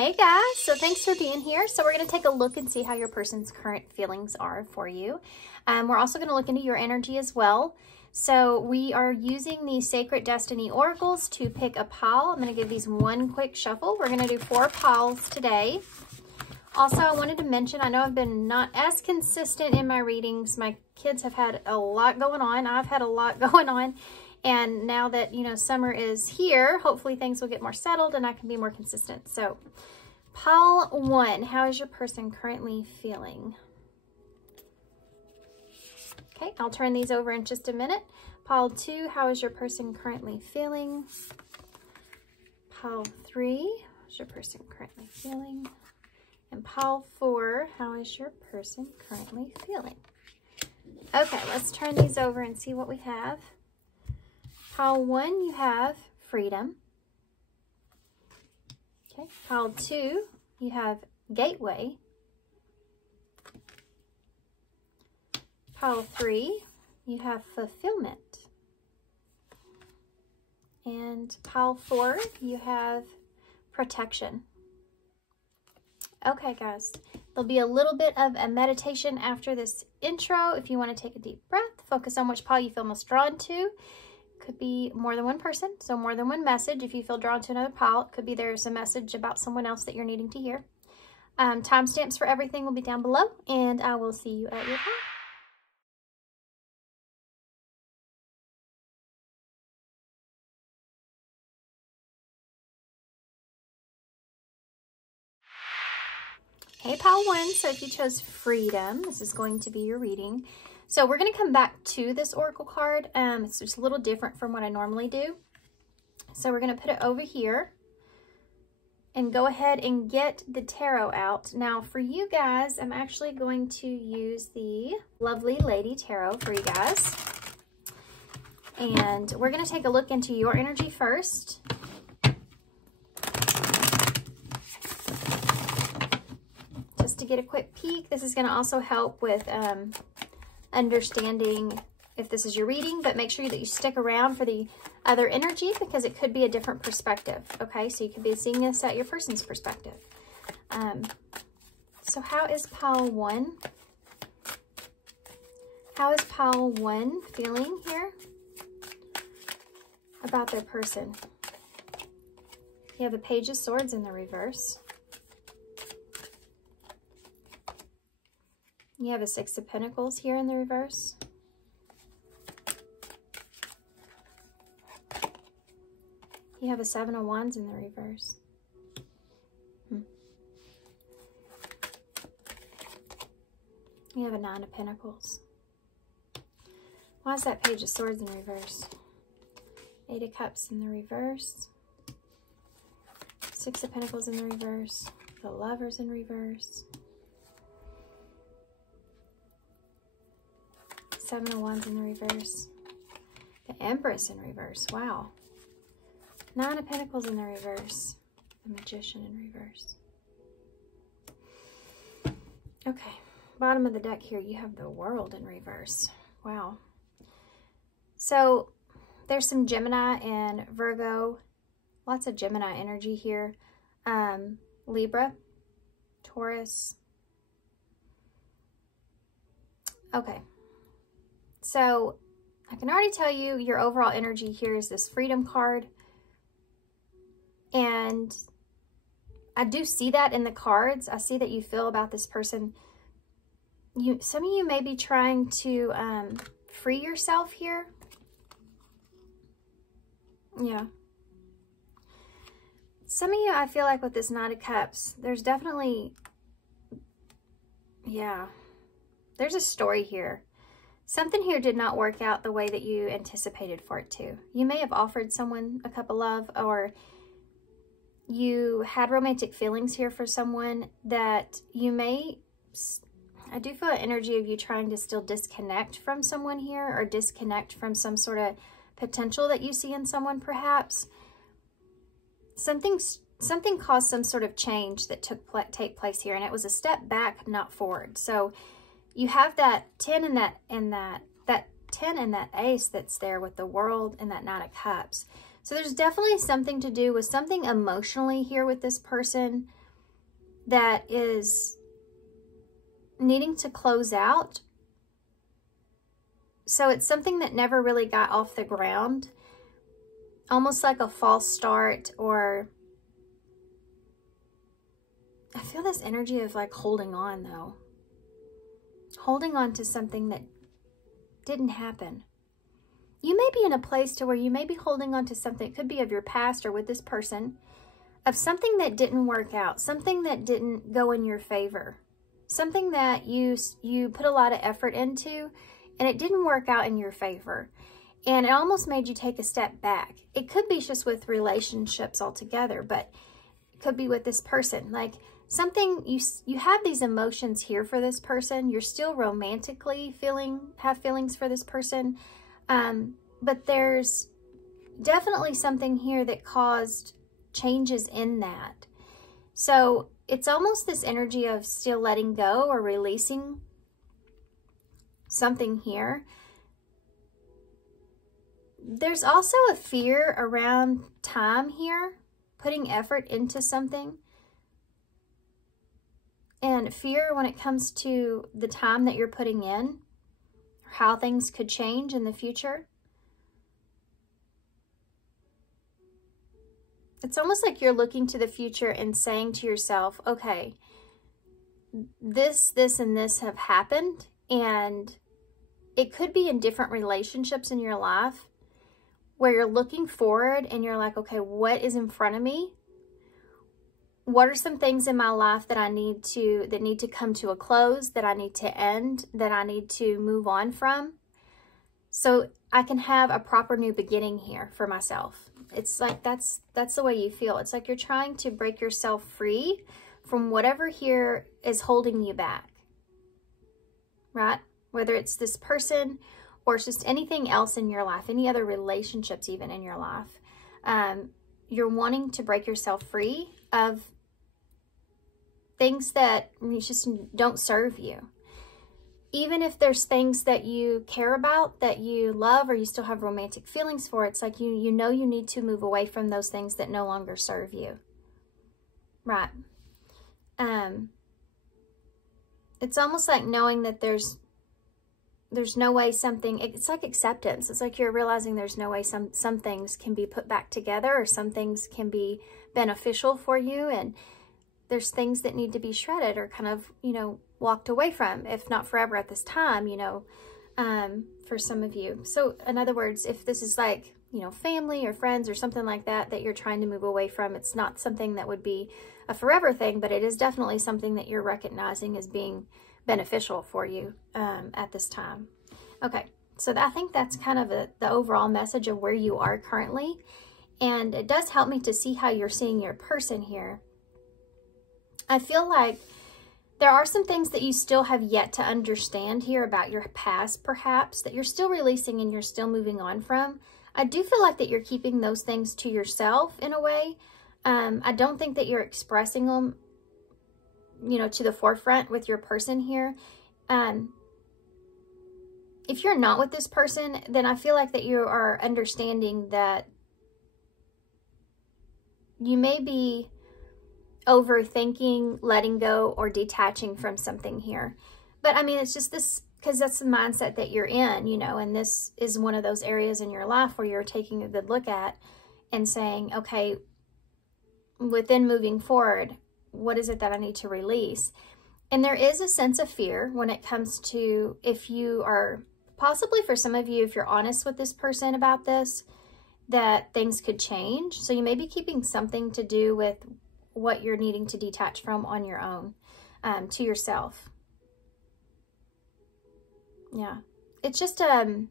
Hey guys, so thanks for being here. So we're going to take a look and see how your person's current feelings are for you. We're also going to look into your energy as well. So we are using the Sacred Destiny Oracles to pick a pile. I'm going to give these one quick shuffle. We're going to do 4 piles today. Also, I wanted to mention, I know I've been not as consistent in my readings. My kids have had a lot going on. I've had a lot going on. And now that, you know, summer is here, hopefully things will get more settled and I can be more consistent. So, pile 1, how is your person currently feeling? Okay, I'll turn these over in just a minute. Pile 2, how is your person currently feeling? Pile 3, how's your person currently feeling? And pile 4, how is your person currently feeling? Okay, let's turn these over and see what we have. Pile 1, you have freedom. Okay, pile 2, you have gateway. Pile 3, you have fulfillment. And pile 4, you have protection. Okay, guys, there'll be a little bit of a meditation after this intro. If you want to take a deep breath, focus on which pile you feel most drawn to. Could be more than one person, so more than one message. If you feel drawn to another pile, it could be there's a message about someone else that you're needing to hear. Timestamps for everything will be down below, and I will see you at your pile. Hey, pile 1, so if you chose freedom, this is going to be your reading. So we're going to come back to this oracle card. It's just a little different from what I normally do. So we're going to put it over here and go ahead and get the tarot out. Now for you guys, I'm actually going to use the Lovely Lady Tarot for you guys. And we're going to take a look into your energy first. Just to get a quick peek. This is going to also help with understanding if this is your reading, but make sure that you stick around for the other energy because it could be a different perspective. Okay, so you could be seeing this at your person's perspective. So how is pile 1? How is pile 1 feeling here about their person? You have the Page of Swords in the reverse. You have a 6 of Pentacles here in the reverse. You have a 7 of Wands in the reverse. You have a 9 of Pentacles. Why is that Page of Swords in reverse? 8 of Cups in the reverse. 6 of Pentacles in the reverse. The Lovers in reverse. 7 of Wands in the reverse. The Empress in reverse. Wow. 9 of Pentacles in the reverse. The Magician in reverse. Okay. Bottom of the deck here, you have the World in reverse. Wow. So there's some Gemini and Virgo. Lots of Gemini energy here. Libra. Taurus. Okay. So I can already tell you your overall energy here is this Freedom card. And I do see that in the cards. I see that you feel about this person. Some of you may be trying to free yourself here. Yeah. Some of you, I feel like with this Knight of Cups, there's definitely, yeah, there's a story here. Something here did not work out the way that you anticipated for it to. You may have offered someone a cup of love, or you had romantic feelings here for someone that you may, I do feel an energy of you trying to still disconnect from someone here, or disconnect from some sort of potential that you see in someone perhaps. Something caused some sort of change that take place here, and it was a step back, not forward. So you have that 10 and that 10 and that ace that's there with the World and that Knight of Cups. So there's definitely something to do with something emotionally here with this person. that is needing to close out. So it's something that never really got off the ground, almost like a false start, or I feel this energy of like holding on though. Holding on to something that didn't happen. You may be in a place to where you may be holding on to something, it could be of your past or with this person, of something that didn't work out, something that didn't go in your favor, something that you put a lot of effort into and it didn't work out in your favor. And it almost made you take a step back. It could be just with relationships altogether, but it could be with this person. Like something, you have these emotions here for this person. You're still romantically have feelings for this person. But there's definitely something here that caused changes in that. So it's almost this energy of still letting go or releasing something here. There's also a fear around time here, putting effort into something. And fear when it comes to the time that you're putting in, how things could change in the future. It's almost like you're looking to the future and saying to yourself, okay, this, and this have happened, and it could be in different relationships in your life where you're looking forward and you're like, okay, what is in front of me? What are some things in my life that need to come to a close, that I need to end, that I need to move on from, so I can have a proper new beginning here for myself. It's like that's the way you feel. It's like you're trying to break yourself free from whatever here is holding you back, right? Whether it's this person or it's just anything else in your life, any other relationships even in your life. You're wanting to break yourself free of things that just don't serve you. Even if there's things that you care about, that you love, or you still have romantic feelings for, it's like you know you need to move away from those things that no longer serve you. Right. It's almost like knowing that there's no way something, it's like acceptance. It's like you're realizing there's no way some things can be put back together, or some things can be beneficial for you, and there's things that need to be shredded or kind of, walked away from, if not forever at this time, for some of you. So in other words, if this is like, family or friends or something like that, that you're trying to move away from, it's not something that would be a forever thing, but it is definitely something that you're recognizing as being beneficial for you at this time. Okay, so I think that's kind of the overall message of where you are currently. And it does help me to see how you're seeing your person here. I feel like there are some things that you still have yet to understand here about your past, perhaps, that you're still releasing and you're still moving on from. I do feel like that you're keeping those things to yourself in a way. I don't think that you're expressing them, to the forefront with your person here. If you're not with this person, then I feel like that you are understanding that you may be overthinking, letting go, or detaching from something here. But I mean, it's just this, because that's the mindset that you're in, and this is one of those areas in your life where you're taking a good look at and saying, okay, within moving forward, what is it that I need to release? And there is a sense of fear when it comes to, if you are, possibly for some of you, if you're honest with this person about this, that things could change. So you may be keeping something to do with what you're needing to detach from on your own, to yourself. Yeah, it's just an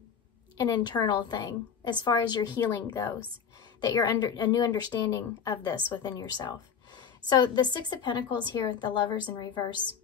internal thing as far as your healing goes, that you're under a new understanding of this within yourself. So the Six of Pentacles here, the Lovers in reverse.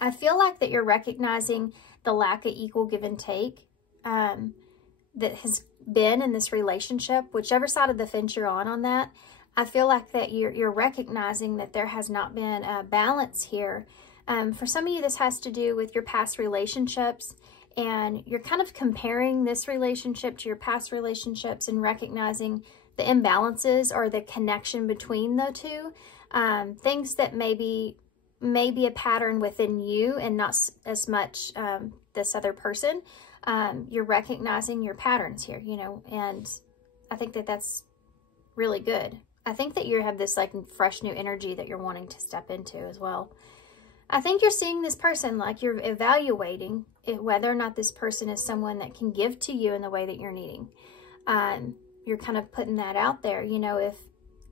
I feel like that you're recognizing the lack of equal give and take that has been in this relationship, whichever side of the fence you're on that. I feel like that you're recognizing that there has not been a balance here. For some of you, this has to do with your past relationships, and you're kind of comparing this relationship to your past relationships and recognizing the imbalances or the connection between the two. things that may be a pattern within you and not as much this other person. You're recognizing your patterns here, you know, and I think that that's really good. I think that you have this like fresh new energy that you're wanting to step into as well. I think you're seeing this person like you're evaluating whether or not this person is someone that can give to you in the way that you're needing. You're kind of putting that out there, you know,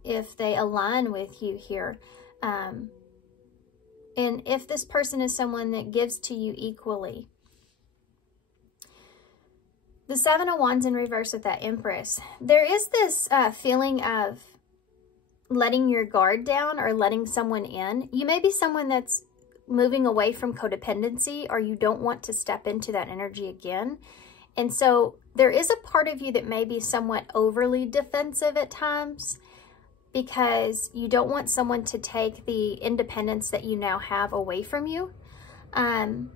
if they align with you here. And if this person is someone that gives to you equally. The Seven of Wands in reverse with that Empress. There is this feeling of letting your guard down or letting someone in. You may be someone that's moving away from codependency, or you don't want to step into that energy again. And so there is a part of you that may be somewhat overly defensive at times because you don't want someone to take the independence that you now have away from you. And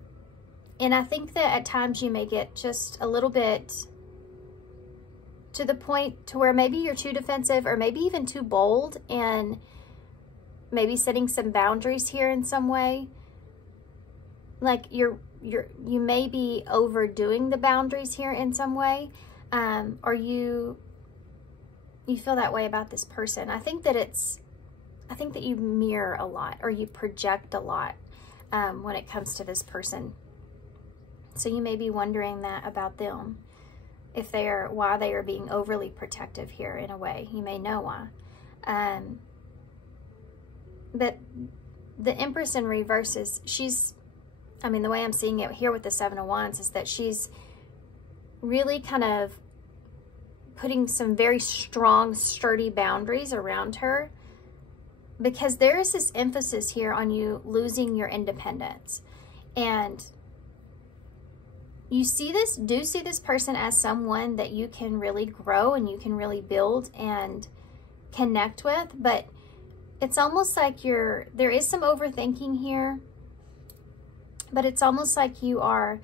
I think that at times you may get just a little bit to the point to where maybe you're too defensive or maybe even too bold, and maybe setting some boundaries here in some way. Like you may be overdoing the boundaries here in some way, or you feel that way about this person. I think that you mirror a lot, or you project a lot when it comes to this person. So you may be wondering that about them, why they are being overly protective here in a way. You may know why. But the Empress in reverse is, the way I'm seeing it here with the Seven of Wands is that she's really kind of putting some very strong, sturdy boundaries around her, because there is this emphasis here on you losing your independence. And you do see this person as someone that you can really grow and you can really build and connect with, but it's almost like there is some overthinking here, but it's almost like you are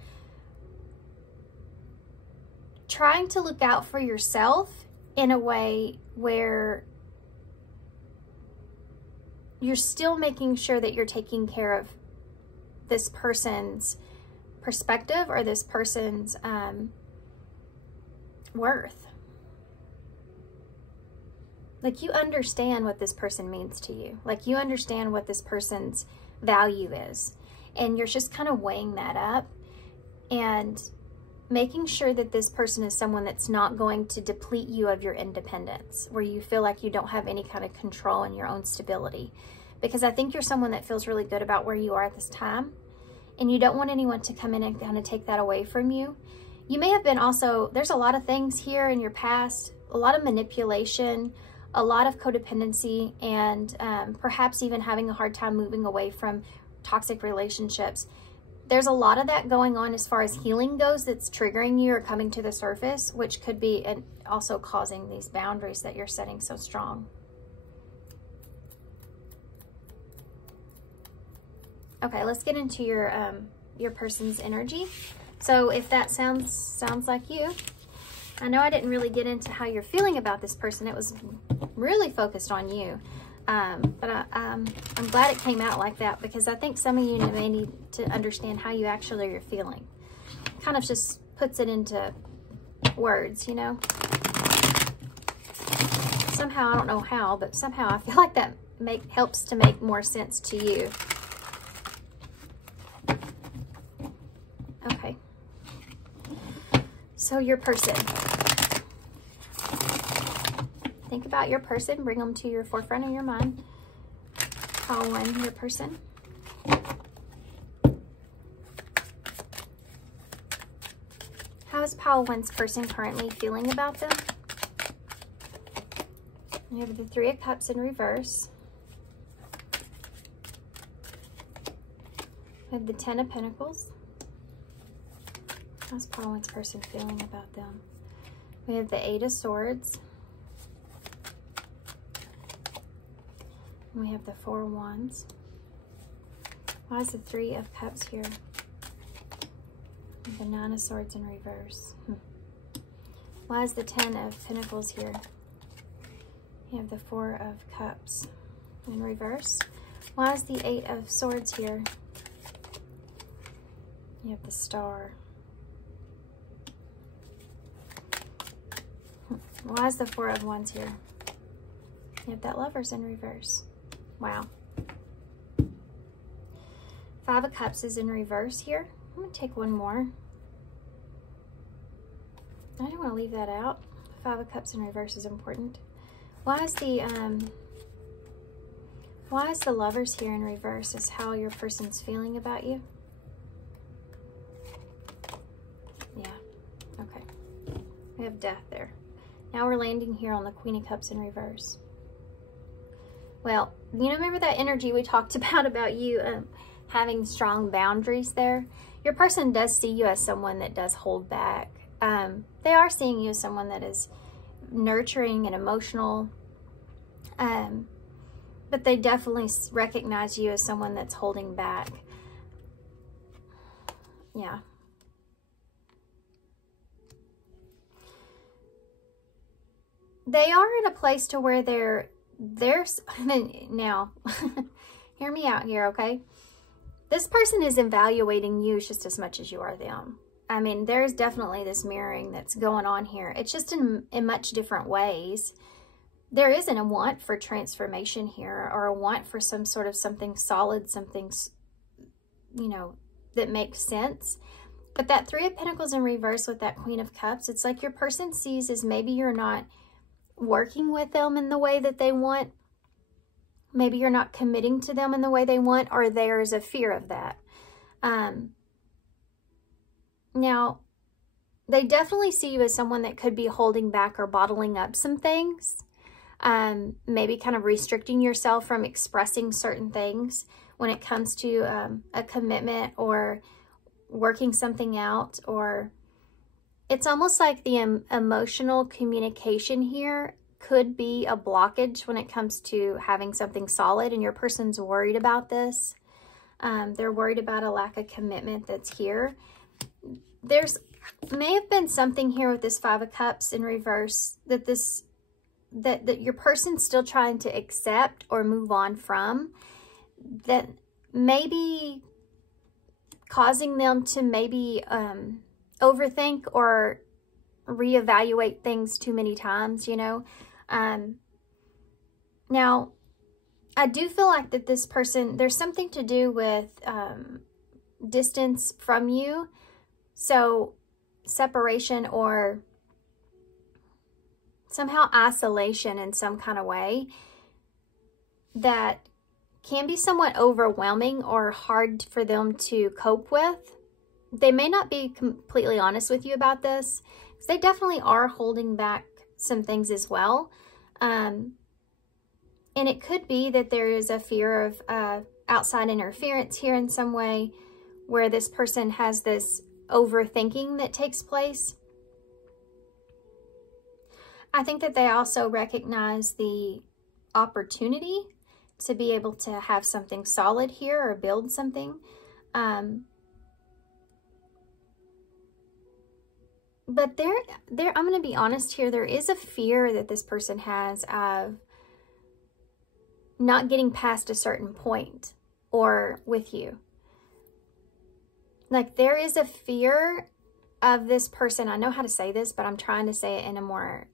trying to look out for yourself in a way where you're still making sure that you're taking care of this person's perspective or this person's worth. Like, you understand what this person means to you. Like, you understand what this person's value is. And you're just kind of weighing that up and making sure that this person is someone that's not going to deplete you of your independence, where you feel like you don't have any kind of control in your own stability. Because I think you're someone that feels really good about where you are at this time, and you don't want anyone to come in and kind of take that away from you. You may have been also, there's a lot of things here in your past, a lot of manipulation, a lot of codependency, and perhaps even having a hard time moving away from toxic relationships. There's a lot of that going on as far as healing goes that's triggering you or coming to the surface, which could be also causing these boundaries that you're setting so strong. Okay, let's get into your person's energy. So if that sounds like you, I know I didn't really get into how you're feeling about this person. It was really focused on you. But I'm glad it came out like that, because I think some of you may need to understand how you actually are feeling. Kind of just puts it into words, you know. Somehow, I don't know how, but somehow I feel like that helps to make more sense to you. Okay. So your person. Think about your person. Bring them to your forefront of your mind. Pile one, your person. How is pile one's person currently feeling about them? You have the Three of Cups in reverse. We have the Ten of Pentacles. How's pile one's person feeling about them? We have the Eight of Swords. We have the Four of Wands. Why is the Three of Cups here? The Nine of Swords in reverse. Why is the Ten of Pentacles here? You have the Four of Cups. in reverse. Why is the Eight of Swords here? You have the Star. Why is the Four of Wands here? You have that Lovers in reverse. Wow. Five of Cups is in reverse here. I'm going to take one more. I don't want to leave that out. Five of Cups in reverse is important. Why is the Lovers here in reverse? Is how your person's feeling about you? Yeah. Okay. We have Death there. Now we're landing here on the Queen of Cups in reverse. Well, you know, remember that energy we talked about you having strong boundaries there? Your person does see you as someone that does hold back. They are seeing you as someone that is nurturing and emotional. But they definitely recognize you as someone that's holding back. Yeah. They are in a place to where they're now, hear me out here, okay? This person is evaluating you just as much as you are them. I mean, there's definitely this mirroring that's going on here. It's just in much different ways. There isn't a want for transformation here, or a want for some sort of something solid, something, you know, that makes sense. But that Three of Pentacles in reverse with that Queen of Cups, it's like your person sees as maybe you're not working with them in the way that they want. Maybe you're not committing to them in the way they want, or there's a fear of that. Now, they definitely see you as someone that could be holding back or bottling up some things. Maybe kind of restricting yourself from expressing certain things when it comes to a commitment or working something out. Or it's almost like the emotional communication here could be a blockage when it comes to having something solid, and your person's worried about this. They're worried about a lack of commitment that's here. There's may have been something here with this Five of Cups in reverse that that your person's still trying to accept or move on from, that maybe causing them to maybe overthink or reevaluate things too many times, you know. Now, I do feel like that this person, there's something to do with distance from you. So separation or somehow isolation in some kind of way that can be somewhat overwhelming or hard for them to cope with. They may not be completely honest with you about this, because they definitely are holding back some things as well. And it could be that there is a fear of outside interference here in some way, where this person has this overthinking that takes place. I think that they also recognize the opportunity to be able to have something solid here or build something. But I'm going to be honest here, there is a fear that this person has of not getting past a certain point or with you. Like, there is a fear of this person. I know how to say this, but I'm trying to say it in a more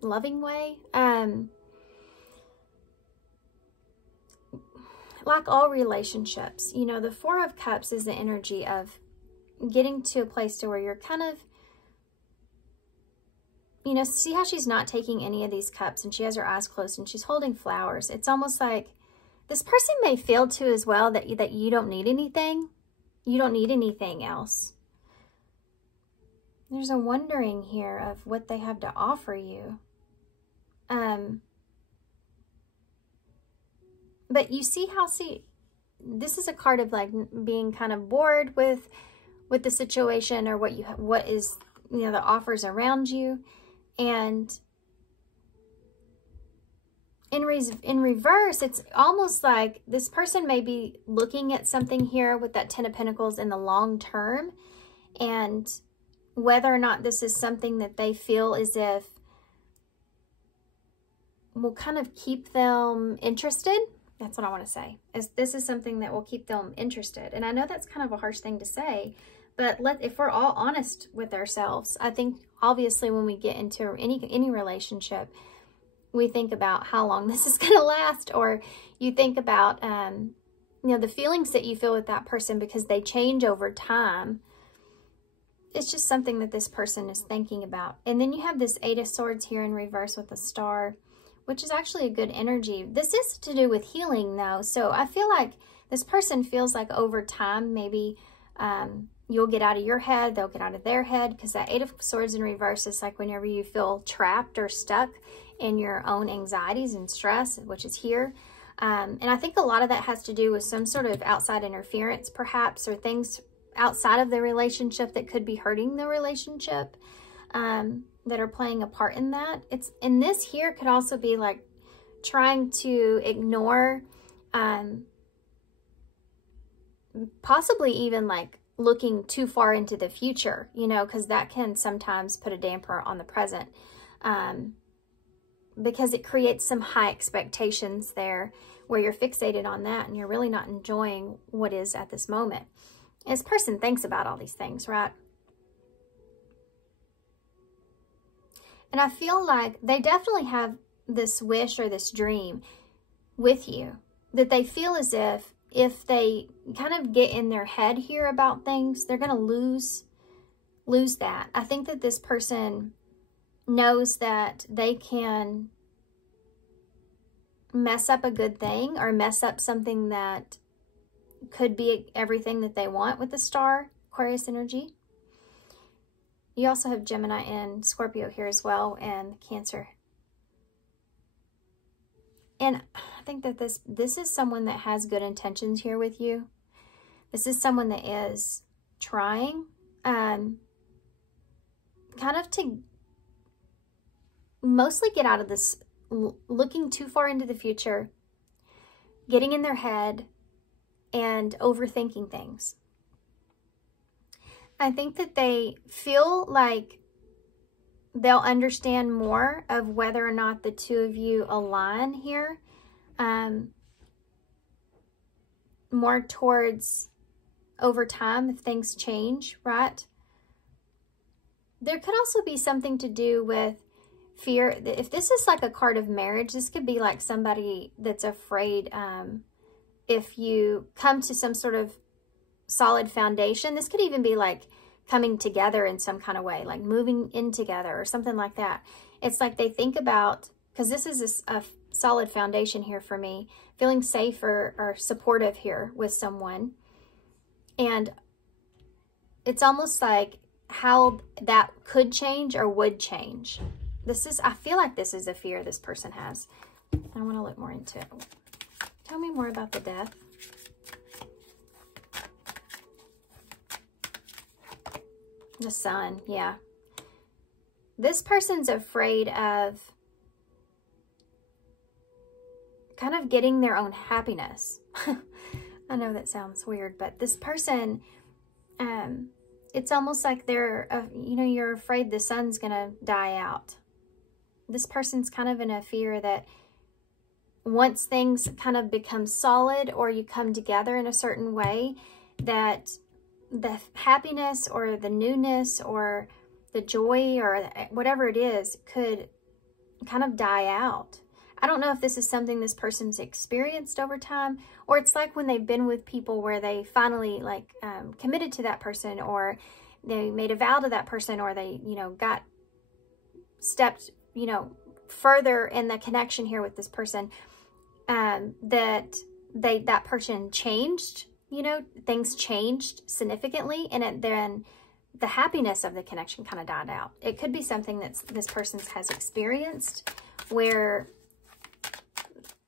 loving way. Like all relationships, you know, the Four of Cups is the energy of getting to a place to where you're kind of, you know, see how she's not taking any of these cups and she has her eyes closed and she's holding flowers. It's almost like this person may feel too as well that you don't need anything. You don't need anything else. There's a wondering here of what they have to offer you. But you see how, this is a card of like being kind of bored with the situation, or what is, you know, the offers around you. And in reverse, it's almost like this person may be looking at something here with that Ten of Pentacles in the long term, and whether or not this is something that they feel as if will kind of keep them interested. That's what I want to say. This is something that will keep them interested. And I know that's kind of a harsh thing to say, but if we're all honest with ourselves, I think obviously when we get into any relationship, we think about how long this is going to last, or you think about, you know, the feelings that you feel with that person because they change over time. It's just something that this person is thinking about. And then you have this 8 of Swords here in reverse with a star, which is actually a good energy. This is to do with healing though. So I feel like this person feels like over time, maybe you'll get out of your head, they'll get out of their head, because that 8 of Swords in reverse is like whenever you feel trapped or stuck in your own anxieties and stress, which is here. And I think a lot of that has to do with some sort of outside interference perhaps, or things outside of the relationship that could be hurting the relationship, that are playing a part in that. And this here could also be like trying to ignore, possibly even like looking too far into the future, you know, because that can sometimes put a damper on the present, because it creates some high expectations there where you're fixated on that and you're really not enjoying what is at this moment. This person thinks about all these things, right? And I feel like they definitely have this wish or this dream with you, that they feel as if they kind of get in their head here about things, they're going to lose that. I think that this person knows that they can mess up a good thing or mess up something that could be everything that they want with the star, Aquarius energy. You also have Gemini and Scorpio here as well, and Cancer. And I think that this is someone that has good intentions here with you. This is someone that is trying kind of to mostly get out of this looking too far into the future, getting in their head, and overthinking things. I think that they feel like they'll understand more of whether or not the two of you align here, more towards over time if things change, right? There could also be something to do with fear. If this is like a card of marriage, this could be like somebody that's afraid, if you come to some sort of solid foundation. This could even be like coming together in some kind of way, like moving in together or something like that. It's like they think about, because this is a solid foundation here for me, feeling safe or supportive here with someone. And it's almost like how that could change or would change. I feel like this is a fear this person has. I want to look more into it. Tell me more about the Death. The Sun, yeah. This person's afraid of kind of getting their own happiness. I know that sounds weird, but this person, it's almost like they're, you know, you're afraid the sun's going to die out. This person's kind of in a fear that once things kind of become solid or you come together in a certain way, that the happiness or the newness or the joy or whatever it is could kind of die out. I don't know if this is something this person's experienced over time, or it's like when they've been with people where they finally like committed to that person, or they made a vow to that person, or they, you know, got stepped, you know, further in the connection here with this person, that person changed, you know, things changed significantly, and then the happiness of the connection kind of died out. It could be something that this person has experienced where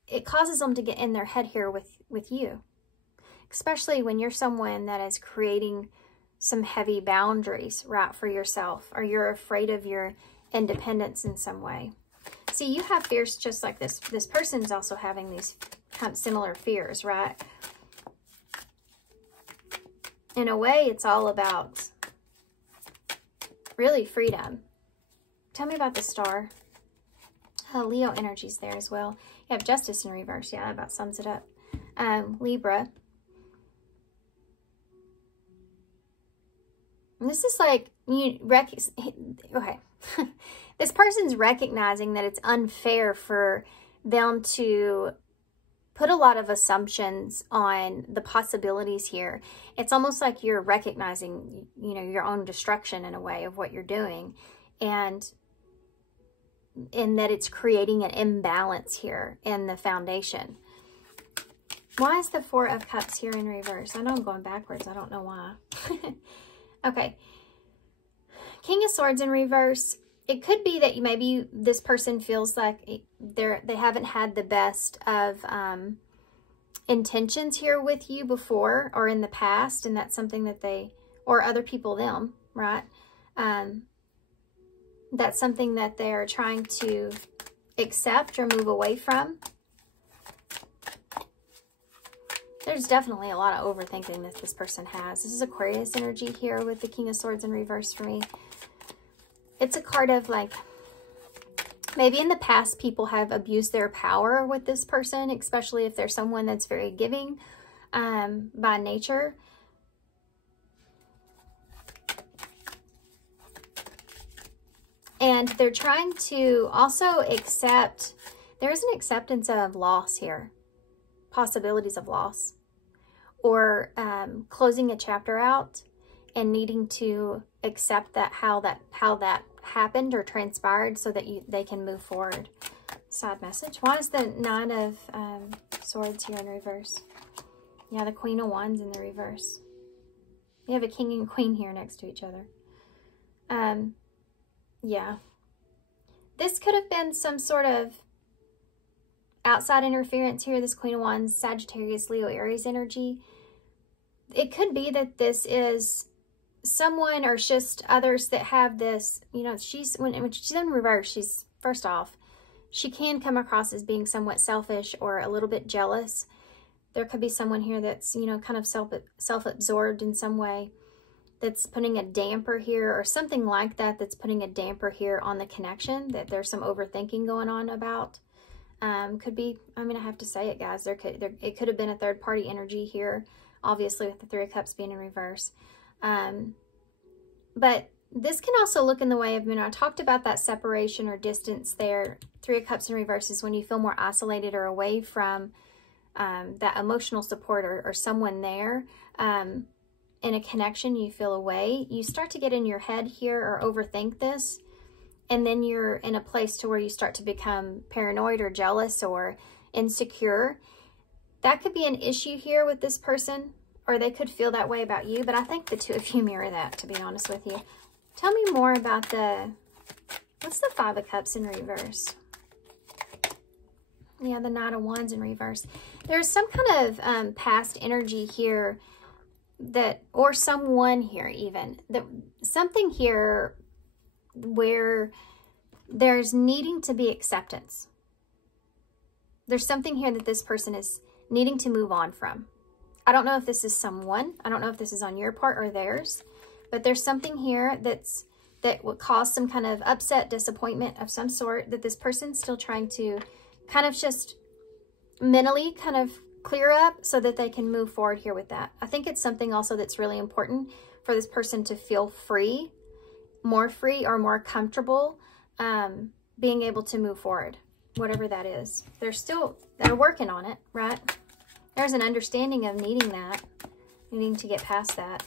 it causes them to get in their head here with you, especially when you're someone that is creating some heavy boundaries, right, for yourself, or you're afraid of your independence in some way. See, you have fears just like this. This person's also having these kind of similar fears, right? In a way, it's all about really freedom. Tell me about the Star. Leo energy's there as well. You have Justice in reverse. Yeah, that about sums it up. Libra. And this is like, okay. This person's recognizing that it's unfair for them to put a lot of assumptions on the possibilities here. It's almost like you're recognizing, you know, your own destruction in a way of what you're doing. And in that it's creating an imbalance here in the foundation. Why is the Four of Cups here in reverse? I know I'm going backwards. I don't know why. Okay. King of Swords in reverse. It could be that maybe this person feels like they haven't had the best of intentions here with you before or in the past, and that's something that they, or other people them, right? That's something that they're trying to accept or move away from. There's definitely a lot of overthinking that this person has. This is Aquarius energy here with the King of Swords in reverse for me. It's a card of like, maybe in the past people have abused their power with this person, especially if they're someone that's very giving by nature. And they're trying to also accept, there's an acceptance of loss here. Possibilities of loss. Or closing a chapter out and needing to accept that how that happened or transpired so that they can move forward. Side message. Why is the Nine of Swords here in reverse? Yeah, the Queen of Wands in the reverse. You have a king and queen here next to each other. Yeah. This could have been some sort of outside interference here. This Queen of Wands, Sagittarius, Leo, Aries energy. It could be that this is someone or just others that have this, you know, when she's in reverse, she's, first off, she can come across as being somewhat selfish or a little bit jealous. There could be someone here that's, you know, kind of self-absorbed in some way, that's putting a damper here or something like that, that's putting a damper here on the connection, that there's some overthinking going on about. Could be, I mean, I have to say it, guys, it could have been a third party energy here, obviously with the Three of Cups being in reverse. But this can also look in the way of, you know, I talked about that separation or distance there. Three of Cups in reverse is when you feel more isolated or away from that emotional support or someone there. In a connection, you feel away. You start to get in your head here or overthink this. And then you're in a place to where you start to become paranoid or jealous or insecure. That could be an issue here with this person, or they could feel that way about you. But I think the two of you mirror that, to be honest with you. Tell me more about what's the Five of Cups in reverse? Yeah, the Knight of Wands in reverse. There's some kind of past energy here that, or someone here even, that something here where there's needing to be acceptance. There's something here that this person is needing to move on from. I don't know if this is someone. I don't know if this is on your part or theirs, but there's something here that would cause some kind of upset, disappointment of some sort that this person's still trying to kind of just mentally kind of clear up so that they can move forward here with that. I think it's something also that's really important for this person to feel free, more free or more comfortable, being able to move forward, whatever that is. They're working on it, right? There's an understanding of needing that, needing to get past that.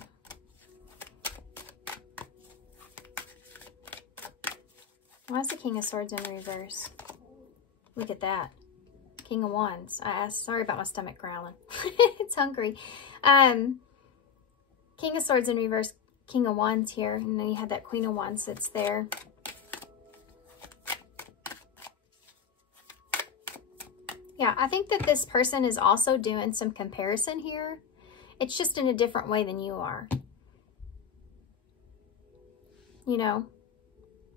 Why is the King of Swords in reverse? Look at that. King of Wands. Sorry about my stomach growling. It's hungry. King of Swords in reverse, King of Wands here. And then you have that Queen of Wands that's there. Yeah, I think that this person is also doing some comparison here. It's just in a different way than you are. You know,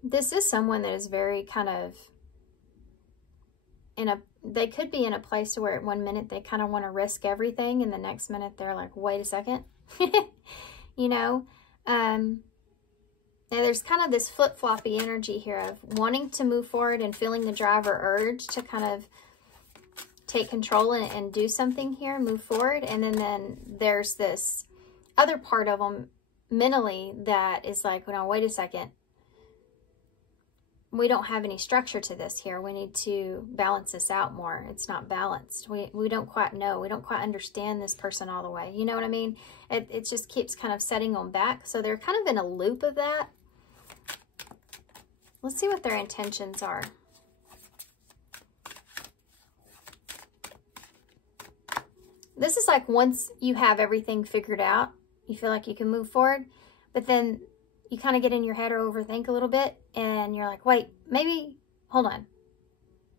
this is someone that is very kind of they could be in a place where at 1 minute they kind of want to risk everything, and the next minute they're like, wait a second. You know, Now there's kind of this flip-floppy energy here of wanting to move forward and feeling the drive or urge to kind of take control and do something here, move forward. And then there's this other part of them mentally that is like, well, no, wait a second. We don't have any structure to this here. We need to balance this out more. It's not balanced. We don't quite know. We don't quite understand this person all the way. You know what I mean? It just keeps kind of setting them back. So they're kind of in a loop of that. Let's see what their intentions are. This is like once you have everything figured out, you feel like you can move forward, but then you kind of get in your head or overthink a little bit, and you're like, wait, maybe, hold on.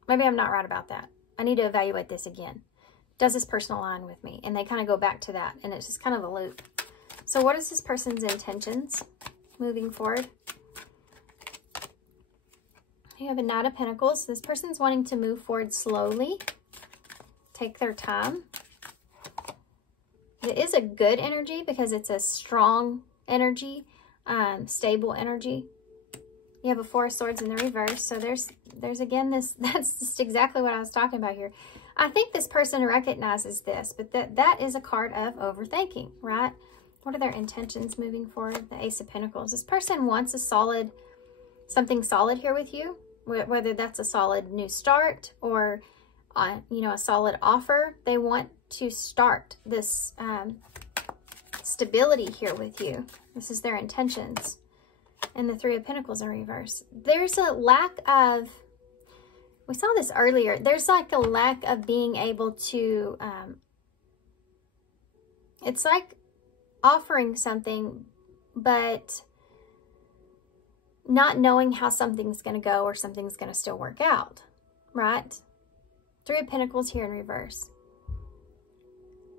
Maybe I'm not right about that. I need to evaluate this again. Does this person align with me? And they kind of go back to that, and it's just kind of a loop. So what is this person's intentions moving forward? You have a Knight of Pentacles. This person's wanting to move forward slowly. Take their time. It is a good energy because it's a strong energy, stable energy. You have a Four of Swords in the reverse. So there's again this, that's just exactly what I was talking about here. I think this person recognizes this, but that is a card of overthinking, right? What are their intentions moving forward? The Ace of Pentacles. This person wants a solid, something solid here with you, whether that's a solid new start or, you know, a solid offer. They want to start this stability here with you. This is their intentions. And the Three of Pentacles in reverse. There's a lack of, we saw this earlier, there's like a lack of being able to, it's like offering something, but not knowing how something's going to go or something's going to still work out, right? Three of Pentacles here in reverse.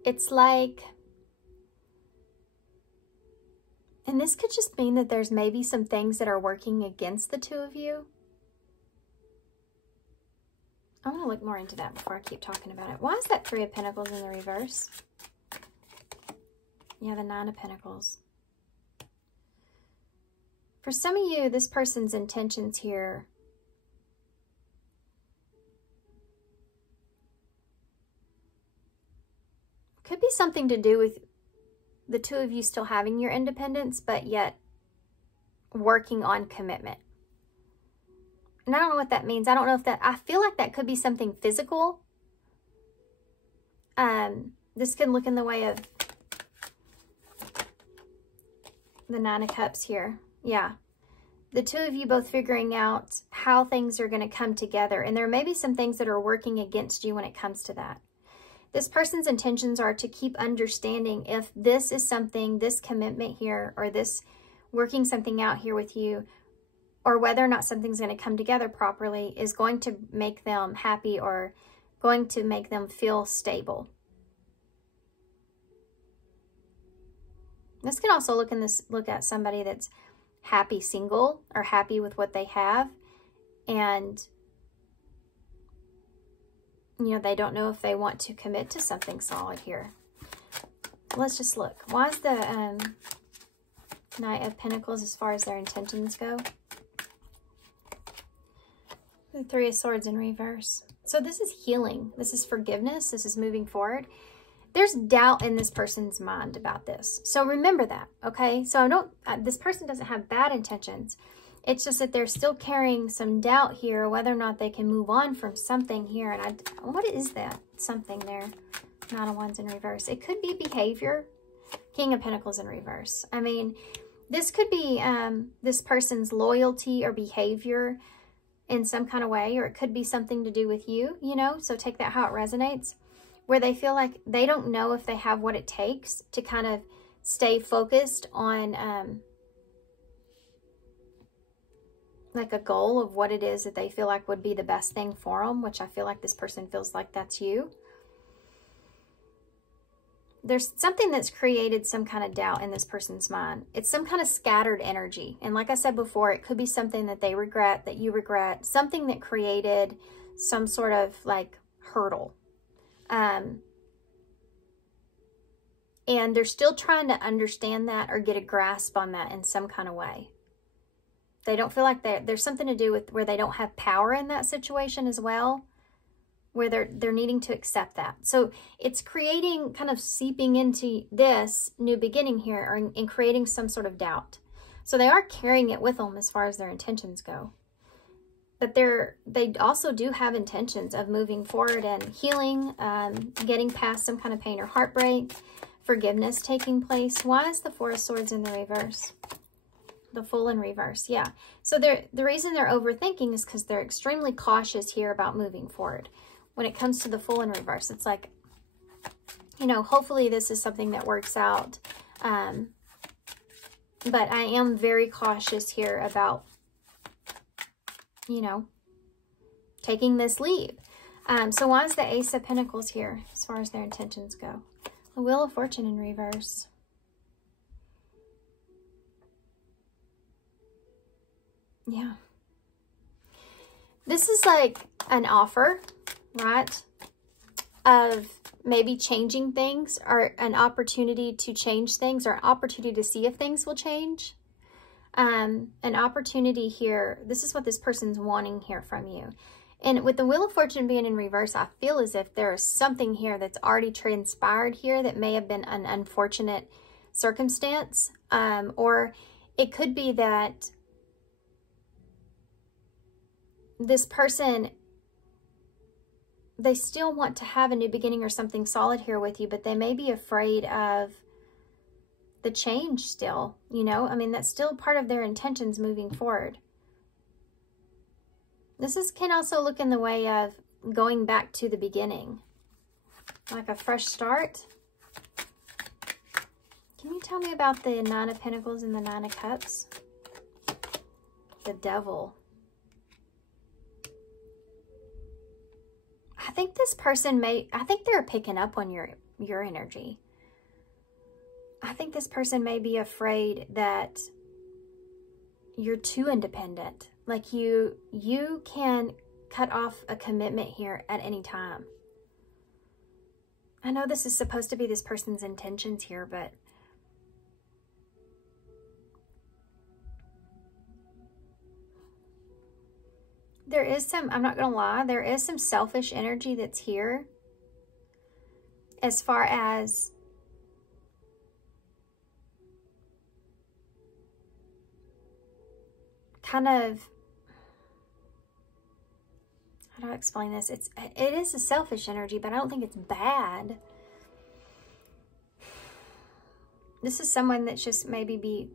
It's like, and this could just mean that there's maybe some things that are working against the two of you. I want to look more into that before I keep talking about it. Why is that Three of Pentacles in the reverse? You have a Nine of Pentacles. For some of you, this person's intentions here could be something to do with the two of you still having your independence, but yet working on commitment. And I don't know what that means. I don't know if that, I feel like that could be something physical. This can look in the way of the Nine of Cups here. Yeah. The two of you both figuring out how things are going to come together. And there may be some things that are working against you when it comes to that. This person's intentions are to keep understanding if this is something, this commitment here, or this working something out here with you, or whether or not something's going to come together properly is going to make them happy or going to make them feel stable. This can also look at somebody that's happy single or happy with what they have, and you know, they don't know if they want to commit to something solid here. Let's just look. Why is the Knight of Pentacles as far as their intentions go? The Three of Swords in reverse. So this is healing. This is forgiveness. This is moving forward. There's doubt in this person's mind about this. So remember that, okay? So this person doesn't have bad intentions. It's just that they're still carrying some doubt here, whether or not they can move on from something here. And what is that something there? Nine of Wands in reverse. It could be behavior. King of Pentacles in reverse. I mean, this could be this person's loyalty or behavior in some kind of way, or it could be something to do with you, you know? So take that how it resonates, where they feel like they don't know if they have what it takes to kind of stay focused on like a goal of what it is that they feel like would be the best thing for them, which I feel like this person feels like that's you. There's something that's created some kind of doubt in this person's mind. It's some kind of scattered energy. And like I said before, it could be something that they regret, that you regret, something that created some sort of like hurdle. And they're still trying to understand that or get a grasp on that in some kind of way. They don't feel like there's something to do with where they don't have power in that situation as well, where they're needing to accept that. So it's creating, kind of seeping into this new beginning here, and creating some sort of doubt. So they are carrying it with them as far as their intentions go. But they also do have intentions of moving forward and healing, getting past some kind of pain or heartbreak, forgiveness taking place. Why is the Four of Swords in the reverse? The Fool in reverse, yeah. So the reason they're overthinking is because they're extremely cautious here about moving forward. When it comes to the Fool in reverse, it's like, you know, hopefully this is something that works out. But I am very cautious here about, you know, taking this leap. So why is the Ace of Pentacles here as far as their intentions go? The Wheel of Fortune in reverse. Yeah. This is like an offer, right? Of maybe changing things, or an opportunity to change things, or an opportunity to see if things will change. An opportunity here. This is what this person's wanting here from you. And with the Wheel of Fortune being in reverse, I feel as if there's something here that's already transpired here that may have been an unfortunate circumstance. Or it could be that this person, they still want to have a new beginning or something solid here with you, but they may be afraid of the change still, you know? I mean, that's still part of their intentions moving forward. This can also look in the way of going back to the beginning, like a fresh start. Can you tell me about the Nine of Pentacles and the Nine of Cups? The Devil. I think this person I think they're picking up on your energy. I think this person may be afraid that you're too independent. Like you can cut off a commitment here at any time. I know this is supposed to be this person's intentions here, but there is some, I'm not going to lie, there is some selfish energy that's here as far as kind of, how do I explain this? It is a selfish energy, but I don't think it's bad. This is someone that's just may be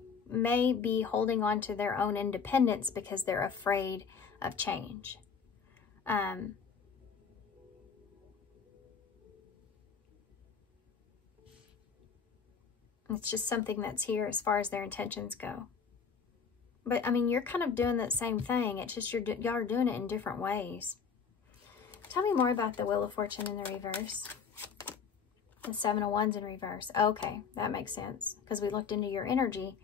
holding on to their own independence because they're afraid of change. It's just something that's here as far as their intentions go. But, I mean, you're kind of doing that same thing. It's just y'all are doing it in different ways. Tell me more about the Wheel of Fortune in the reverse. The Seven of Wands in reverse. Okay, that makes sense because we looked into your energy.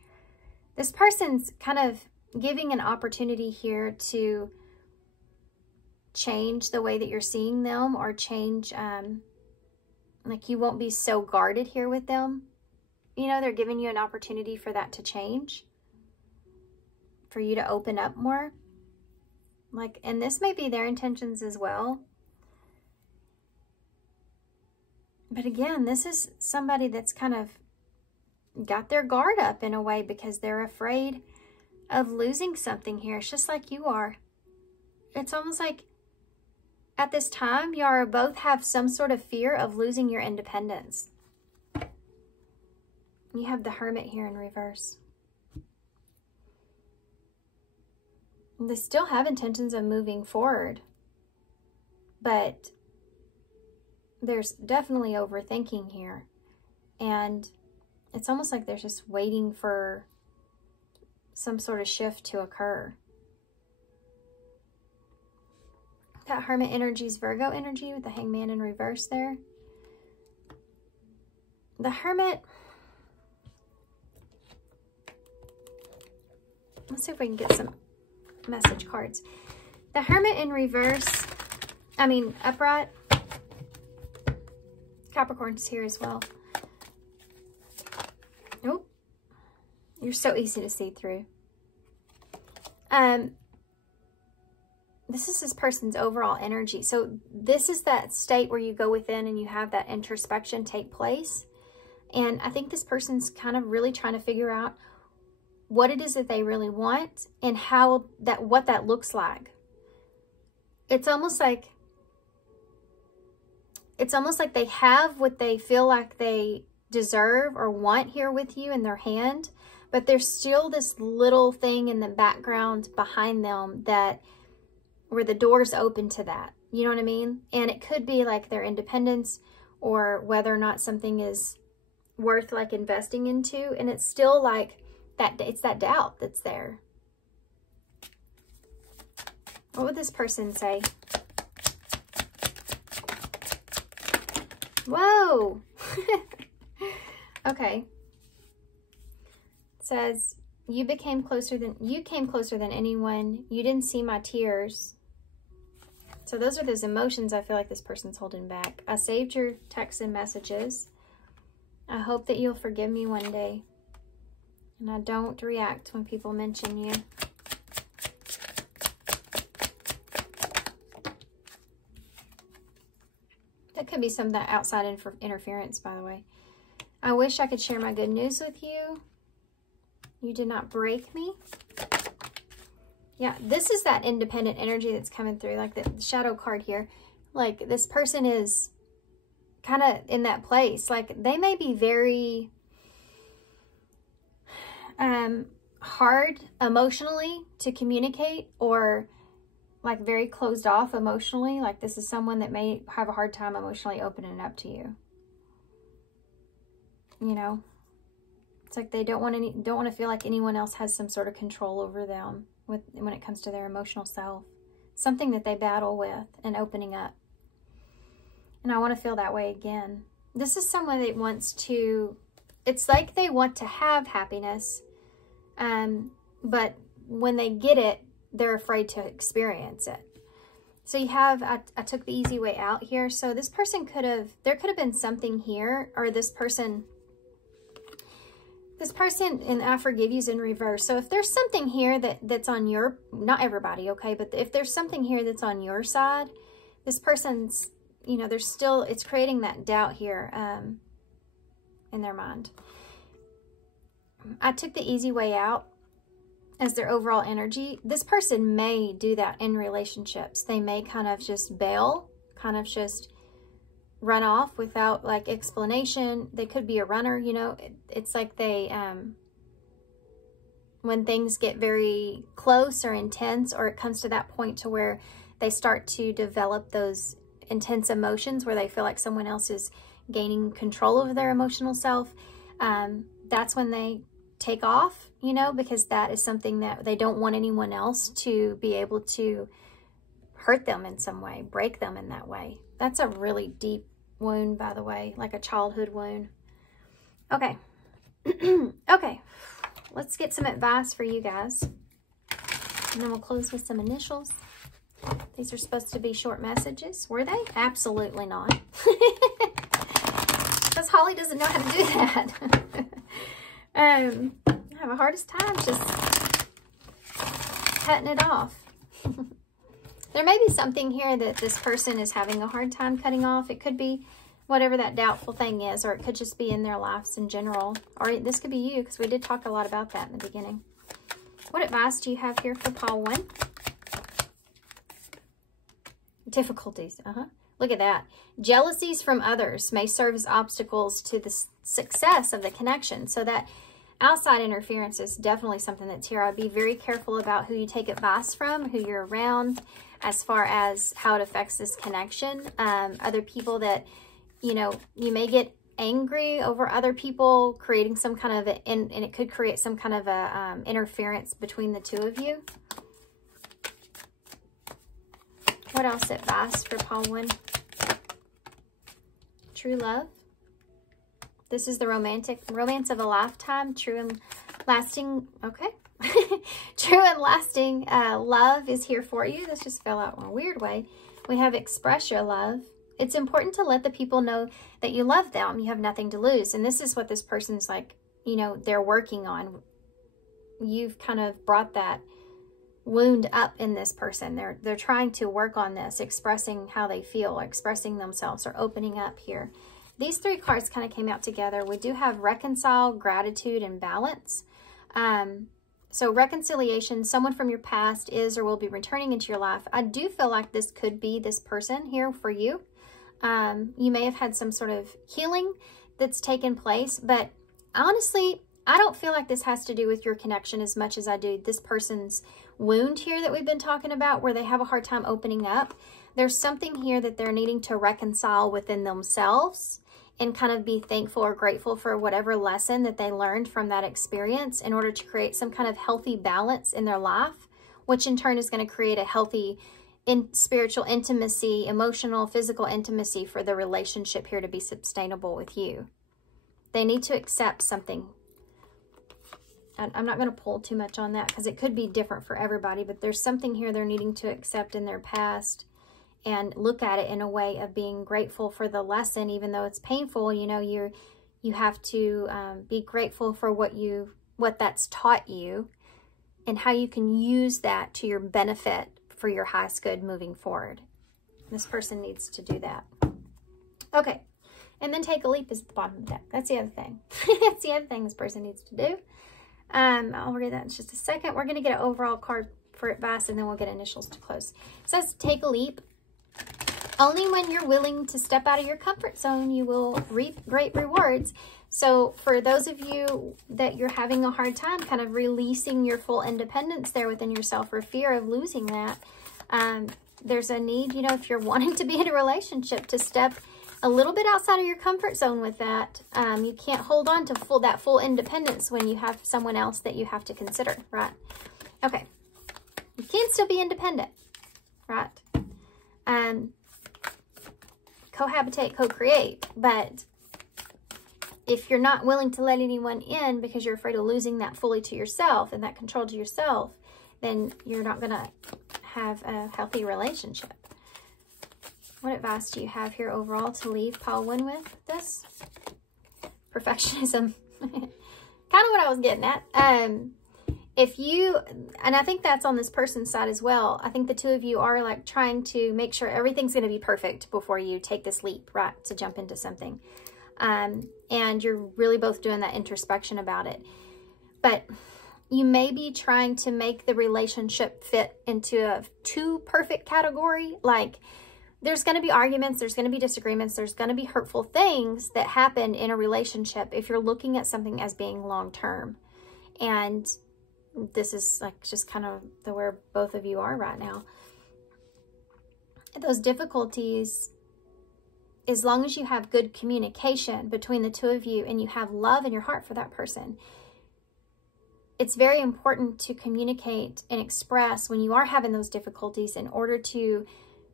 This person's kind of giving an opportunity here to change the way that you're seeing them, or change, like you won't be so guarded here with them. You know, they're giving you an opportunity for that to change, for you to open up more. Like, and this may be their intentions as well. But again, this is somebody that's kind of got their guard up in a way because they're afraid of losing something here. It's just like you are. It's almost like at this time, you are both have some sort of fear of losing your independence. You have the Hermit here in reverse. They still have intentions of moving forward, but there's definitely overthinking here. And it's almost like they're just waiting for some sort of shift to occur. That Hermit energy is Virgo energy with the Hangman in reverse there. The Hermit, let's see if we can get some message cards. The Hermit in reverse, I mean upright. Capricorn's here as well. Oh, you're so easy to see through. This is this person's overall energy. So this is that state where you go within and you have that introspection take place. And I think this person's kind of really trying to figure out what it is that they really want and what that looks like. It's almost like they have what they feel like they deserve or want here with you in their hand, but there's still this little thing in the background behind them where the door's open to that. You know what I mean? And it could be like their independence or whether or not something is worth like investing into. And it's still like that, it's that doubt that's there. What would this person say? Whoa. Okay. It says, you came closer than anyone. You didn't see my tears. So those are those emotions I feel like this person's holding back. I saved your texts and messages. I hope that you'll forgive me one day. And I don't react when people mention you. That could be some of that outside interference, by the way. I wish I could share my good news with you. You did not break me. Yeah, this is that independent energy that's coming through, like the shadow card here. Like this person is kind of in that place. Like they may be very hard emotionally to communicate, or like very closed off emotionally. Like this is someone that may have a hard time emotionally opening up to you. You know, it's like they don't want to feel like anyone else has some sort of control over them when it comes to their emotional self. Something that they battle with and opening up. And I want to feel that way again. This is someone that wants to, it's like they want to have happiness, but when they get it, they're afraid to experience it. So you have, I took the easy way out here. So this person there could have been something here, or this person, and I forgive you is in reverse. So if there's something here that's on your, not everybody, okay, but if there's something here that's on your side, this person's, you know, there's still, it's creating that doubt here in their mind. I took the easy way out as their overall energy. This person may do that in relationships. They may kind of just bail, kind of just run off without like explanation. They could be a runner, you know. It's like they, when things get very close or intense, or it comes to that point to where they start to develop those intense emotions where they feel like someone else is gaining control over their emotional self, that's when they take off, you know, because that is something that they don't want anyone else to be able to hurt them in some way, break them in that way. That's a really deep wound, by the way, like a childhood wound. Okay. Okay. Let's get some advice for you guys. And then we'll close with some initials. These are supposed to be short messages. Were they? Absolutely not. Because Holly doesn't know how to do that. I have a hardest time just cutting it off. There may be something here that this person is having a hard time cutting off. It could be whatever that doubtful thing is, or it could just be in their lives in general. Or this could be you, because we did talk a lot about that in the beginning. What advice do you have here for Paul 1? Difficulties. Look at that. Jealousies from others may serve as obstacles to the success of the connection. So that outside interference is definitely something that's here. I'd be very careful about who you take advice from, who you're around, as far as how it affects this connection. Other people that, you know, you may get angry over other people creating some kind of, and it could create some kind of a interference between the two of you. What else advice for Paul 1? True love. This is the romance of a lifetime. True and lasting. Okay. True and lasting love is here for you. This just fell out in a weird way. We have express your love. It's important to let the people know that you love them. You have nothing to lose. And this is what this person's like, you know, they're working on. You've kind of brought that wound up in this person. They're trying to work on this, expressing how they feel, expressing themselves, or opening up here. These three cards kind of came out together. We do have reconcile, gratitude, and balance. So reconciliation, someone from your past is or will be returning into your life. I do feel like this could be this person here for you. You may have had some sort of healing that's taken place, but honestly, I don't feel like this has to do with your connection as much as I do this person's wound here that we've been talking about, where they have a hard time opening up. There's something here that they're needing to reconcile within themselves and kind of be thankful or grateful for whatever lesson that they learned from that experience in order to create some kind of healthy balance in their life, which in turn is going to create a healthy spiritual intimacy, emotional, physical intimacy for the relationship here to be sustainable with you. They need to accept something. I'm not going to pull too much on that because it could be different for everybody, but there's something here they're needing to accept in their past and look at it in a way of being grateful for the lesson, even though it's painful. You know, you have to be grateful for what that's taught you and how you can use that to your benefit for your highest good moving forward. This person needs to do that. Okay, and then take a leap is the bottom of the deck. That's the other thing. That's the other thing this person needs to do. I'll read that in just a second. We're going to get an overall card for advice, and then we'll get initials to close. It says, take a leap. Only when you're willing to step out of your comfort zone, you will reap great rewards. So for those of you that you're having a hard time kind of releasing your full independence there within yourself, or fear of losing that, there's a need, you know, if you're wanting to be in a relationship, to step a little bit outside of your comfort zone with that. You can't hold on to that full independence when you have someone else that you have to consider, right? Okay. You can still be independent, right? Cohabitate, co-create, but if you're not willing to let anyone in because you're afraid of losing that fully to yourself and that control to yourself, then you're not going to have a healthy relationship. What advice do you have here overall to leave pile 1 with this? Perfectionism. Kind of what I was getting at. If you, and I think that's on this person's side as well, I think the two of you are like trying to make sure everything's going to be perfect before you take this leap, right, to jump into something. And you're really both doing that introspection about it. But you may be trying to make the relationship fit into a too perfect category. Like, there's going to be arguments, there's going to be disagreements, there's going to be hurtful things that happen in a relationship if you're looking at something as being long-term. And this is like just kind of where both of you are right now. Those difficulties, as long as you have good communication between the two of you and you have love in your heart for that person, it's very important to communicate and express when you are having those difficulties in order to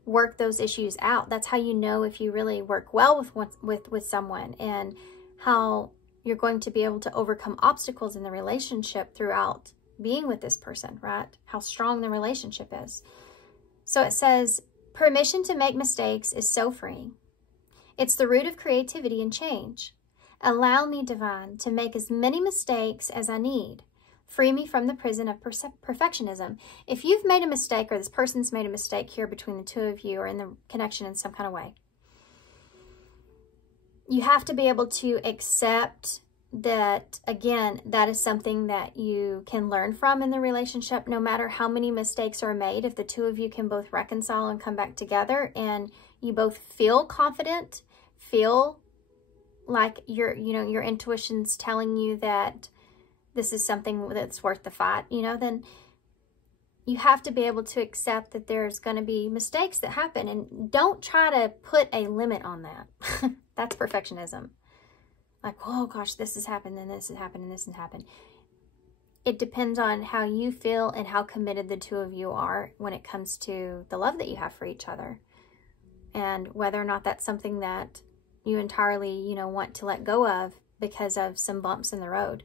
work those issues out. That's how you know if you really work well with someone, and how you're going to be able to overcome obstacles in the relationship throughout being with this person, right? How strong the relationship is. So it says, permission to make mistakes is so freeing. It's the root of creativity and change. Allow me, divine, to make as many mistakes as I need. Free me from the prison of perfectionism. If you've made a mistake, or this person's made a mistake here between the two of you, or in the connection in some kind of way, you have to be able to accept that, again, that is something that you can learn from in the relationship. No matter how many mistakes are made, if the two of you can both reconcile and come back together, and you both feel confident, feel like your intuition's telling you that this is something that's worth the fight, then you have to be able to accept that there's going to be mistakes that happen, and don't try to put a limit on that. That's perfectionism. Like, oh gosh, this has happened, and this has happened, and this has happened. It depends on how you feel and how committed the two of you are when it comes to the love that you have for each other, and whether or not that's something that you entirely, want to let go of because of some bumps in the road.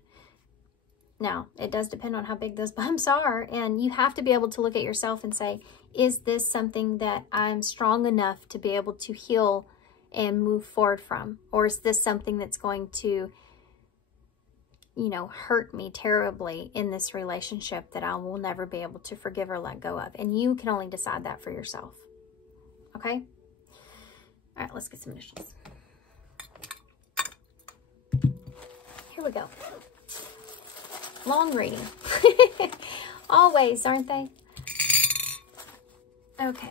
Now, it does depend on how big those bumps are, and you have to be able to look at yourself and say, is this something that I'm strong enough to be able to heal and move forward from? Or is this something that's going to you know, hurt me terribly in this relationship that I will never be able to forgive or let go of. And you can only decide that for yourself. Okay? All right, let's get some initials. Here we go. Long reading. Always, aren't they? Okay.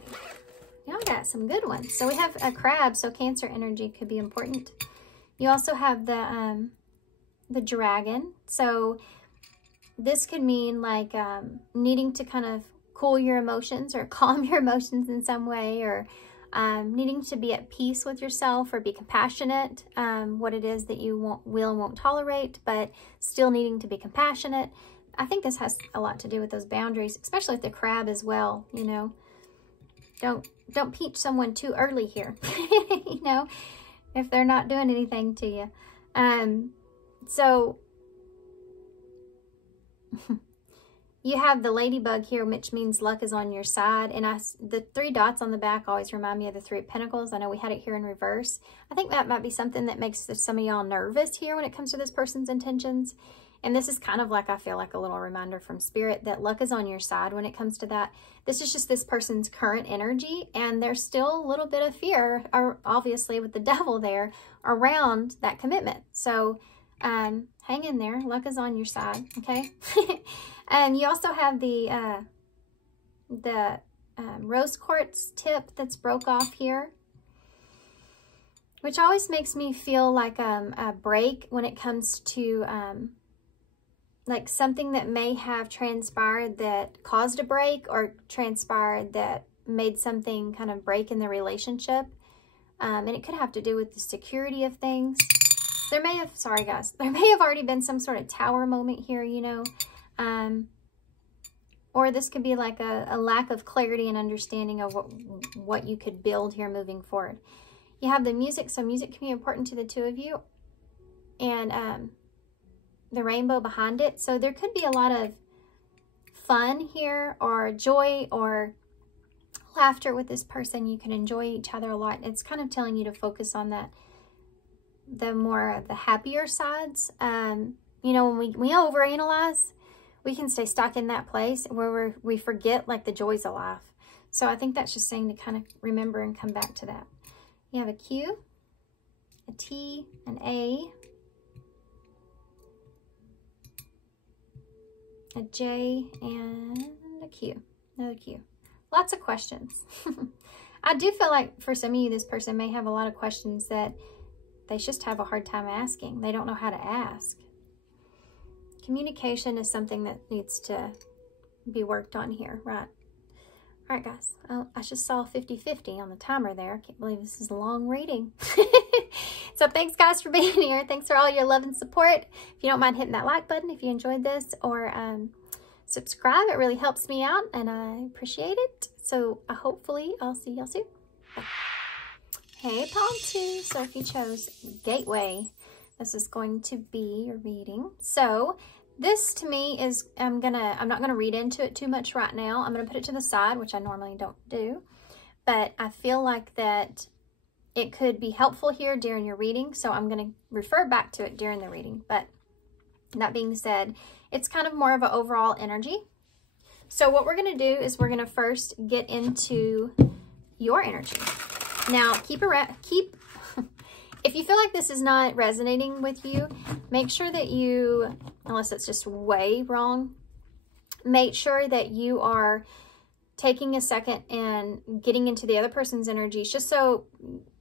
Y'all got some good ones. So we have a crab, so Cancer energy could be important. You also have the dragon. So this could mean like needing to kind of cool your emotions or calm your emotions in some way, or needing to be at peace with yourself or be compassionate, what it is that you will and won't tolerate, but still needing to be compassionate. I think this has a lot to do with those boundaries, especially with the crab as well, you know. Don't peach someone too early here, you know, if they're not doing anything to you. So you have the ladybug here, which means luck is on your side. And the 3 dots on the back always remind me of the 3 of Pentacles. I know we had it here in reverse. I think that might be something that makes some of y'all nervous here when it comes to this person's intentions. And this is kind of like, I feel like a little reminder from Spirit that luck is on your side when it comes to that. This is just this person's current energy, and there's still a little bit of fear, obviously with the devil there, around that commitment. So hang in there. Luck is on your side, okay? You also have the rose quartz tip that's broke off here, which always makes me feel like a break when it comes to like something that may have transpired that caused a break, or transpired that made something kind of break in the relationship. And it could have to do with the security of things. There may have, sorry guys, there may have already been some sort of tower moment here, you know. Or this could be like a lack of clarity and understanding of what you could build here moving forward. You have the music, so music can be important to the 2 of you. And the rainbow behind it. So there could be a lot of fun here, or joy, or laughter with this person. You can enjoy each other a lot. It's kind of telling you to focus on that, the more the happier sides. You know, when we overanalyze, we can stay stuck in that place where we forget like the joys of life. So I think that's just saying to kind of remember and come back to that. You have a Q, a T, an A, a J, and a Q. Another Q. Lots of questions. I do feel like for some of you, this person may have a lot of questions that they just have a hard time asking. They don't know how to ask. Communication is something that needs to be worked on here, right? All right, guys. Oh, I just saw 50-50 on the timer there. I can't believe this is a long reading. So thanks, guys, for being here. Thanks for all your love and support. If you don't mind hitting that like button if you enjoyed this, or subscribe. It really helps me out, and I appreciate it. So hopefully I'll see y'all soon. Bye. Hey, Palm 2. So if you chose Gateway, this is going to be your reading. So this to me is, I'm not gonna read into it too much right now. I'm gonna put it to the side, which I normally don't do, but I feel like that it could be helpful here during your reading. So I'm gonna refer back to it during the reading. But that being said, it's kind of more of an overall energy. So what we're gonna do is we're gonna first get into your energy. Now if you feel like this is not resonating with you, make sure that you, unless it's just way wrong, make sure that you are taking a second and getting into the other person's energies, just so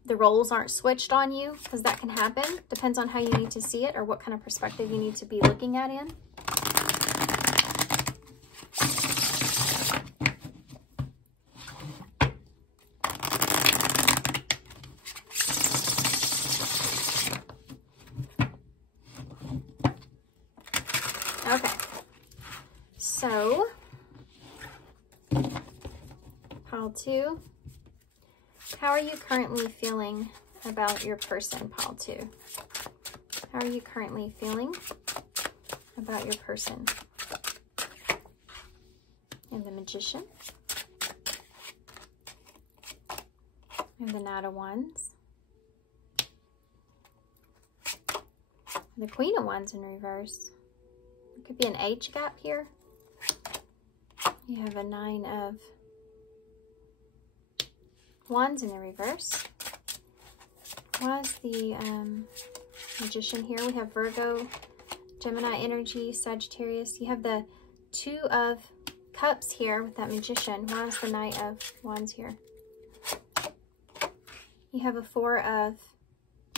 the roles aren't switched on you, because that can happen. Depends on how you need to see it, or what kind of perspective you need to be looking at in. Okay, so pile 2, how are you currently feeling about your person, pile 2? How are you currently feeling about your person? And the Magician, and the Knight of Wands, The Queen of Wands in reverse. It could be an age gap here. You have a 9 of Wands in the reverse. Why is the Magician here? We have Virgo, Gemini energy, Sagittarius. You have the 2 of Cups here with that Magician. Why is the Knight of Wands here? You have a 4 of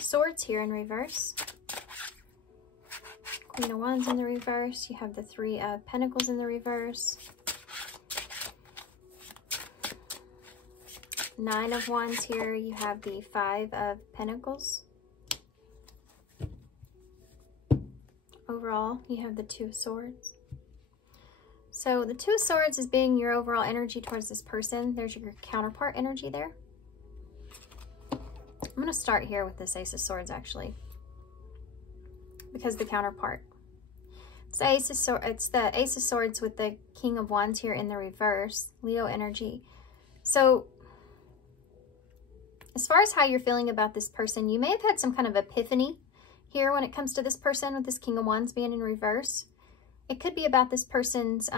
Swords here in reverse. Queen of Wands in the reverse. You have the 3 of Pentacles in the reverse. 9 of Wands here. You have the 5 of Pentacles. Overall, you have the 2 of Swords. So the 2 of Swords is being your overall energy towards this person. There's your counterpart energy there. I'm going to start here with this Ace of Swords, actually, because the counterpart. It's the Ace of Swords with the King of Wands here in the reverse, Leo energy. So as far as how you're feeling about this person, you may have had some kind of epiphany here when it comes to this person with this King of Wands being in reverse. It could be about this person's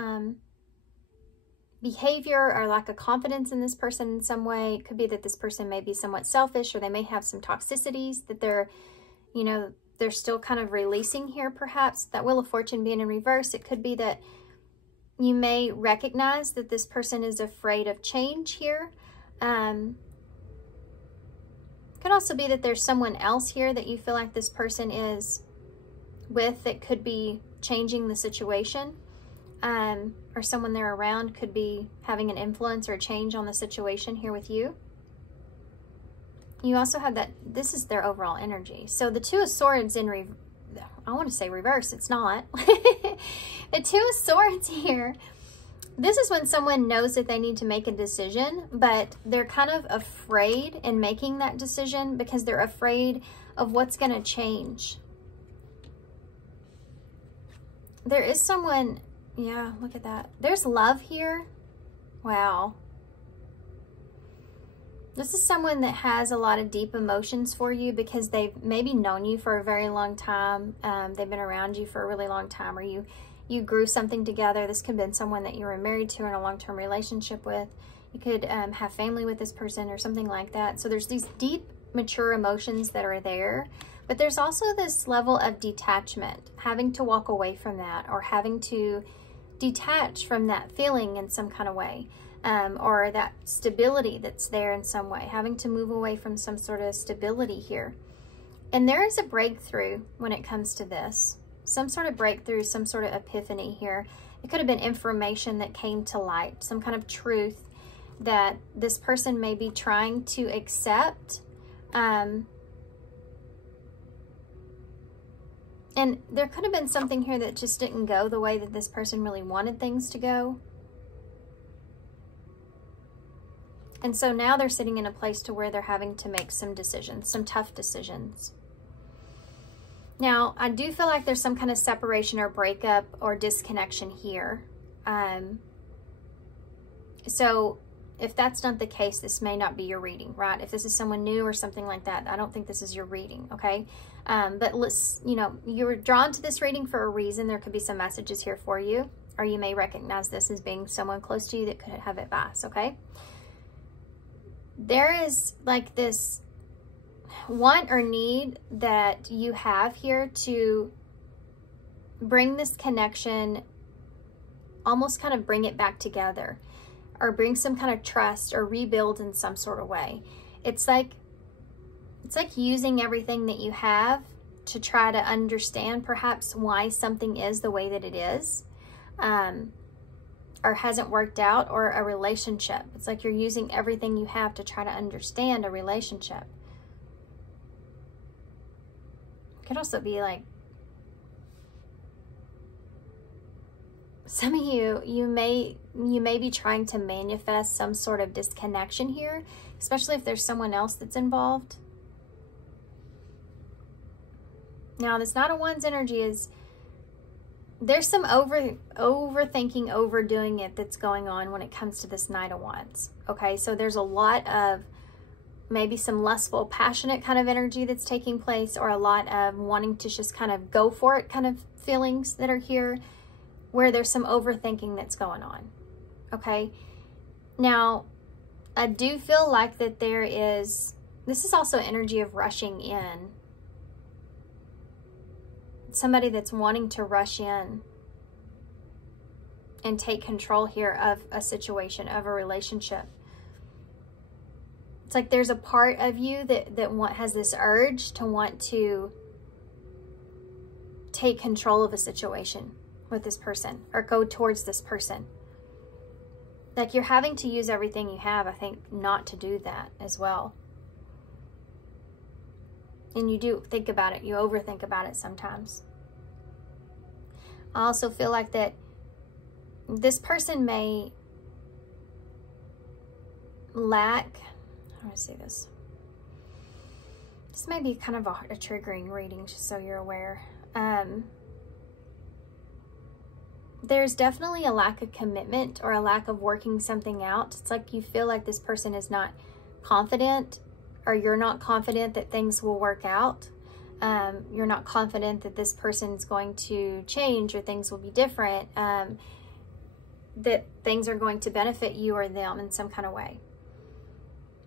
behavior or lack of confidence in this person in some way. It could be that this person may be somewhat selfish, or they may have some toxicities that they're, you know, they're still kind of releasing here perhaps. That Wheel of Fortune being in reverse, it could be that you may recognize that this person is afraid of change here. Could also be that there's someone else here that you feel like this person is with that could be changing the situation. Or someone they're around could be having an influence or a change on the situation here with you. You also have that, this is their overall energy. So the 2 of Swords in I want to say reverse, it's not. The 2 of Swords here, this is when someone knows that they need to make a decision, but they're kind of afraid in making that decision because they're afraid of what's going to change. There is someone, yeah, look at that. There's love here. Wow. This is someone that has a lot of deep emotions for you because they've maybe known you for a very long time. They've been around you for a really long time, or you grew something together. This could have been someone that you were married to or in a long-term relationship with. You could have family with this person or something like that. So there's these deep, mature emotions that are there. But there's also this level of detachment, having to walk away from that, or having to detach from that feeling in some kind of way, or that stability that's there in some way, having to move away from some sort of stability here. And there is a breakthrough when it comes to this, some sort of breakthrough, some sort of epiphany here. It could have been information that came to light, some kind of truth that this person may be trying to accept. And there could have been something here that just didn't go the way that this person really wanted things to go. And so now they're sitting in a place to where they're having to make some decisions, some tough decisions. Now, I do feel like there's some kind of separation or breakup or disconnection here. So if that's not the case, this may not be your reading, right? If this is someone new or something like that, I don't think this is your reading, okay? But let's, you know, you were drawn to this reading for a reason. There could be some messages here for you, or you may recognize this as being someone close to you that could have advice, okay? There is like this want or need that you have here to bring this connection, almost kind of bring it back together, or bring some kind of trust or rebuild in some sort of way. It's like using everything that you have to try to understand perhaps why something is the way that it is, or hasn't worked out, or a relationship. It's like you're using everything you have to try to understand a relationship. It could also be like, some of you may be trying to manifest some sort of disconnection here, especially if there's someone else that's involved. Now, this Knight of Wands energy is, there's some overthinking, overdoing it that's going on when it comes to this Knight of Wands. Okay, so there's a lot of maybe some lustful, passionate kind of energy that's taking place, or a lot of wanting to just kind of go for it kind of feelings that are here, where there's some overthinking that's going on. Okay. Now, I do feel like that this is also energy of rushing in. Somebody that's wanting to rush in and take control here of a situation, of a relationship. It's like there's a part of you that has this urge to want to take control of a situation with this person, or go towards this person. Like you're having to use everything you have, I think, not to do that as well. And you do think about it, you overthink about it sometimes. I also feel like that this person may lack, how do I say this? This may be kind of a triggering reading, just so you're aware. There's definitely a lack of commitment, or a lack of working something out. It's like you feel like this person is not confident, or you're not confident that things will work out. You're not confident that this person's going to change, or things will be different, that things are going to benefit you or them in some kind of way.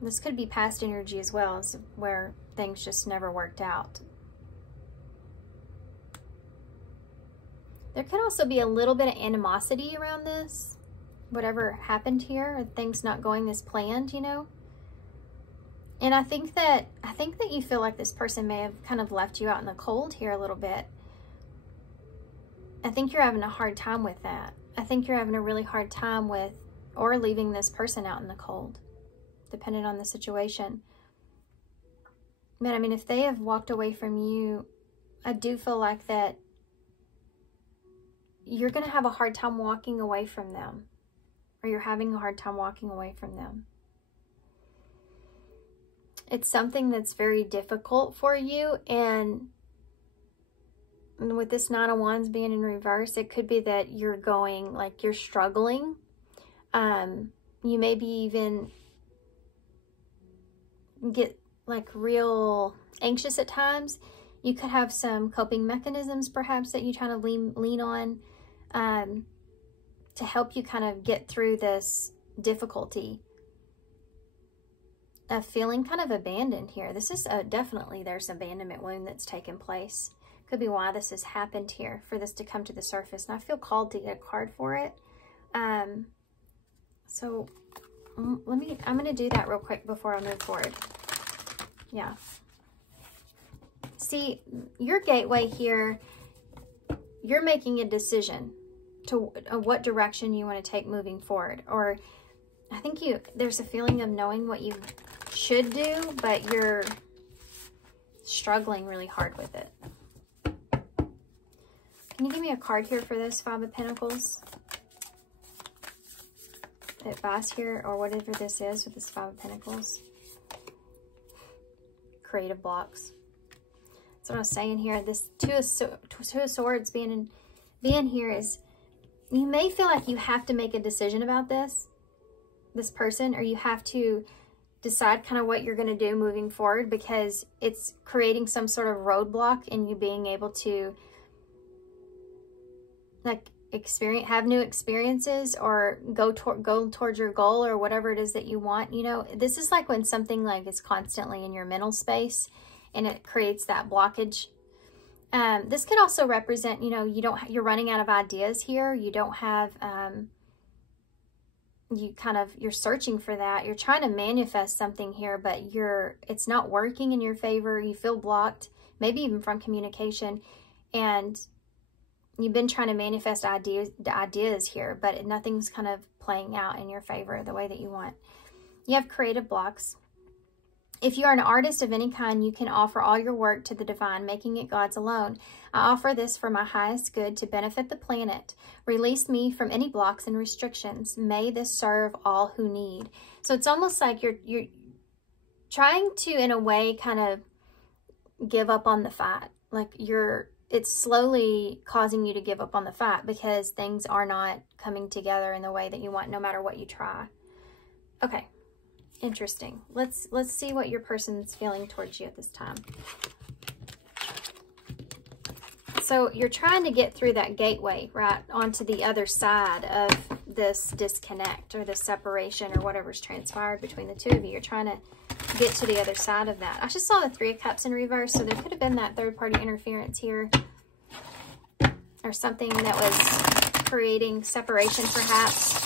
This could be past energy as well, as where things just never worked out. There could also be a little bit of animosity around this, whatever happened here, or things not going as planned, you know. And I think that you feel like this person may have kind of left you out in the cold here a little bit. I think you're having a hard time with that. I think you're having a really hard time with, or leaving this person out in the cold, depending on the situation. But I mean, if they have walked away from you, I do feel like that you're going to have a hard time walking away from them, or you're having a hard time walking away from them. It's something that's very difficult for you, and with this Nine of Wands being in reverse, it could be that you're going, like, you're struggling. You maybe even get like real anxious at times. You could have some coping mechanisms perhaps that you try to lean on to help you kind of get through this difficulty of feeling kind of abandoned here. This is definitely, there's abandonment wound that's taken place. Could be why this has happened here, for this to come to the surface. And I feel called to get a card for it. So I'm going to do that real quick before I move forward. Yeah. See, your gateway here, you're making a decision to what direction you want to take moving forward. Or I think there's a feeling of knowing what you should do, but you're struggling really hard with it. Can you give me a card here for this Five of Pentacles? Advice here, or whatever this is with this Five of Pentacles. Creative blocks. That's what I was saying here. This Two of Swords being here is, you may feel like you have to make a decision about this person, or you have to decide kind of what you're going to do moving forward, because it's creating some sort of roadblock in you being able to like have new experiences, or go towards your goal, or whatever it is that you want. You know, this is like when something like is constantly in your mental space and it creates that blockage. This could also represent, you know, you're running out of ideas here. You don't have, you're searching for that. You're trying to manifest something here, but it's not working in your favor. You feel blocked, maybe even from communication, and you've been trying to manifest ideas here, but nothing's kind of playing out in your favor the way that you want. You have creative blocks. If you are an artist of any kind, you can offer all your work to the divine, making it God's alone. I offer this for my highest good to benefit the planet. Release me from any blocks and restrictions. May this serve all who need. So it's almost like you're trying to, in a way, kind of give up on the fight. Like it's slowly causing you to give up on the fight, because things are not coming together in the way that you want, no matter what you try. Okay. Interesting. Let's see what your person's feeling towards you at this time. So you're trying to get through that gateway, right, onto the other side of this disconnect or this separation or whatever's transpired between the two of you. You're trying to get to the other side of that. I just saw the Three of Cups in reverse, so there could have been that third-party interference here or something that was creating separation, perhaps.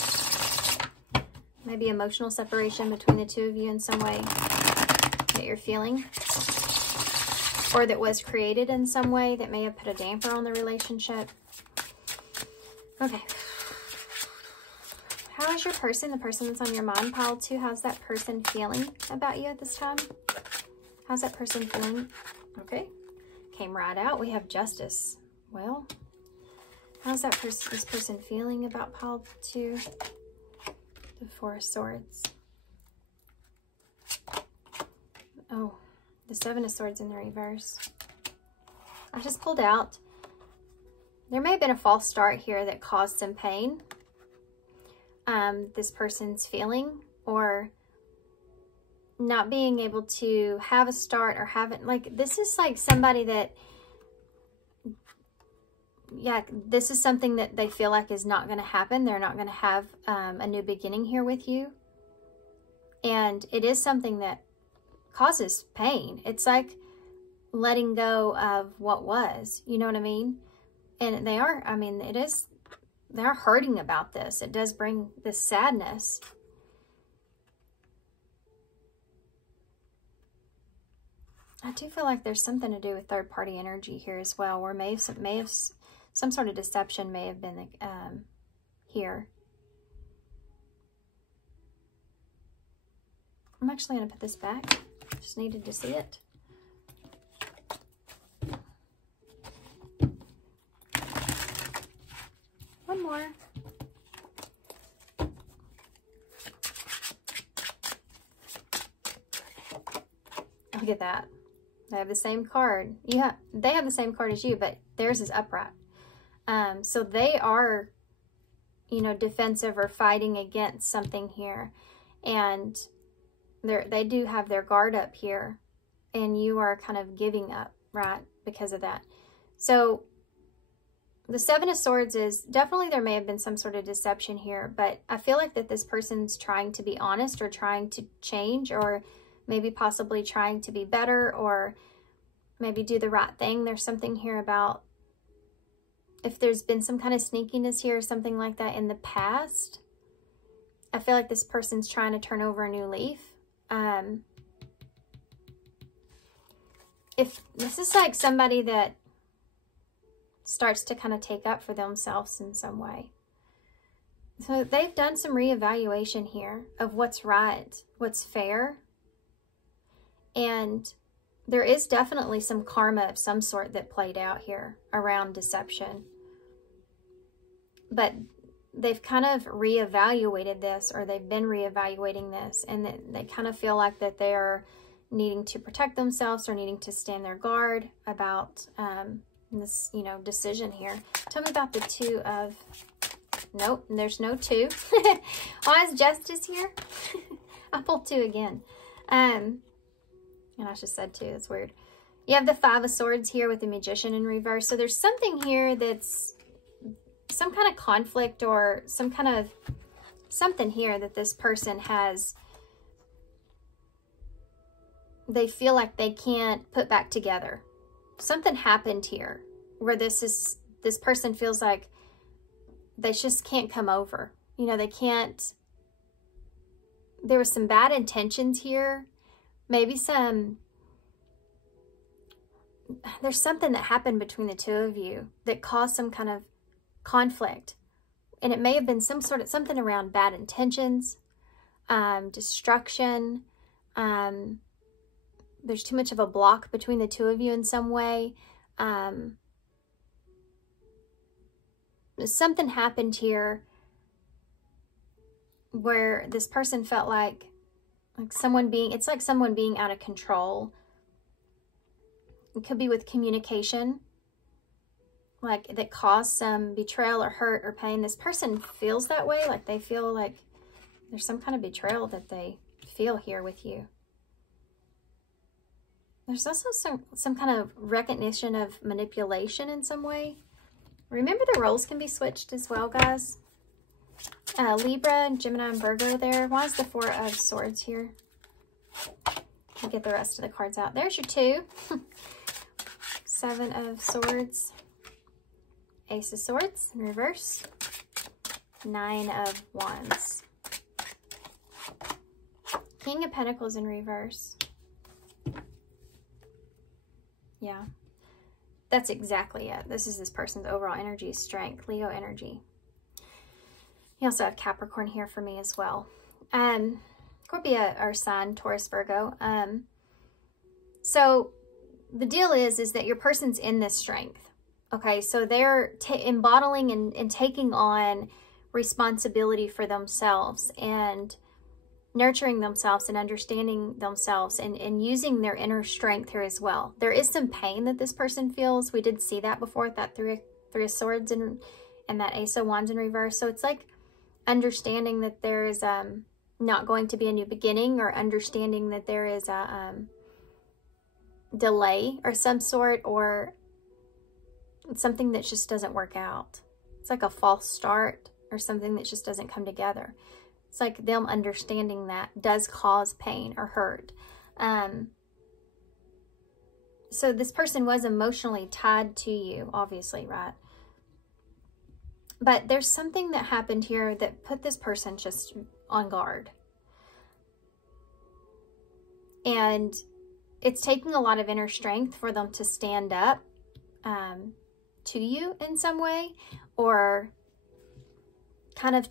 Maybe emotional separation between the two of you in some way that you're feeling, or that was created in some way that may have put a damper on the relationship. Okay. How is your person, the person that's on your mind pile 2, how's that person feeling about you at this time? How's that person feeling? Okay. Came right out. We have Justice. Well, how's that this person feeling about pile 2? The Four of Swords. Oh, the Seven of Swords in the reverse. I just pulled out. There may have been a false start here that caused some pain. This person's feeling, or not being able to have a start, or haven't, like, this is like somebody that, yeah, this is something that they feel like is not going to happen. They're not going to have a new beginning here with you. And it is something that causes pain. It's like letting go of what was, you know what I mean? And they are, I mean, it is, they're hurting about this. It does bring this sadness. I do feel like there's something to do with third-party energy here as well, where some sort of deception may have been here. I'm actually going to put this back. Just needed to see it. One more. Look at that. They have the same card. They have the same card as you, but theirs is upright. So they are, you know, defensive or fighting against something here. And they do have their guard up here. And you are kind of giving up, right, because of that. So the Seven of Swords is definitely, there may have been some sort of deception here. But I feel like that this person's trying to be honest, or trying to change, or maybe possibly trying to be better, or maybe do the right thing. There's something here about if there's been some kind of sneakiness here or something like that in the past. I feel like this person's trying to turn over a new leaf. If this is like somebody that starts to kind of take up for themselves in some way. So they've done some reevaluation here of what's right, what's fair. And there is definitely some karma of some sort that played out here around deception. But they've kind of reevaluated this, or they've been reevaluating this, and they kind of feel like that they're needing to protect themselves, or needing to stand their guard about this, you know, decision here. Tell me about the Two of... Nope, there's no 2. Why is Justice here? I pulled 2 again. And I just said 2. That's weird. You have the Five of Swords here with the Magician in reverse. So there's something here that's some kind of conflict, or some kind of something here that this person has. They feel like they can't put back together. Something happened here where this person feels like they just can't come over. You know, they can't. There was some bad intentions here. Maybe there's something that happened between the two of you that caused some kind of conflict. And it may have been something around bad intentions, destruction. There's too much of a block between the two of you in some way. Something happened here where this person felt like someone being out of control. It could be with communication, like that caused some betrayal or hurt or pain. This person feels that way, like they feel like there's some kind of betrayal that they feel here with you. There's also some kind of recognition of manipulation in some way. Remember, the roles can be switched as well, guys. Libra, Gemini, and Virgo there. Why is the Four of Swords here? I'll get the rest of the cards out. There's your 2. Seven of Swords. Ace of Swords in reverse. 9 of Wands. King of Pentacles in reverse. Yeah. That's exactly it. This is this person's overall energy, strength, Leo energy. You also have Capricorn here for me as well. Scorpio, our sign, Taurus, Virgo. So the deal is that your person's in this strength. Okay, so they're embodying and taking on responsibility for themselves and nurturing themselves and understanding themselves and using their inner strength here as well. There is some pain that this person feels. We did see that before, that three of Swords and that Ace of Wands in reverse. So it's like understanding that there is not going to be a new beginning, or understanding that there is a delay or some sort, or something that just doesn't work out. It's like a false start or something that just doesn't come together. It's like them understanding that does cause pain or hurt. So this person was emotionally tied to you, obviously, right? But there's something that happened here that put this person just on guard. And it's taking a lot of inner strength for them to stand up to you in some way, or kind of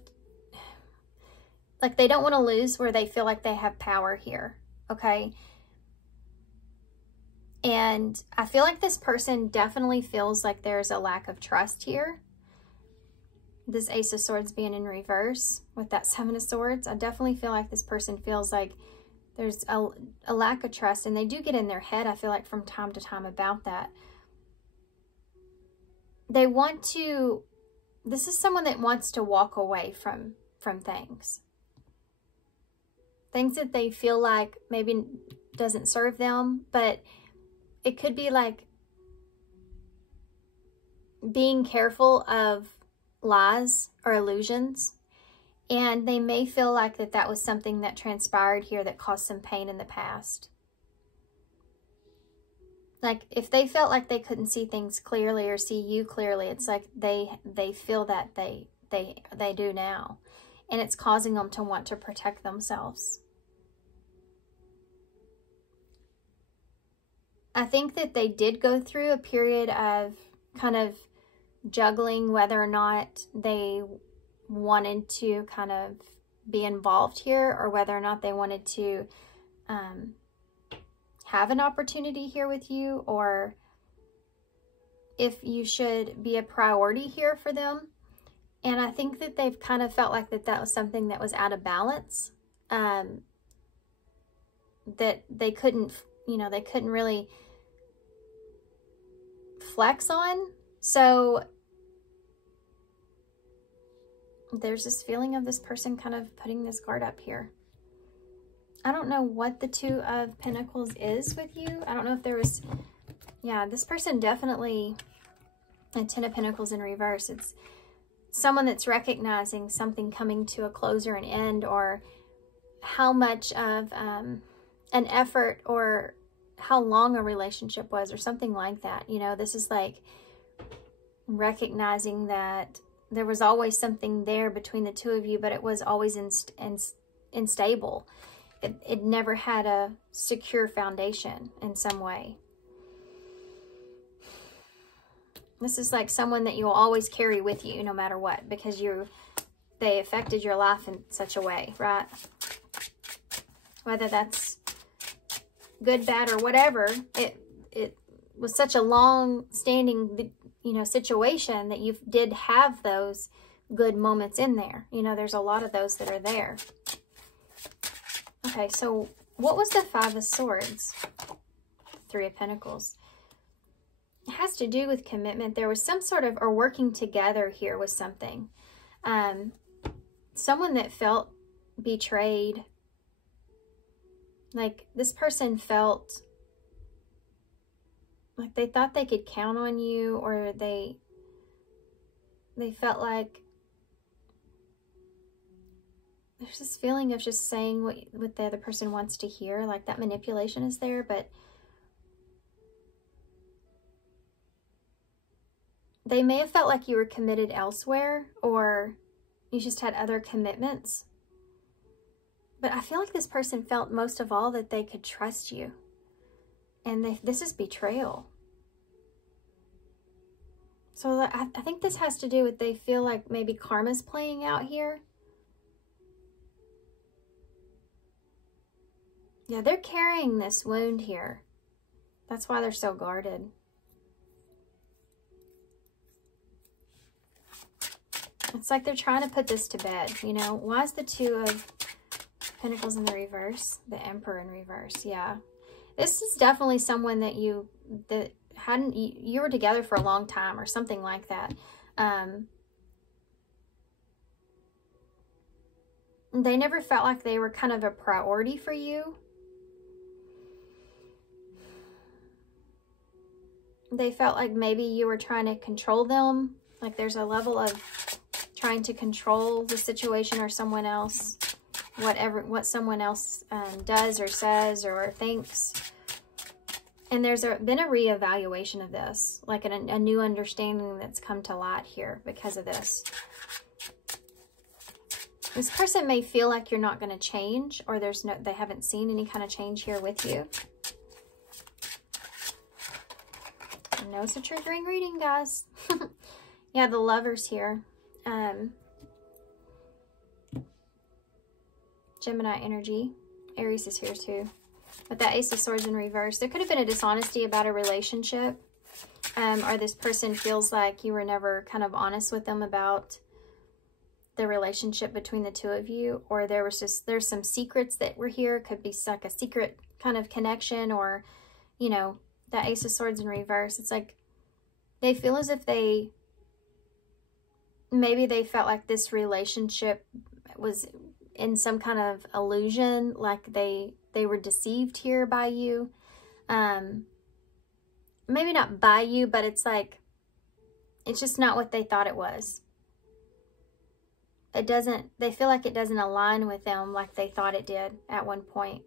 like they don't want to lose where they feel like they have power here, okay? And I feel like this person definitely feels like there's a lack of trust here. This Ace of Swords being in reverse with that Seven of Swords, I definitely feel like this person feels like there's a lack of trust, and they do get in their head, I feel like, from time to time about that. They want to, this is someone that wants to walk away from things. Things that they feel like maybe doesn't serve them, but it could be like being careful of lies or illusions. And they may feel like that was something that transpired here that caused some pain in the past. Like if they felt like they couldn't see things clearly or see you clearly, it's like they feel that they do now. And it's causing them to want to protect themselves. I think that they did go through a period of kind of juggling whether or not they wanted to kind of be involved here, or whether or not they wanted to have an opportunity here with you, or if you should be a priority here for them. And I think that they've kind of felt like that was something that was out of balance, that they couldn't, you know, they couldn't really flex on. So there's this feeling of this person kind of putting this guard up here. I don't know what the Two of Pentacles is with you. I don't know if there was, yeah, this person definitely, a Ten of Pentacles in reverse. It's someone that's recognizing something coming to a close or an end, or how much of an effort or how long a relationship was, or something like that. You know, this is like recognizing that there was always something there between the two of you, but it was always unstable. It never had a secure foundation in some way. This is like someone that you'll always carry with you no matter what, because they affected your life in such a way, right? Whether that's good, bad, or whatever, it was such a long-standing, you know, situation that you did have those good moments in there. You know, there's a lot of those that are there. Okay, so what was the Five of Swords? Three of Pentacles. It has to do with commitment. There was some sort of, or working together here with something. Someone that felt betrayed Like, this person felt like they thought they could count on you, or they felt like there's this feeling of just saying what the other person wants to hear. Like, that manipulation is there, but they may have felt like you were committed elsewhere, or you just had other commitments. But I feel like this person felt most of all that they could trust you. And this is betrayal. So I think this has to do with, they feel like maybe karma's playing out here. Yeah, they're carrying this wound here. That's why they're so guarded. It's like they're trying to put this to bed, you know. Why is the Two of Pentacles in the reverse? The Emperor in reverse, yeah. This is definitely someone that you were together for a long time or something like that. They never felt like they were kind of a priority for you. They felt like maybe you were trying to control them. Like, there's a level of trying to control the situation or someone else, what someone else does or says or thinks. And there's been a reevaluation of this, like a new understanding that's come to light here because of this. This person may feel like you're not going to change, or they haven't seen any kind of change here with you. I know it's a triggering reading, guys. Yeah, the Lovers here. Gemini energy. Aries is here too. With that Ace of Swords in reverse, there could have been a dishonesty about a relationship. Or this person feels like you were never kind of honest with them about the relationship between the two of you. Or there's some secrets that were here. Could be like a secret kind of connection, or, you know, that Ace of Swords in reverse. It's like they feel as if maybe they felt like this relationship was in some kind of illusion, like they were deceived here by you. Maybe not by you, but it's like, it's just not what they thought it was. They feel like it doesn't align with them like they thought it did at one point.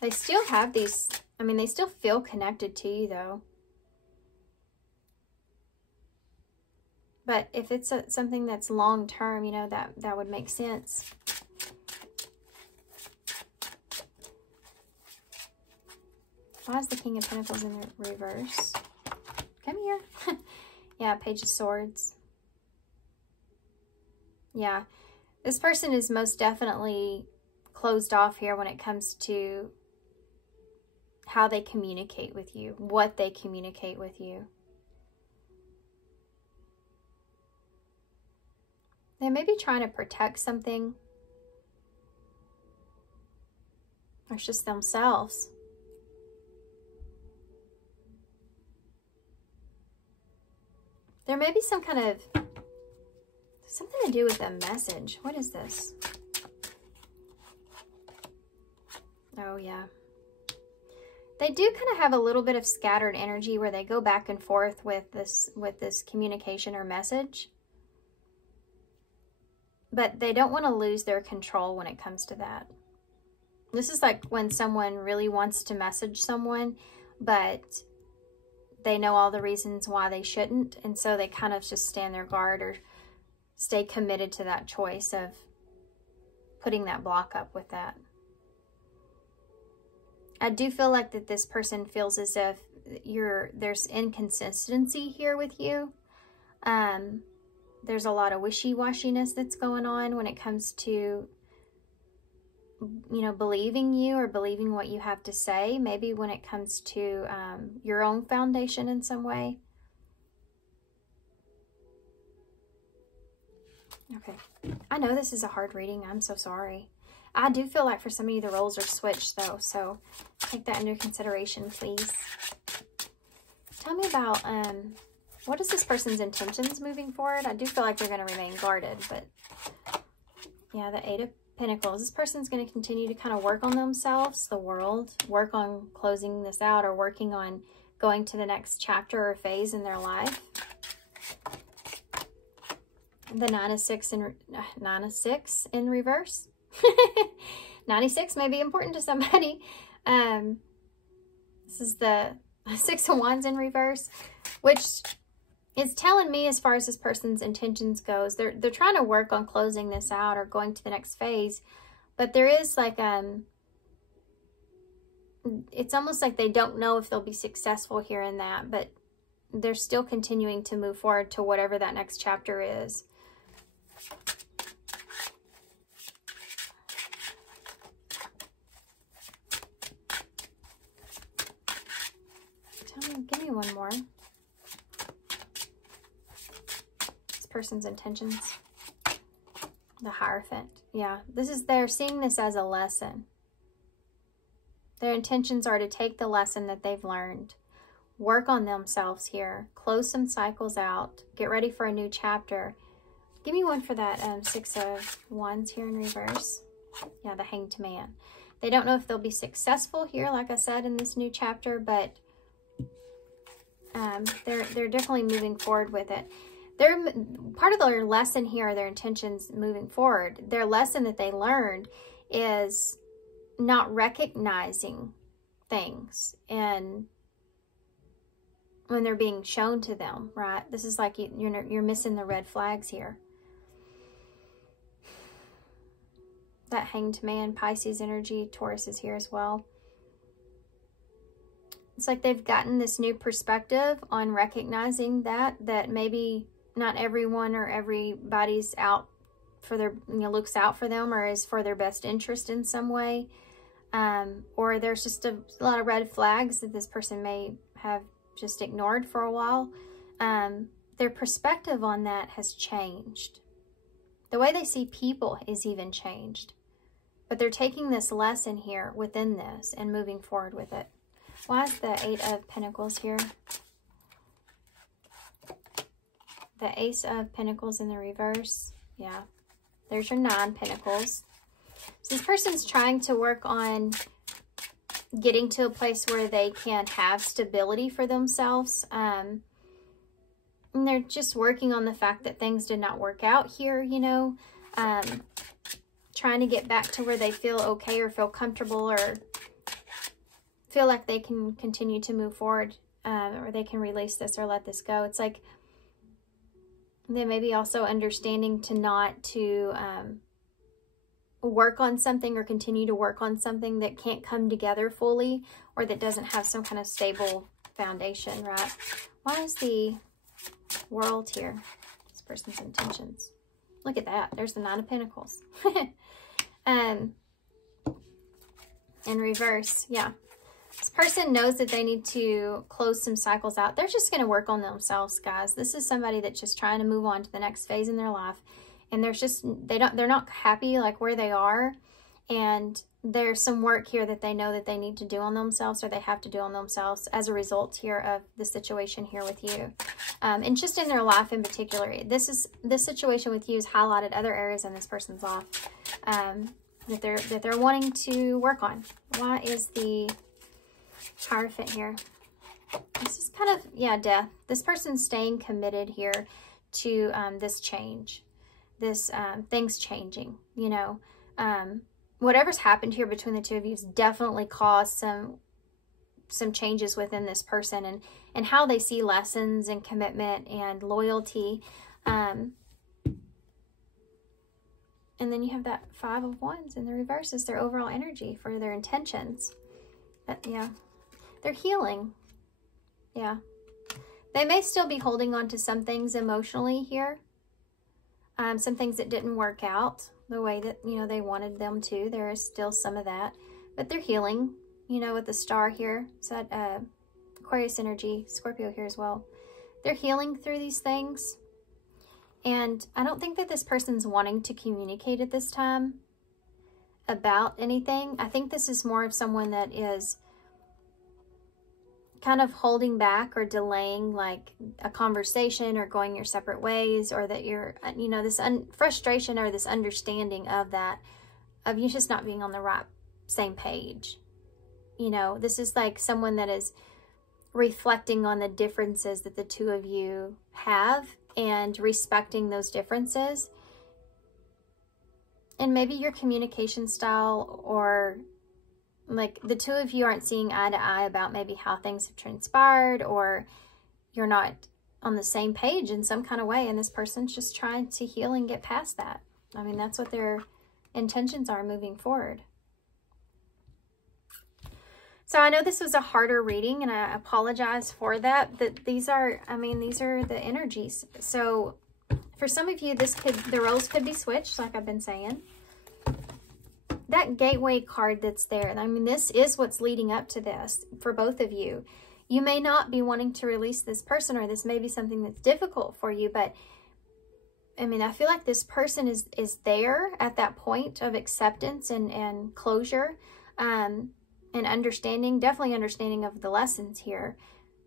They still have these, I mean, they still feel connected to you though. But if it's something that's long term, you know, that would make sense. Why is the King of Pentacles in the reverse? Come here. Yeah, Page of Swords. Yeah, this person is most definitely closed off here when it comes to how they communicate with you, what they communicate with you. They may be trying to protect something. Or it's just themselves. There may be some kind of, something to do with a message. What is this? Oh, yeah. They do kind of have a little bit of scattered energy where they go back and forth with this communication or message. But they don't want to lose their control when it comes to that. This is like when someone really wants to message someone, but they know all the reasons why they shouldn't. And so they kind of just stand their guard or stay committed to that choice of putting that block up with that. I do feel like that this person feels as if there's inconsistency here with you. There's a lot of wishy-washiness that's going on when it comes to, you know, believing you or believing what you have to say. Maybe when it comes to your own foundation in some way. Okay. I know this is a hard reading. I'm so sorry. I do feel like for some of you the roles are switched though, so take that into consideration, please. Tell me about What is this person's intentions moving forward? I do feel like they're going to remain guarded, but yeah, the Eight of Pentacles. This person's going to continue to kind of work on themselves, the world, work on closing this out or working on going to the next chapter or phase in their life. The Nine of Six in reverse. 96 may be important to somebody. This is the Six of Wands in reverse, which is telling me, as far as this person's intentions goes, they're trying to work on closing this out or going to the next phase, but there is like it's almost like they don't know if they'll be successful here in that, but they're still continuing to move forward to whatever that next chapter is. Give me one more. This person's intentions. The Hierophant. Yeah, they're seeing this as a lesson. Their intentions are to take the lesson that they've learned, work on themselves here, close some cycles out, get ready for a new chapter. Give me one for that Six of Wands here in reverse. Yeah, the Hanged Man. They don't know if they'll be successful here, like I said, in this new chapter, but they're definitely moving forward with it. They're part of their lesson here, their intentions moving forward. Their lesson that they learned is not recognizing things and when they're being shown to them, right? This is like you're missing the red flags here. That Hanged Man, Pisces energy, Taurus is here as well. It's like they've gotten this new perspective on recognizing that maybe not everyone or everybody's out for their, looks out for them or is for their best interest in some way. Or there's just a lot of red flags that this person may have just ignored for a while. Their perspective on that has changed. The way they see people is even changed. But they're taking this lesson here within this and moving forward with it. Why is the Eight of Pentacles here? The Ace of Pentacles in the reverse. Yeah. There's your Nine Pentacles. So this person's trying to work on getting to a place where they can have stability for themselves. And they're just working on the fact that things did not work out here, trying to get back to where they feel okay or feel comfortable or feel like they can continue to move forward, or they can release this or let this go. It's like they may be also understanding to not to work on something or continue to work on something that can't come together fully or that doesn't have some kind of stable foundation, right? Why is the World here? This person's intentions. Look at that. There's the Nine of Pentacles. In reverse, yeah. This person knows that they need to close some cycles out. They're just going to work on themselves, guys. This is somebody that's just trying to move on to the next phase in their life. And there's just, they're not happy like where they are. And there's some work here that they know that they need to do on themselves or they have to do on themselves as a result here of the situation here with you. And just in their life in particular, this situation with you has highlighted other areas in this person's life that they're wanting to work on. Why is the Hierophant here? This is kind of, yeah, death. This person's staying committed here to this change, this things changing, whatever's happened here between the two of you has definitely caused some changes within this person and how they see lessons and commitment and loyalty. And then you have that Five of Wands in the reverse is their overall energy for their intentions. But yeah, they're healing. Yeah. They may still be holding on to some things emotionally here. Some things that didn't work out the way that, they wanted them to. There is still some of that. But they're healing, with the star here. So that Aquarius energy, Scorpio here as well. They're healing through these things. And I don't think that this person's wanting to communicate at this time about anything. I think this is more of someone that is kind of holding back or delaying like a conversation or going your separate ways, or that you're, you know, this frustration or this understanding of that, of you just not being on the right same page. You know, this is like someone that is reflecting on the differences that the two of you have and respecting those differences. And maybe your communication style, or like the two of you aren't seeing eye to eye about maybe how things have transpired, or you're not on the same page in some kind of way, and this person's just trying to heal and get past that. I mean, that's what their intentions are moving forward. So I know this was a harder reading, and I apologize for that. That these are, I mean, these are the energies. So for some of you, the roles could be switched, like I've been saying. That gateway card that's there, I mean, this is what's leading up to this for both of you. You may not be wanting to release this person, or this may be something that's difficult for you, but I mean, I feel like this person is there at that point of acceptance and closure, and understanding, definitely understanding of the lessons here.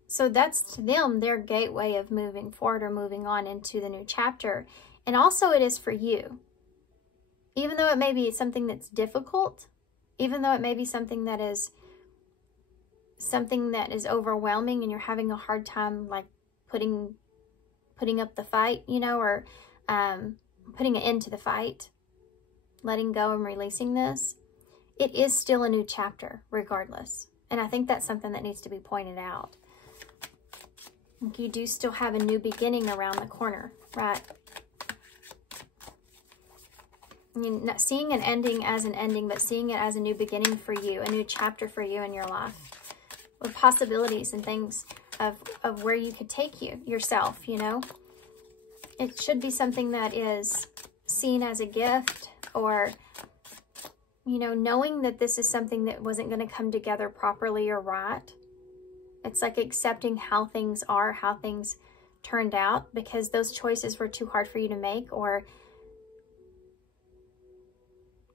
So that's to them their gateway of moving forward or moving on into the new chapter. And also it is for you. Even though it may be something that's difficult, even though it may be something that is overwhelming and you're having a hard time like putting up the fight, you know, or putting an end to the fight, letting go and releasing this, it is still a new chapter regardless. And I think that's something that needs to be pointed out. You do still have a new beginning around the corner, right? You're not seeing an ending as an ending, but seeing it as a new beginning for you, a new chapter for you in your life, with possibilities and things of where you could take yourself, you know? It should be something that is seen as a gift, or, you know, knowing that this is something that wasn't going to come together properly or right. It's like accepting how things are, how things turned out, because those choices were too hard for you to make, or,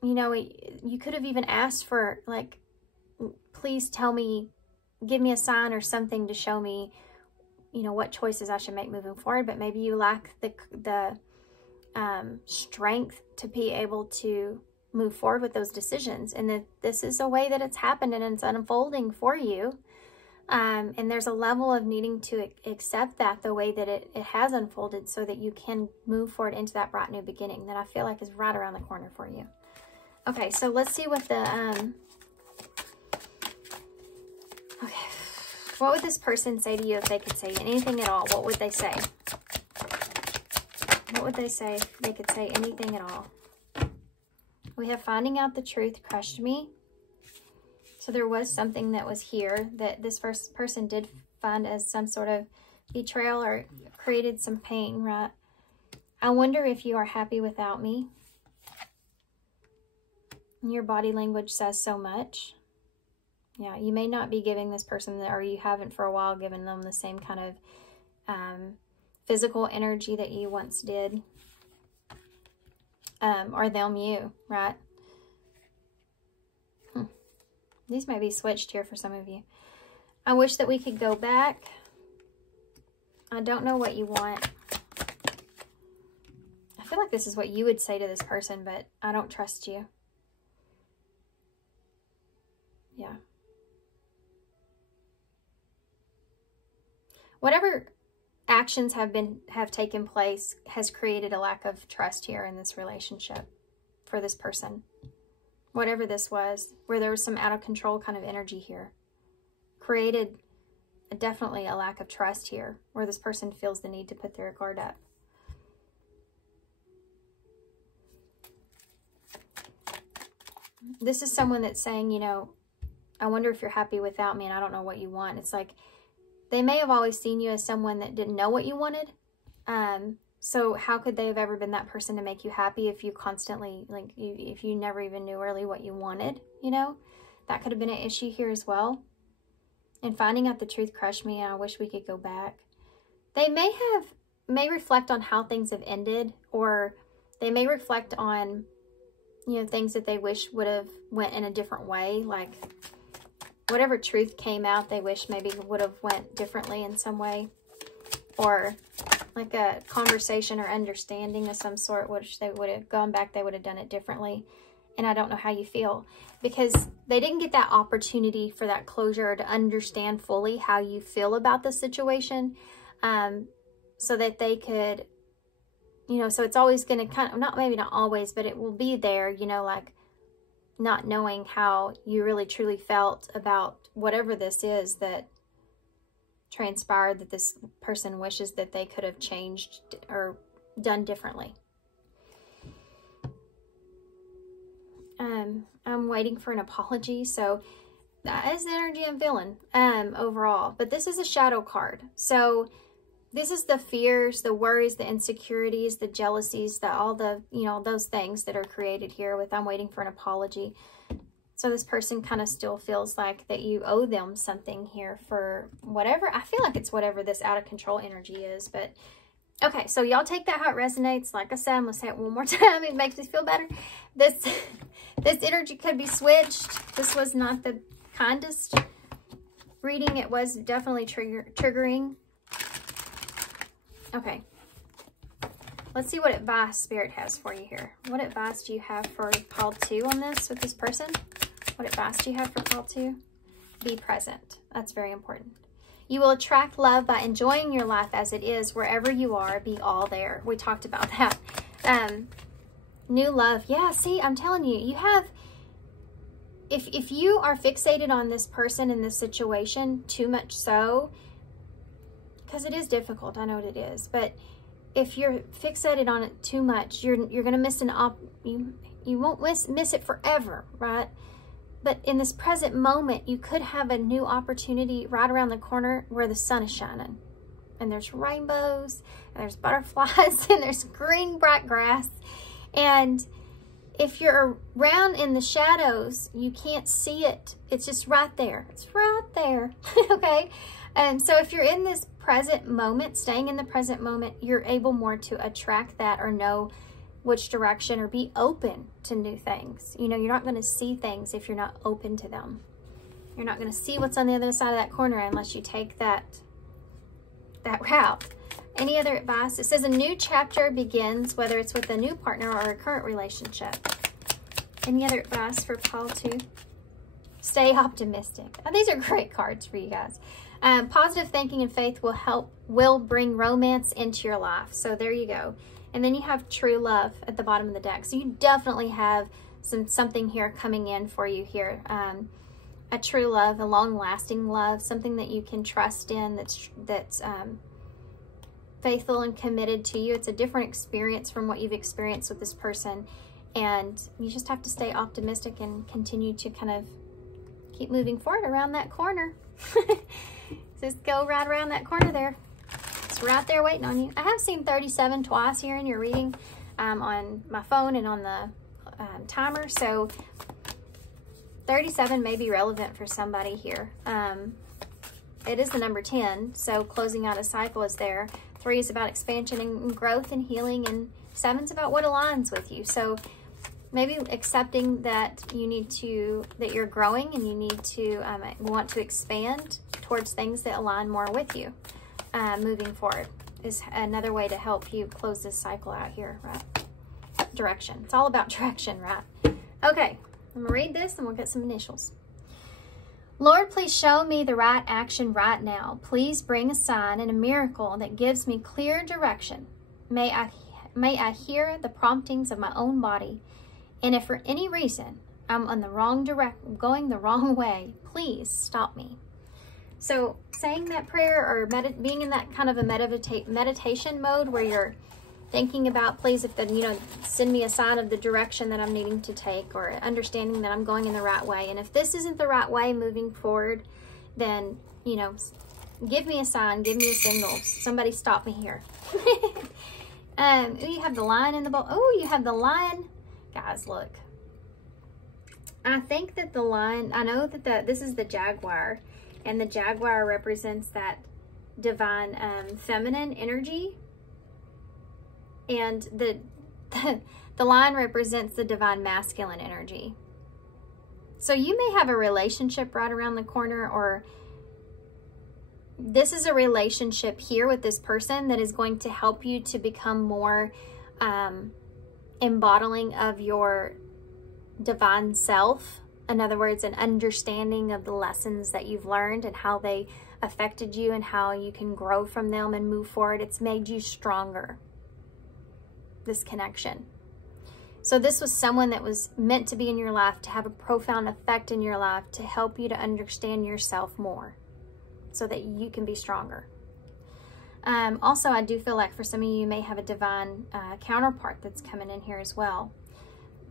you know, you could have even asked for, like, please tell me, give me a sign or something to show me, you know, what choices I should make moving forward. But maybe you lack the strength to be able to move forward with those decisions. And that this is a way that it's happened and it's unfolding for you. And there's a level of needing to accept that the way that it has unfolded, so that you can move forward into that bright new beginning that I feel like is right around the corner for you. Okay, so let's see what the, okay, what would this person say to you if they could say anything at all? What would they say? What would they say if they could say anything at all? We have finding out the truth crushed me. So there was something that was here that this first person did find as some sort of betrayal or created some pain, right? I wonder if you are happy without me. Your body language says so much. Yeah, you may not be giving this person, or you haven't for a while given them the same kind of physical energy that you once did. Or them you, right? These might be switched here for some of you. I wish that we could go back. I don't know what you want. I feel like this is what you would say to this person, but I don't trust you. Yeah. Whatever actions have taken place has created a lack of trust here in this relationship for this person. Whatever this was, where there was some out of control kind of energy here, created definitely a lack of trust here, where this person feels the need to put their guard up. This is someone that's saying, you know, I wonder if you're happy without me, and I don't know what you want. It's like they may have always seen you as someone that didn't know what you wanted. So how could they have ever been that person to make you happy if you constantly, like, if you never even knew really what you wanted, you know? That could have been an issue here as well. And finding out the truth crushed me, and I wish we could go back. They may reflect on how things have ended, or they may reflect on, you know, things that they wish would have went in a different way. Like, whatever truth came out, they wish maybe would have went differently in some way. Or like a conversation or understanding of some sort, which they would have gone back, they would have done it differently. And I don't know how you feel, because they didn't get that opportunity for that closure, or to understand fully how you feel about the situation, so that they could, you know, so it's always going to kind of, maybe not always, but it will be there, you know, like not knowing how you really truly felt about whatever this is that transpired, that this person wishes that they could have changed or done differently. I'm waiting for an apology, so that is the energy I'm feeling overall. But this is a shadow card, so this is the fears, the worries, the insecurities, the jealousies, all the, you know, those things that are created here with I'm waiting for an apology. So this person kind of still feels like that you owe them something here for whatever. I feel like it's whatever this out of control energy is. But okay, so y'all take that how it resonates. Like I said, I'm going to say it one more time. It makes me feel better. This energy could be switched. This was not the kindest reading. It was definitely triggering. Okay. Let's see what advice Spirit has for you here. What advice do you have for Pile 2 on this with this person? What advice do you have for Pile 2? Be present. That's very important. You will attract love by enjoying your life as it is. Wherever you are, be all there. We talked about that. New love. Yeah, see, I'm telling you, you have, if you are fixated on this person in this situation, too much so, because it is difficult, I know what it is, but if you're fixated on it too much, you're going to miss you won't miss it forever, right? But in this present moment, you could have a new opportunity right around the corner where the sun is shining. And there's rainbows, and there's butterflies, and there's green, bright grass. And if you're around in the shadows, you can't see it. It's just right there. It's right there, okay? And so if you're in this present moment, staying in the present moment, you're able more to attract that or know which direction, or be open to new things. You know, you're not going to see things if you're not open to them. You're not going to see what's on the other side of that corner unless you take that route. Any other advice? It says a new chapter begins, whether it's with a new partner or a current relationship. Any other advice for Pile 2? Stay optimistic. Oh, these are great cards for you guys. Positive thinking and faith will bring romance into your life. So there you go. And then you have true love at the bottom of the deck. So you definitely have something here coming in for you here. A true love, a long-lasting love, something that you can trust in, that's faithful and committed to you. It's a different experience from what you've experienced with this person. And you just have to stay optimistic and continue to kind of keep moving forward around that corner. Just go right around that corner there. It's right there waiting on you. I have seen 37 twice here in your reading on my phone and on the timer. So 37 may be relevant for somebody here. It is the number 10. So closing out a cycle is there. 3 is about expansion and growth and healing. And 7 is about what aligns with you. So maybe accepting that that you're growing and you need to want to expand towards things that align more with you. Moving forward is another way to help you close this cycle out here, right? Direction. It's all about direction, right? Okay, I'm gonna read this and we'll get some initials. Lord, please show me the right action right now. Please bring a sign and a miracle that gives me clear direction. May I hear the promptings of my own body. And if for any reason I'm on the wrong going the wrong way, please stop me. So saying that prayer or being in that kind of a meditation mode where you're thinking about, please, if send me a sign of the direction that I'm needing to take, or understanding that I'm going in the right way. And if this isn't the right way moving forward, then, give me a sign, give me a signal. Somebody stop me here. You have the lion in the bowl. Oh, you have the lion. Guys, look. I think that the lion, I know that this is the jaguar, and the jaguar represents that divine feminine energy, and the lion represents the divine masculine energy. So you may have a relationship right around the corner, or this is a relationship here with this person that is going to help you to become more embodying of your divine self. In other words, an understanding of the lessons that you've learned and how they affected you and how you can grow from them and move forward. It's made you stronger, this connection. So this was someone that was meant to be in your life, to have a profound effect in your life, to help you to understand yourself more so that you can be stronger. Also, I do feel like for some of you, you may have a divine counterpart that's coming in here as well.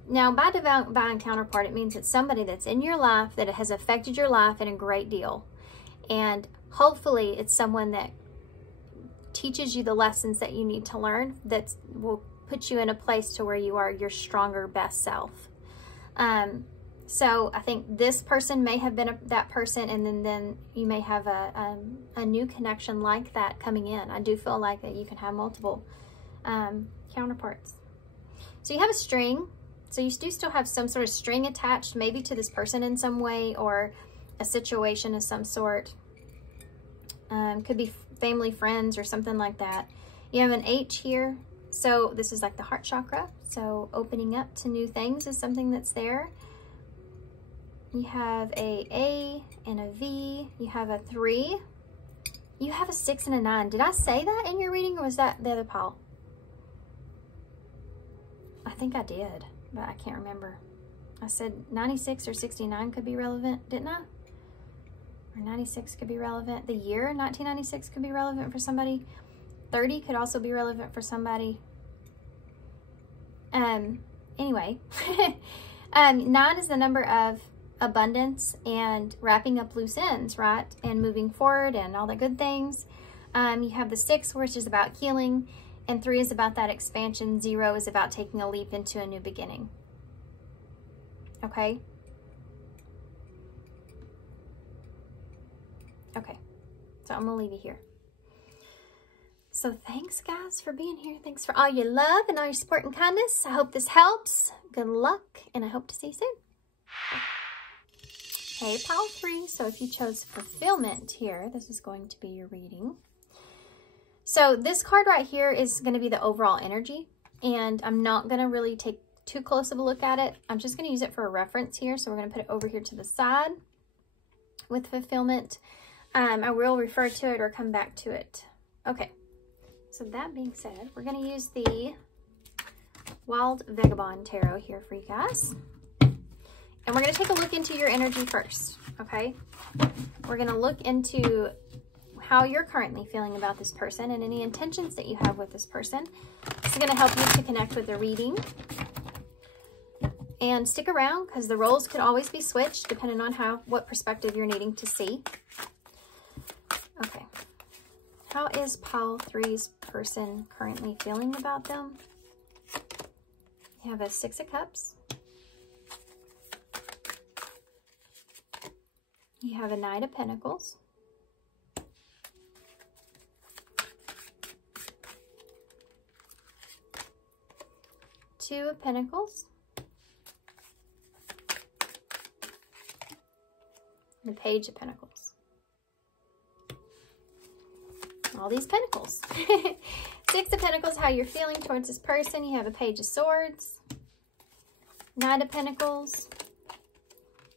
Now, by divine counterpart, it means it's somebody that's in your life that has affected your life in a great deal. And hopefully it's someone that teaches you the lessons that you need to learn, that will put you in a place to where you are your stronger, best self. So I think this person may have been that person, and then you may have a new connection like that coming in. I do feel like that you can have multiple counterparts. So you have a string. So you do still have some sort of string attached, maybe to this person in some way, or a situation of some sort. Could be family, friends, or something like that. You have an H here. So this is like the heart chakra. So opening up to new things is something that's there. You have a and a V. You have a 3. You have a 6 and a 9. Did I say that in your reading, or was that the other pile? I think I did, but I can't remember. I said 96 or 69 could be relevant, didn't I? Or 96 could be relevant. The year 1996 could be relevant for somebody. 30 could also be relevant for somebody. Anyway, 9 is the number of abundance and wrapping up loose ends, right? And moving forward and all the good things. You have the 6, which is about healing, and 3 is about that expansion. 0 is about taking a leap into a new beginning. Okay? Okay, so I'm gonna leave you here. So thanks, guys, for being here. Thanks for all your love and all your support and kindness. I hope this helps. Good luck, and I hope to see you soon. Okay, pile 3. So if you chose fulfillment here, this is going to be your reading. So this card right here is going to be the overall energy, and I'm not going to really take too close of a look at it. I'm just going to use it for a reference here. So we're going to put it over here to the side with fulfillment. I will refer to it or come back to it. Okay, so that being said, we're going to use the Wild Vagabond Tarot here for you guys. And we're going to take a look into your energy first, okay? We're going to look into how you're currently feeling about this person and any intentions that you have with this person. This is going to help you to connect with the reading. And stick around, because the roles could always be switched depending on what perspective you're needing to see. Okay. How is pile 3's person currently feeling about them? You have a 6 of Cups. You have a Knight of Pentacles. Two of Pentacles. The Page of Pentacles. All these Pentacles. 6 of Pentacles, how you're feeling towards this person. You have a Page of Swords. Knight of Pentacles.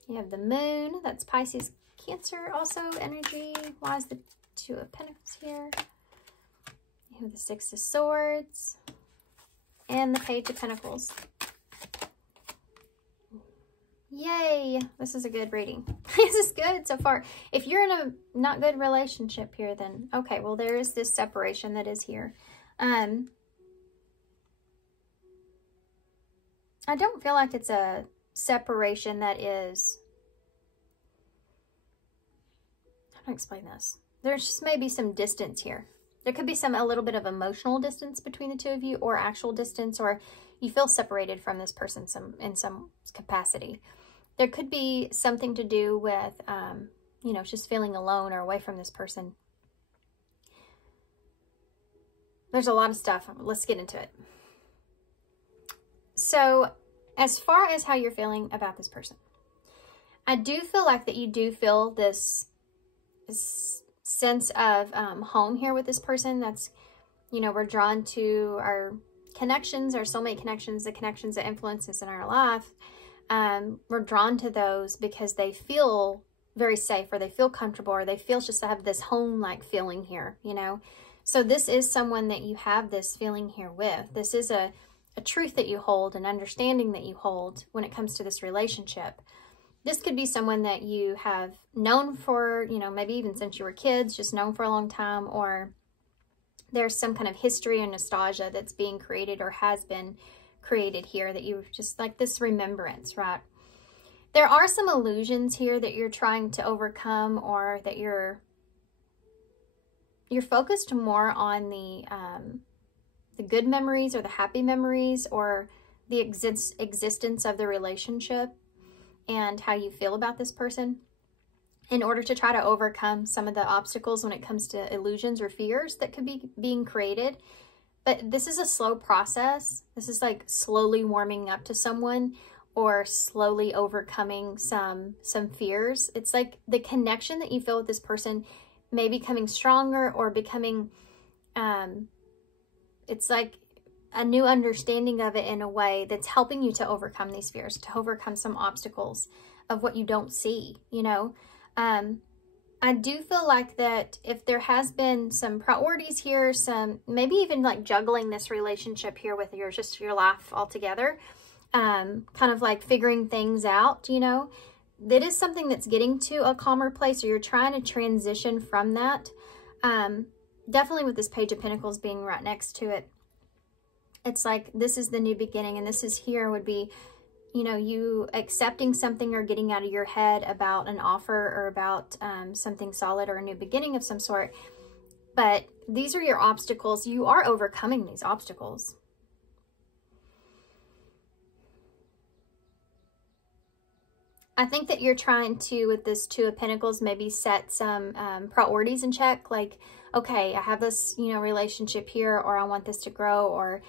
You have the Moon. That's Pisces, Cancer also energy. Why is the 2 of Pentacles here? You have the 6 of Swords. And the Page of Pentacles. Yay! This is a good reading. This is good so far. If you're in a not good relationship here, then okay, well, there is this separation that is here. I don't feel like it's a separation that is... How do I explain this? There's just maybe some distance here. There could be a little bit of emotional distance between the two of you, or actual distance, or you feel separated from this person in some capacity. There could be something to do with, you know, just feeling alone or away from this person. There's a lot of stuff. Let's get into it. So, as far as how you're feeling about this person, I do feel like that you do feel this sense of home here with this person. That's, you know, we're drawn to our connections, our soulmate connections, the connections that influence us in our life. We're drawn to those because they feel very safe, or they feel comfortable, or they feel just to have this home-like feeling here, you know. So this is someone that you have this feeling here with. This is a truth that you hold, an understanding that you hold when it comes to this relationship. This could be someone that you have known for, you know, maybe even since you were kids, just known for a long time, or there's some kind of history and nostalgia that's being created or has been created here that you just like this remembrance, right? There are some illusions here that you're trying to overcome, or that you're focused more on the good memories, or the happy memories, or the existence of the relationship and how you feel about this person, in order to try to overcome some of the obstacles when it comes to illusions or fears that could be being created. But this is a slow process. This is like slowly warming up to someone, or slowly overcoming some fears. It's like the connection that you feel with this person may be becoming stronger, or becoming, it's like a new understanding of it in a way that's helping you to overcome these fears, to overcome some obstacles of what you don't see, you know. I do feel like that if there has been some priorities here, some maybe even like juggling this relationship here with just your life altogether, kind of like figuring things out, you know, that is something that's getting to a calmer place, or you're trying to transition from that. Definitely with this Page of Pentacles being right next to it, it's like this is the new beginning, and this is here would be, you know, you accepting something or getting out of your head about an offer, or about something solid, or a new beginning of some sort. But these are your obstacles. You are overcoming these obstacles. I think that you're trying to, with this Two of Pentacles, maybe set some priorities in check. Like, okay, I have this, you know, relationship here, or I want this to grow, or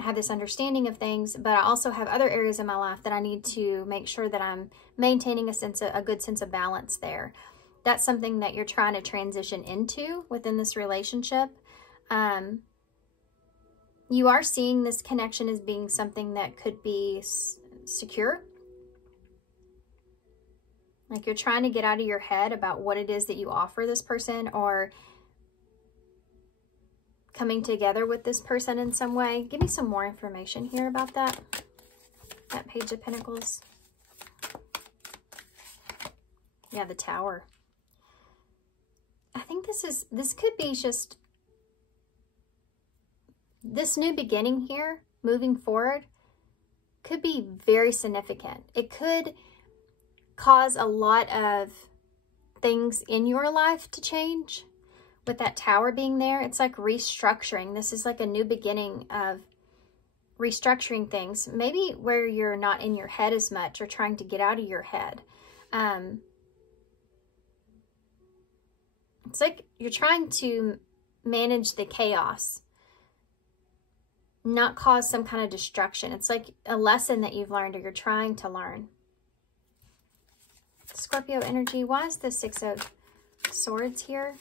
I have this understanding of things, but I also have other areas in my life that I need to make sure that I'm maintaining a good sense of balance there. That's something that you're trying to transition into within this relationship. You are seeing this connection as being something that could be secure. Like you're trying to get out of your head about what it is that you offer this person, or coming together with this person in some way. Give me some more information here about that Page of Pentacles. Yeah, the Tower. I think this could be just this new beginning here, moving forward, could be very significant. It could cause a lot of things in your life to change. With that Tower being there, it's like restructuring. This is like a new beginning of restructuring things. Maybe where you're not in your head as much, or trying to get out of your head. It's like you're trying to manage the chaos, not cause some kind of destruction. It's like a lesson that you've learned, or you're trying to learn. Scorpio energy. Why is the Six of Swords here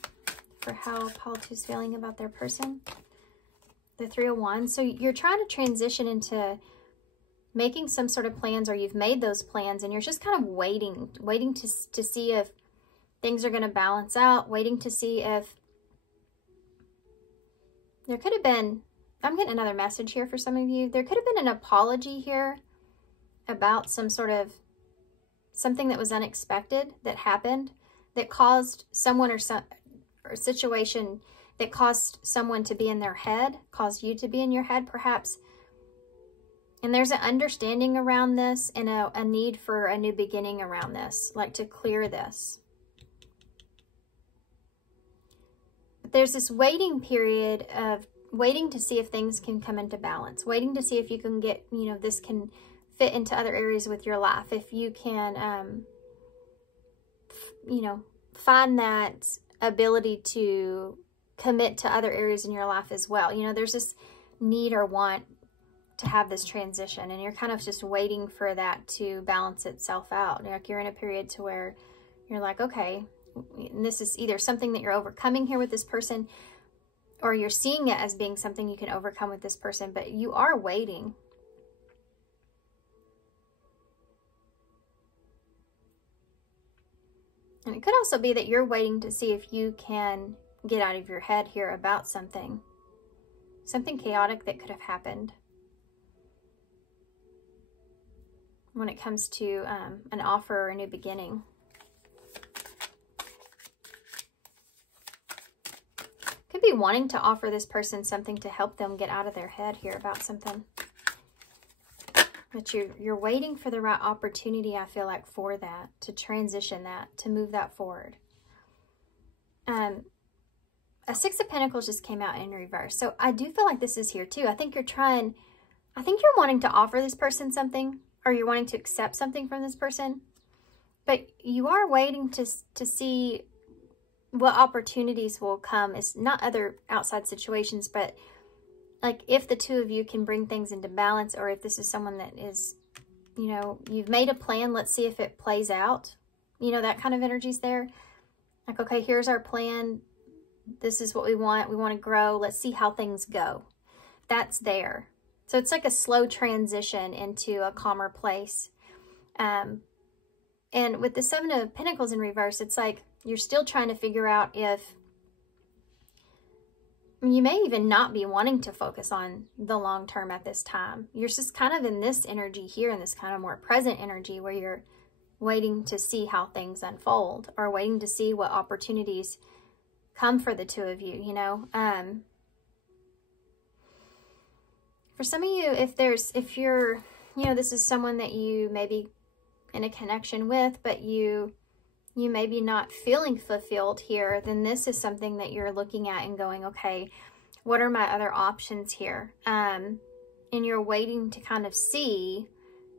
for how Paul is feeling about their person? The Three of Wands. So you're trying to transition into making some sort of plans, or you've made those plans, and you're just kind of waiting to see if things are going to balance out, waiting to see if there could have been, I'm getting another message here for some of you. There could have been an apology here about some sort of something that was unexpected that happened, that caused someone or a situation that caused someone to be in their head, caused you to be in your head perhaps. And there's an understanding around this, and a need for a new beginning around this, like to clear this. But there's this waiting period of waiting to see if things can come into balance, waiting to see if you can get, you know, this can fit into other areas with your life. If you can, you know, find that ability to commit to other areas in your life as well. You know, there's this need or want to have this transition, and you're kind of just waiting for that to balance itself out. Like you're in a period to where you're like, okay, this is either something that you're overcoming here with this person, or you're seeing it as being something you can overcome with this person, but you are waiting. And it could also be that you're waiting to see if you can get out of your head here about something chaotic that could have happened when it comes to an offer or a new beginning. Could be wanting to offer this person something to help them get out of their head here about something. But you're waiting for the right opportunity, I feel like, for that, to transition that, to move that forward. A Six of Pentacles just came out in reverse. So I do feel like this is here too. I think you're wanting to offer this person something, or you're wanting to accept something from this person. But you are waiting to see what opportunities will come. It's not other outside situations, but like if the two of you can bring things into balance, or if this is someone that is, you know, you've made a plan, let's see if it plays out. You know, that kind of energy's there. Like, okay, here's our plan. This is what we want. We want to grow. Let's see how things go. That's there. So it's like a slow transition into a calmer place. And with the Seven of Pentacles in reverse, it's like you're still trying to figure out if, you may even not be wanting to focus on the long term at this time. You're just kind of in this energy here, in this kind of more present energy where you're waiting to see how things unfold, or waiting to see what opportunities come for the two of you, you know. For some of you, if you're, you know, this is someone that you may be in a connection with, but you may be not feeling fulfilled here, then this is something that you're looking at and going, okay, what are my other options here? And you're waiting to kind of see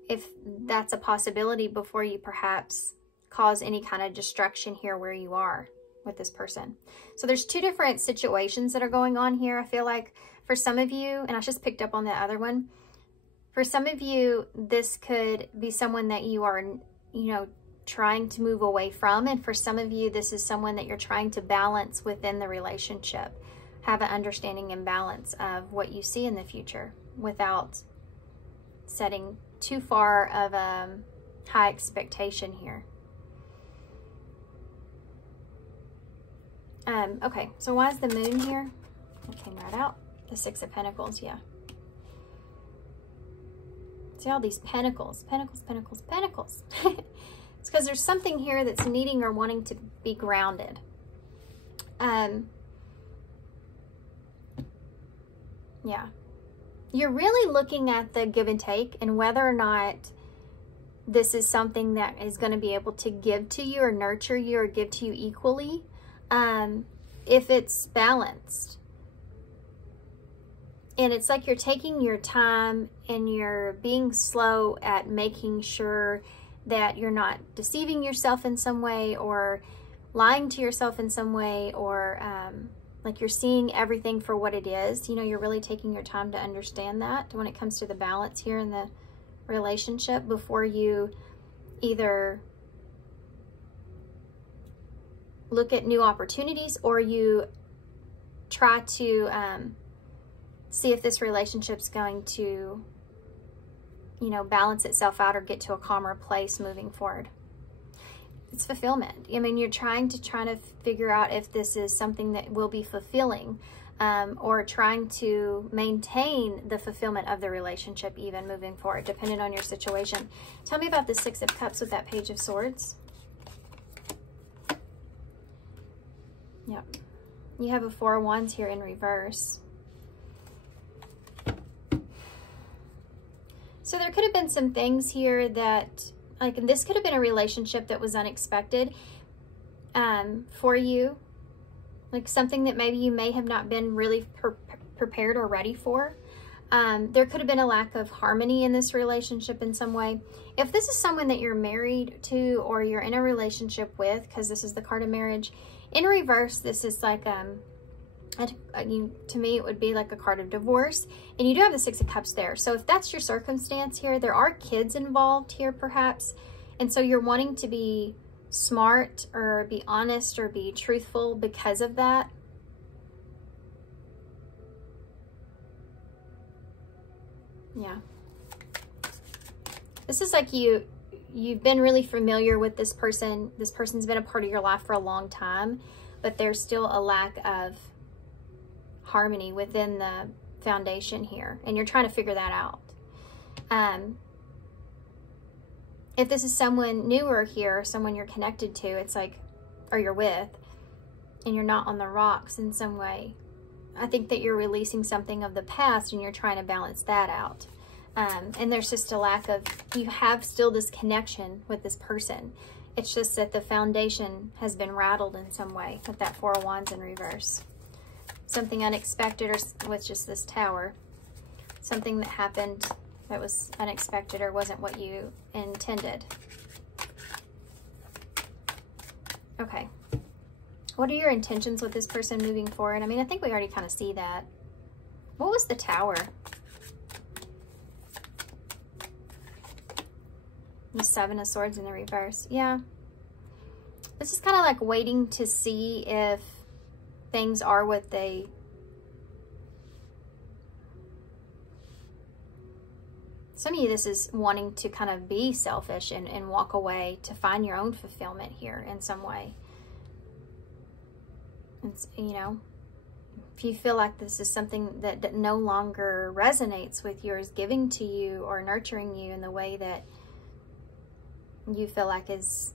if that's a possibility before you perhaps cause any kind of destruction here where you are with this person. So there's two different situations that are going on here. I feel like for some of you, and I just picked up on the other one, for some of you, this could be someone that you are, you know, trying to move away from. And for some of you, this is someone that you're trying to balance within the relationship. Have an understanding and balance of what you see in the future without setting too far of a high expectation here. Okay, so why is the moon here? It came right out. The Six of Pentacles, yeah. See all these pentacles, pentacles, pentacles, pentacles. It's because there's something here that's needing or wanting to be grounded. Yeah. You're really looking at the give and take and whether or not this is something that is going to be able to give to you or nurture you or give to you equally. If it's balanced. And it's like you're taking your time and you're being slow at making sure that you're not deceiving yourself in some way or lying to yourself in some way, or like you're seeing everything for what it is. You know, you're really taking your time to understand that when it comes to the balance here in the relationship before you either look at new opportunities or you try to see if this relationship's going to, you know, balance itself out or get to a calmer place moving forward. It's fulfillment. I mean, you're trying to figure out if this is something that will be fulfilling, or trying to maintain the fulfillment of the relationship even moving forward, depending on your situation. Tell me about the Six of Cups with that Page of Swords. Yep. You have a Four of Wands here in reverse. So there could have been some things here that, like, this could have been a relationship that was unexpected for you. Like something that maybe you may have not been really prepared or ready for. There could have been a lack of harmony in this relationship in some way. If this is someone that you're married to or you're in a relationship with, because this is the card of marriage, in reverse, this is like To me, it would be like a card of divorce. And you do have the Six of Cups there. So if that's your circumstance here, there are kids involved here perhaps. And so you're wanting to be smart or be honest or be truthful because of that. Yeah. This is like you've been really familiar with this person. This person's been a part of your life for a long time, but there's still a lack of harmony within the foundation here, and you're trying to figure that out. If this is someone newer here, someone you're connected to, it's like, or you're with, and you're not on the rocks in some way, I think that you're releasing something of the past and you're trying to balance that out. And there's just a lack of, you have still this connection with this person. It's just that the foundation has been rattled in some way with that Four of Wands in reverse. Something unexpected, or with just this Tower. Something that happened that was unexpected or wasn't what you intended. Okay. What are your intentions with this person moving forward? I mean, I think we already kind of see that. What was the Tower? The Seven of Swords in the reverse. Yeah. This is kind of like waiting to see if things are what they... Some of you, this is wanting to kind of be selfish and walk away to find your own fulfillment here in some way. It's, you know, if you feel like this is something that no longer resonates with you, or is giving to you or nurturing you in the way that you feel like is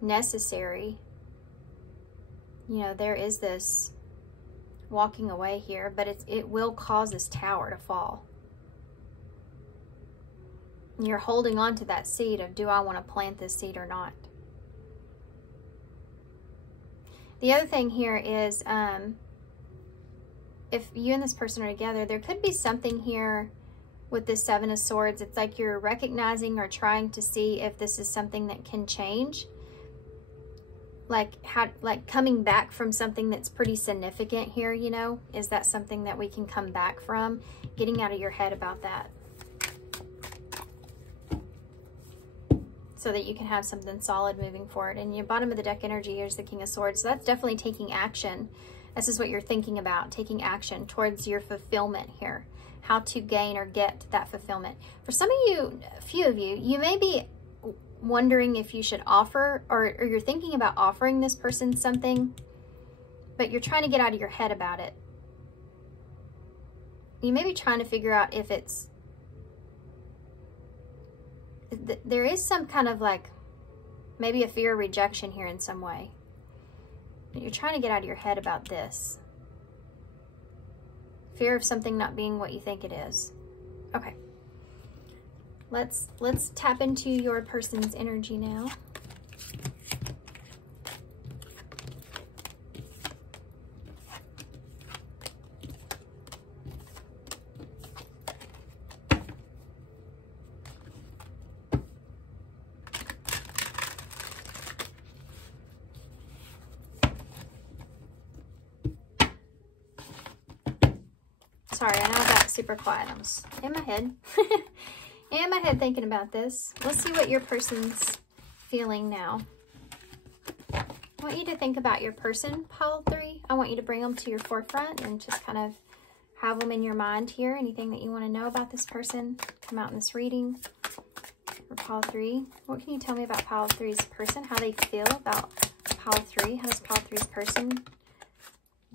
necessary, you know, there is this walking away here, but it will cause this Tower to fall. You're holding on to that seed of, do I want to plant this seed or not? The other thing here is, if you and this person are together, there could be something here with this Seven of Swords. It's like you're recognizing or trying to see if this is something that can change. Like coming back from something that's pretty significant here, you know? Is that something that we can come back from? Getting out of your head about that. So that you can have something solid moving forward. And your bottom of the deck energy, here's the King of Swords. So that's definitely taking action. This is what you're thinking about, taking action towards your fulfillment here. How to gain or get that fulfillment. For some of you, a few of you, you may be wondering if you should offer, or you're thinking about offering this person something, but you're trying to get out of your head about it. You may be trying to figure out if it's, there is some kind of like, maybe a fear of rejection here in some way. You're trying to get out of your head about this. Fear of something not being what you think it is. Okay. Let's tap into your person's energy now. Sorry, I know I got super quiet. I was in my head. In my head thinking about this. Let's see what your person's feeling now. I want you to think about your person, pile 3. I want you to bring them to your forefront and just kind of have them in your mind here. Anything that you want to know about this person come out in this reading. For pile 3. What can you tell me about pile 3's person? How they feel about pile 3? How does pile 3's person...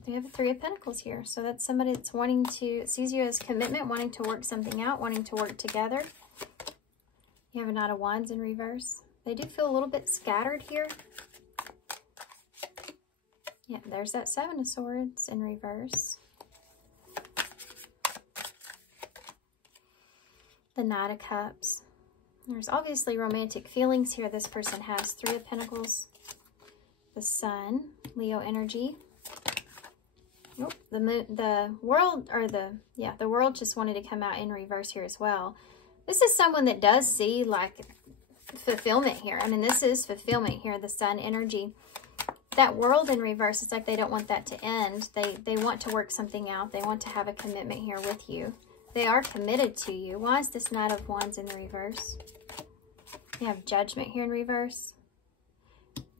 We have a Three of Pentacles here. So that's somebody that's wanting to, sees you as commitment, wanting to work something out, wanting to work together. You have a Knight of Wands in reverse. They do feel a little bit scattered here. Yeah, there's that Seven of Swords in reverse. The Knight of Cups. There's obviously romantic feelings here this person has. Three of Pentacles. The Sun, Leo energy. Nope, the world, or the world just wanted to come out in reverse here as well. This is someone that does see like fulfillment here. I mean, this is fulfillment here, the Sun energy. that World in reverse, it's like they don't want that to end. They want to work something out. They want to have a commitment here with you. They are committed to you. Why is this Knight of Wands in the reverse? You have Judgment here in reverse.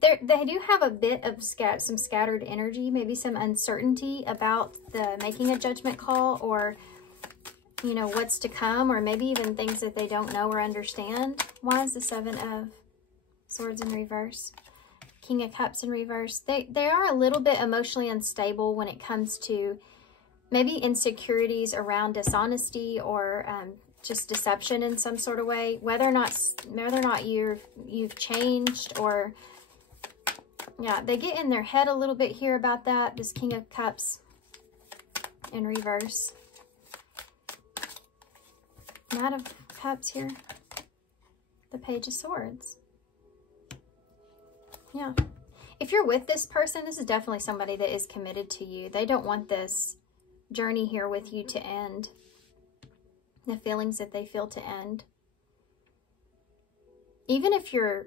They do have a bit of some scattered energy, maybe some uncertainty about making a judgment call, or, you know, what's to come, or maybe even things that they don't know or understand. Why is the Seven of Swords in reverse? King of Cups in reverse. They are a little bit emotionally unstable when it comes to maybe insecurities around dishonesty or just deception in some sort of way. Whether or not you've changed, or yeah, they get in their head a little bit here about that. This King of Cups in reverse. Knight of Cups here. The Page of Swords. Yeah. If you're with this person, this is definitely somebody that is committed to you. They don't want this journey here with you to end. The feelings that they feel to end. Even if you're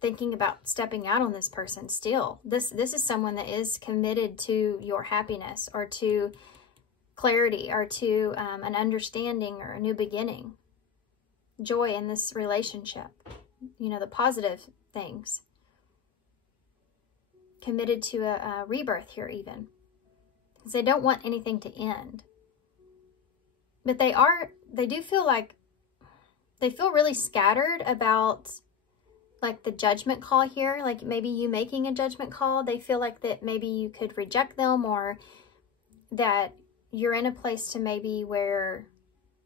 thinking about stepping out on this person, still, this is someone that is committed to your happiness, or to clarity, or to an understanding, or a new beginning. Joy in this relationship. You know, the positive things. Committed to a rebirth here even. Because they don't want anything to end. But they do feel like, they feel really scattered about, like, the judgment call here. Like, maybe you making a judgment call. They feel like that maybe you could reject them, or that you're in a place to maybe where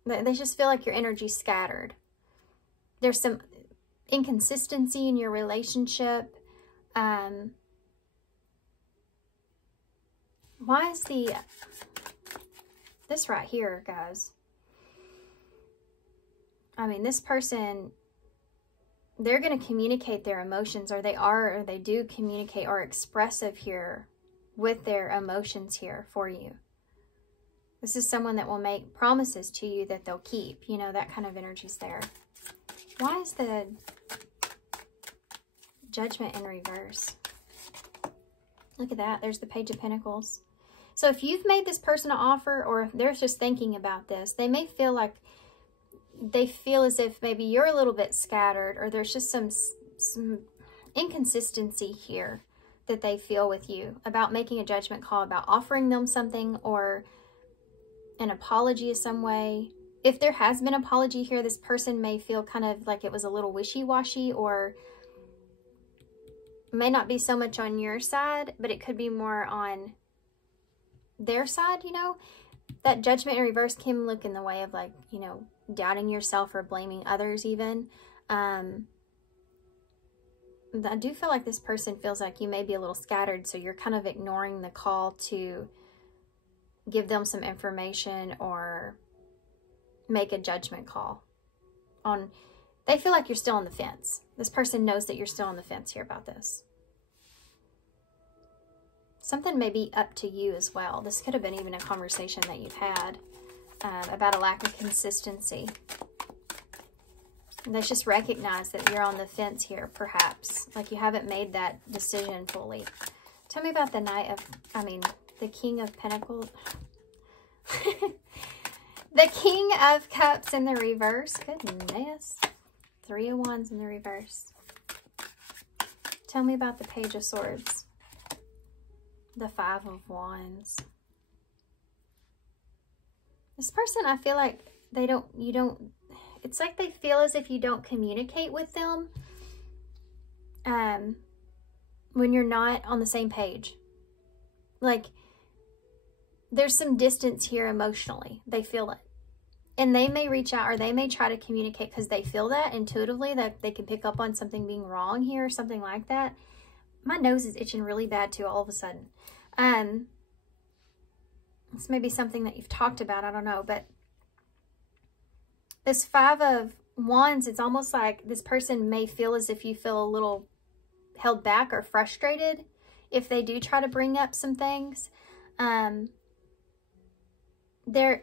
they just feel like your energy's scattered. There's some inconsistency in your relationship. Why is this right here, guys? I mean, this person, they're going to communicate their emotions, or they do communicate or expressive here with their emotions here for you. This is someone that will make promises to you that they'll keep. You know, that kind of energy's there. Why is the Judgment in reverse? Look at that. There's the Page of Pentacles. So if you've made this person an offer, or if they're just thinking about this, they may feel like, they feel as if maybe you're a little bit scattered, or there's just some inconsistency here that they feel with you about making a judgment call, about offering them something, or an apology of some way. If there has been an apology here, this person may feel kind of like it was a little wishy-washy, or may not be so much on your side, but it could be more on their side, you know. That Judgment in reverse can look in the way of, like, you know, doubting yourself or blaming others even. I do feel like this person feels like you may be a little scattered, so you're kind of ignoring the call to give them some information or make a judgment call on. They feel like you're still on the fence. This person knows that you're still on the fence here about this. Something may be up to you as well. This could have been even a conversation that you've had about a lack of consistency. Let's just recognize that you're on the fence here, perhaps. Like you haven't made that decision fully. Tell me about the the King of Pentacles. The King of Cups in the reverse. Goodness. Three of Wands in the reverse. Tell me about the Page of Swords. The Five of Wands. This person, I feel like it's like they feel as if you don't communicate with them when you're not on the same page. Like, there's some distance here emotionally. They feel it. And they may reach out, or they may try to communicate because they feel that intuitively, that they can pick up on something being wrong here or something like that. My nose is itching really bad too all of a sudden. This may be something that you've talked about, I don't know, but this Five of Wands, it's almost like this person may feel as if you feel a little held back or frustrated if they do try to bring up some things. They're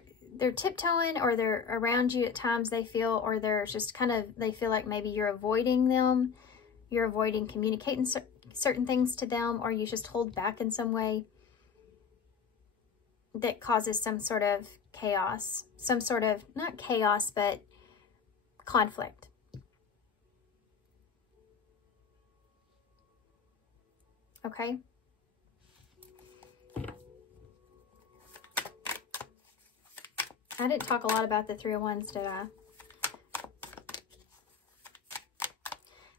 tiptoeing, or they're around you at times, they feel, or they're just kind of, they feel like maybe you're avoiding them. You're avoiding communicating certain things to them, or you just hold back in some way that causes some sort of chaos, some sort of, not chaos, but conflict. Okay? I didn't talk a lot about the Three of Wands, did I?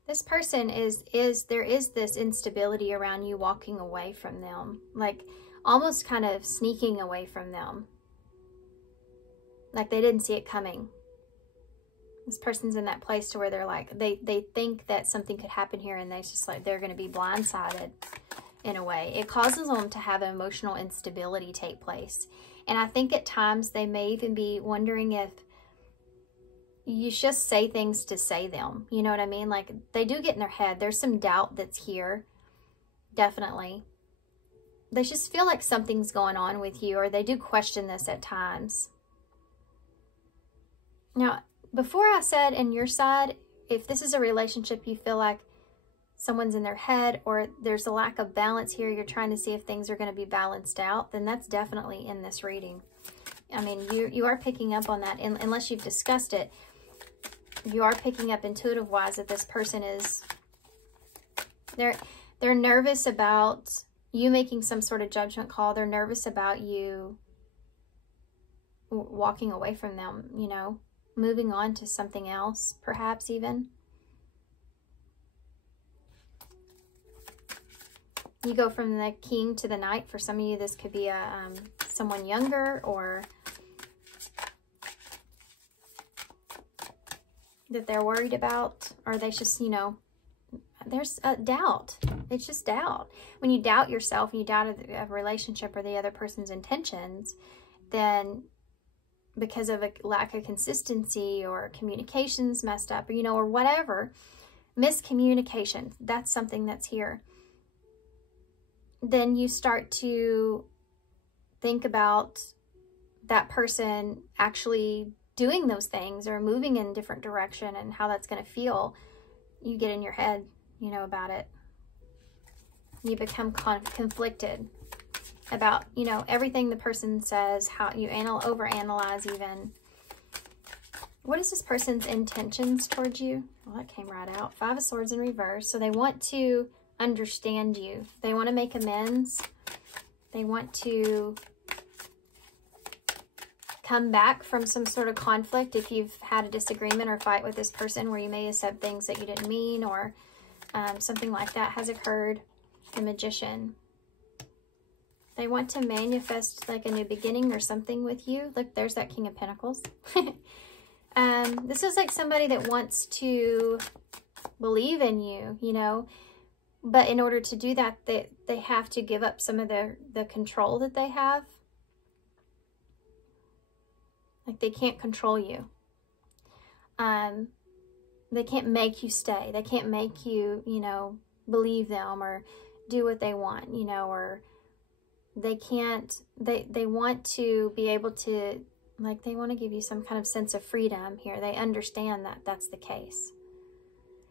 This person there is this instability around you walking away from them. Like, almost kind of sneaking away from them. Like they didn't see it coming. This person's in that place to where they're like, they think that something could happen here, and they just like, they're going to be blindsided in a way. It causes them to have emotional instability take place. And I think at times they may even be wondering if you just say things to say them. You know what I mean? Like, they do get in their head. There's some doubt that's here. Definitely. They just feel like something's going on with you, or they do question this at times. Now, before I said in your side, if this is a relationship you feel like someone's in their head, or there's a lack of balance here, you're trying to see if things are going to be balanced out, then that's definitely in this reading. I mean, you are picking up on that, unless you've discussed it. You are picking up intuitive-wise that this person is, they're nervous about you making some sort of judgment call. They're nervous about you walking away from them, you know, moving on to something else, perhaps even. You go from the King to the Knight. For some of you, this could be someone younger, or that they're worried about, or they just, you know, there's a doubt. It's just doubt. When you doubt yourself and you doubt a relationship or the other person's intentions, then because of a lack of consistency, or communications messed up, or, you know, or whatever, miscommunication, that's something that's here. Then you start to think about that person actually doing those things or moving in a different direction, and how that's going to feel. You get in your head, you know, about it. You become conflicted about, you know, everything the person says, how you overanalyze even. What is this person's intentions towards you? Well, that came right out. Five of Swords in reverse. So they want to understand you. They want to make amends. They want to come back from some sort of conflict. If you've had a disagreement or fight with this person where you may have said things that you didn't mean, or something like that has occurred. The Magician. They want to manifest like a new beginning or something with you. Look, there's that King of Pentacles. This is like somebody that wants to believe in you, you know. But in order to do that, they have to give up some of the control that they have. Like, they can't control you. They can't make you stay. They can't make you, you know, believe them or do what they want, you know, or they can't, they want to be able to, like, they want to give you some kind of sense of freedom here. They understand that that's the case.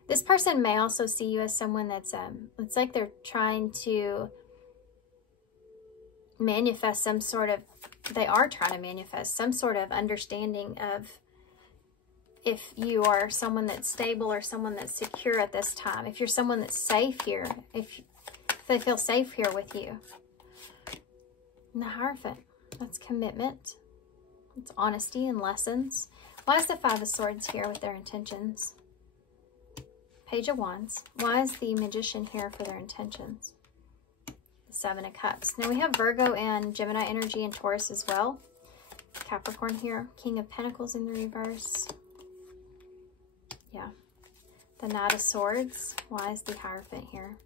This person may also see you as someone that's, it's like they're trying to manifest some sort of, they are trying to manifest some sort of understanding of if you are someone that's stable or someone that's secure at this time. If you're someone that's safe here, if they feel safe here with you. And the Hierophant, that's commitment. It's honesty and lessons. Why is the Five of Swords here with their intentions? Page of Wands. Why is the Magician here for their intentions? The Seven of Cups. Now we have Virgo and Gemini energy and Taurus as well. Capricorn here. King of Pentacles in the reverse. Yeah. The Knight of Swords. Why is the Hierophant here?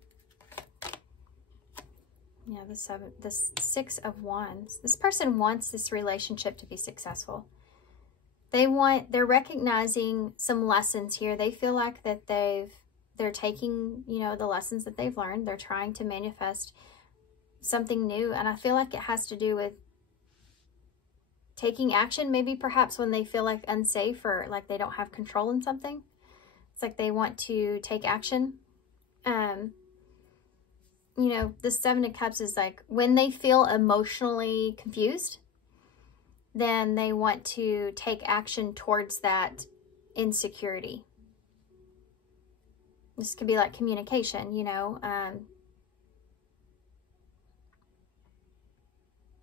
Yeah, the Six of Wands. This person wants this relationship to be successful. They're recognizing some lessons here. They feel like that they're taking, you know, the lessons that they've learned. They're trying to manifest something new. And I feel like it has to do with taking action, maybe perhaps when they feel like unsafe or like they don't have control in something. It's like they want to take action. you know, the Seven of Cups is like when they feel emotionally confused, then they want to take action towards that insecurity. This could be like communication, you know.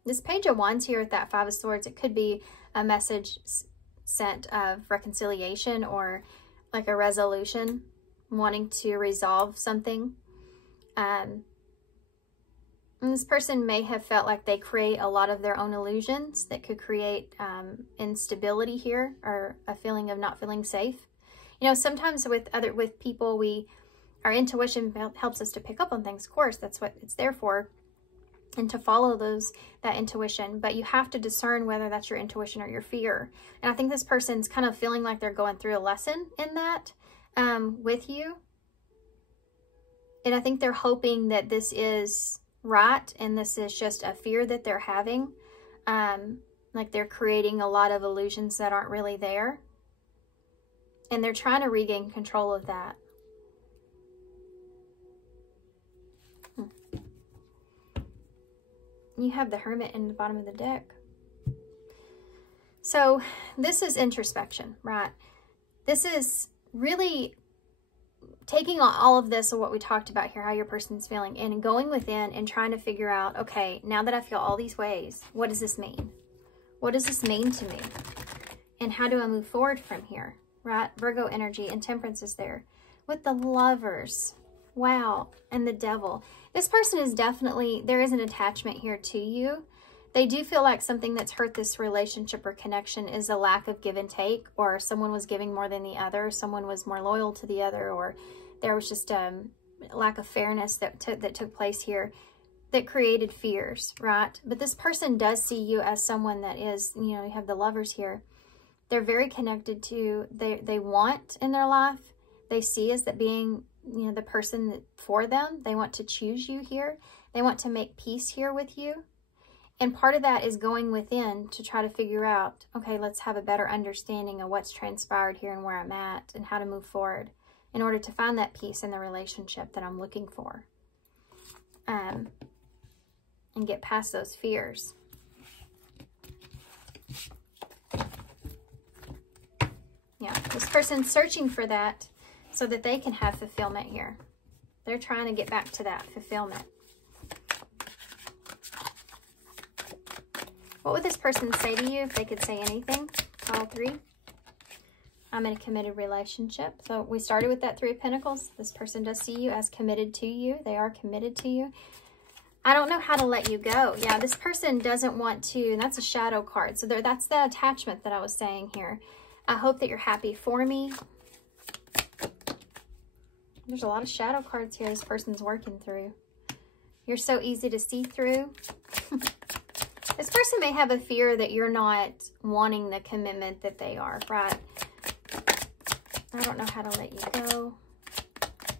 This Page of Wands here with that Five of Swords, it could be a message sent of reconciliation or like a resolution, wanting to resolve something. And this person may have felt like they create a lot of their own illusions that could create instability here, or a feeling of not feeling safe. You know, sometimes with people, our intuition helps us to pick up on things. Of course, that's what it's there for, and to follow that intuition. But you have to discern whether that's your intuition or your fear. And I think this person's kind of feeling like they're going through a lesson in that with you. And I think they're hoping that this is right, and this is just a fear that they're having. Like they're creating a lot of illusions that aren't really there. And they're trying to regain control of that. You have the Hermit in the bottom of the deck. So this is introspection, right? This is really taking all of this, of what we talked about here, how your person's feeling, and going within and trying to figure out, okay, now that I feel all these ways, what does this mean? What does this mean to me? And how do I move forward from here, right? Virgo energy and Temperance is there. With the Lovers, wow, and the Devil. This person is definitely, there is an attachment here to you. They do feel like something that's hurt this relationship or connection is a lack of give and take, or someone was giving more than the other, someone was more loyal to the other, or there was just a lack of fairness that took place here that created fears, right? But this person does see you as someone that is, you know, you have the Lovers here. They're very connected to, they want in their life, they see as that being, you know, the person that, for them. They want to choose you here. They want to make peace here with you. And part of that is going within to try to figure out, okay, let's have a better understanding of what's transpired here and where I'm at and how to move forward in order to find that peace in the relationship that I'm looking for. And get past those fears. Yeah, this person's searching for that so that they can have fulfillment here. They're trying to get back to that fulfillment. What would this person say to you if they could say anything? All three. I'm in a committed relationship. So we started with that Three of Pentacles. This person does see you as committed to you. They are committed to you. I don't know how to let you go. Yeah, this person doesn't want to, and that's a shadow card. So that's the attachment that I was saying here. I hope that you're happy for me. There's a lot of shadow cards here this person's working through. You're so easy to see through. This person may have a fear that you're not wanting the commitment that they are, right? I don't know how to let you go.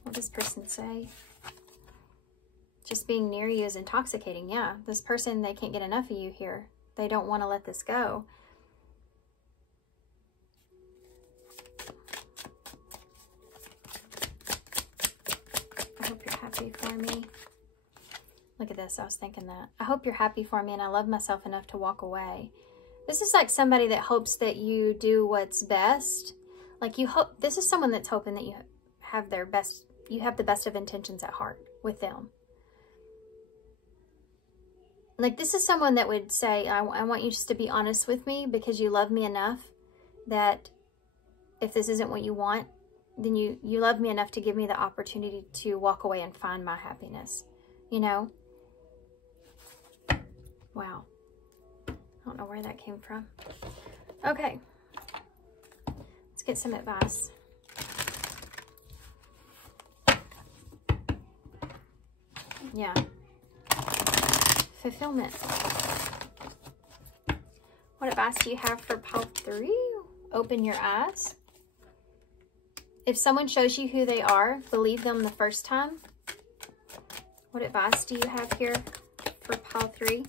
What does this person say? Just being near you is intoxicating. Yeah, this person, they can't get enough of you here. They don't want to let this go. I hope you're happy for me. Look at this. I was thinking that. I hope you're happy for me and I love myself enough to walk away. This is like somebody that hopes that you do what's best. Like you hope, this is someone that's hoping that you have their best, you have the best of intentions at heart with them. Like this is someone that would say, I want you just to be honest with me because you love me enough that if this isn't what you want, then you love me enough to give me the opportunity to walk away and find my happiness, you know? Wow. I don't know where that came from. Okay. Let's get some advice. Yeah. Fulfillment. What advice do you have for pile 3? Open your eyes. If someone shows you who they are, believe them the first time. What advice do you have here for pile 3?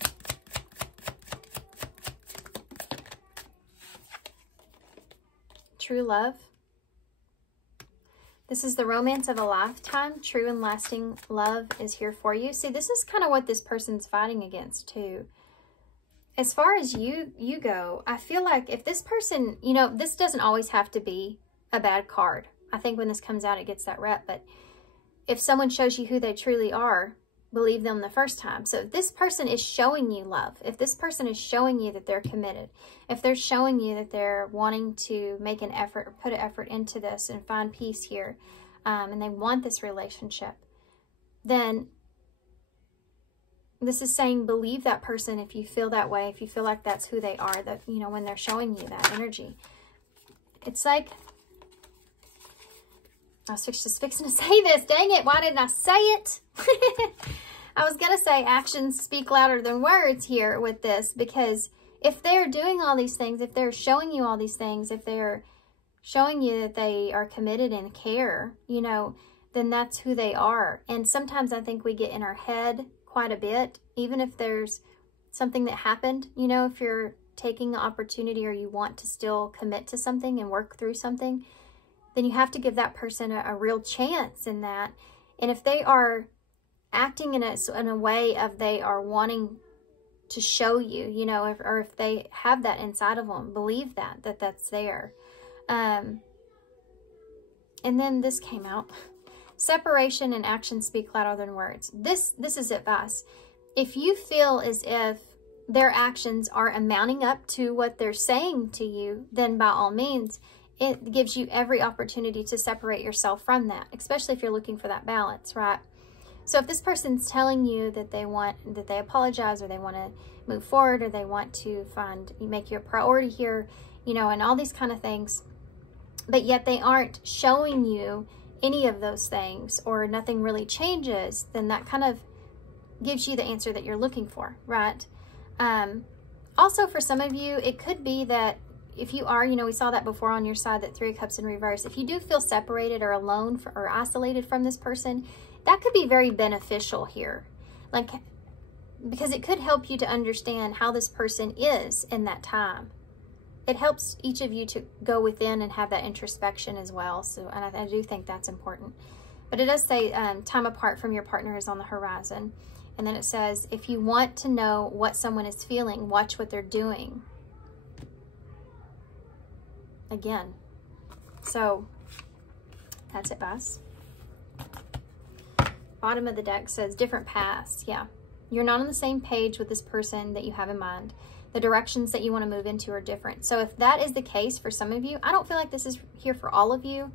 True love. This is the romance of a lifetime. True and lasting love is here for you. See, this is kind of what this person's fighting against too. As far as you go, I feel like if this person, you know, this doesn't always have to be a bad card. I think when this comes out, it gets that rep. But if someone shows you who they truly are, believe them the first time. So if this person is showing you love, if this person is showing you that they're committed, if they're showing you that they're wanting to make an effort or put an effort into this and find peace here, and they want this relationship, then this is saying believe that person if you feel that way, if you feel like that's who they are, that, you know, when they're showing you that energy. It's like, I was just fixing to say this. Dang it, why didn't I say it? I was going to say actions speak louder than words here with this, because if they're doing all these things, if they're showing you all these things, if they're showing you that they are committed and care, you know, then that's who they are. And sometimes I think we get in our head quite a bit, even if there's something that happened, you know, if you're taking the opportunity or you want to still commit to something and work through something, then you have to give that person a real chance in that. And if they are acting in a way of they are wanting to show you, you know, or if they have that inside of them, believe that's there. And then this came out. Separation and actions speak louder than words. This is advice. If you feel as if their actions are amounting up to what they're saying to you, then by all means, it gives you every opportunity to separate yourself from that, especially if you're looking for that balance, right? So if this person's telling you that they apologize, or they want to move forward, or they want to make you a priority here, you know, and all these kind of things, but yet they aren't showing you any of those things, or nothing really changes, then that kind of gives you the answer that you're looking for, right? Also, for some of you, it could be that if you are, you know, we saw that before on your side, that 3 of Cups in reverse. If you do feel separated or alone or isolated from this person, that could be very beneficial here. Like, because it could help you to understand how this person is in that time. It helps each of you to go within and have that introspection as well. So, and I do think that's important. But it does say time apart from your partner is on the horizon. And then it says, if you want to know what someone is feeling, watch what they're doing. Again. So, that's advice. Bottom of the deck says different paths. Yeah. You're not on the same page with this person that you have in mind. The directions that you want to move into are different. So if that is the case for some of you, I don't feel like this is here for all of you.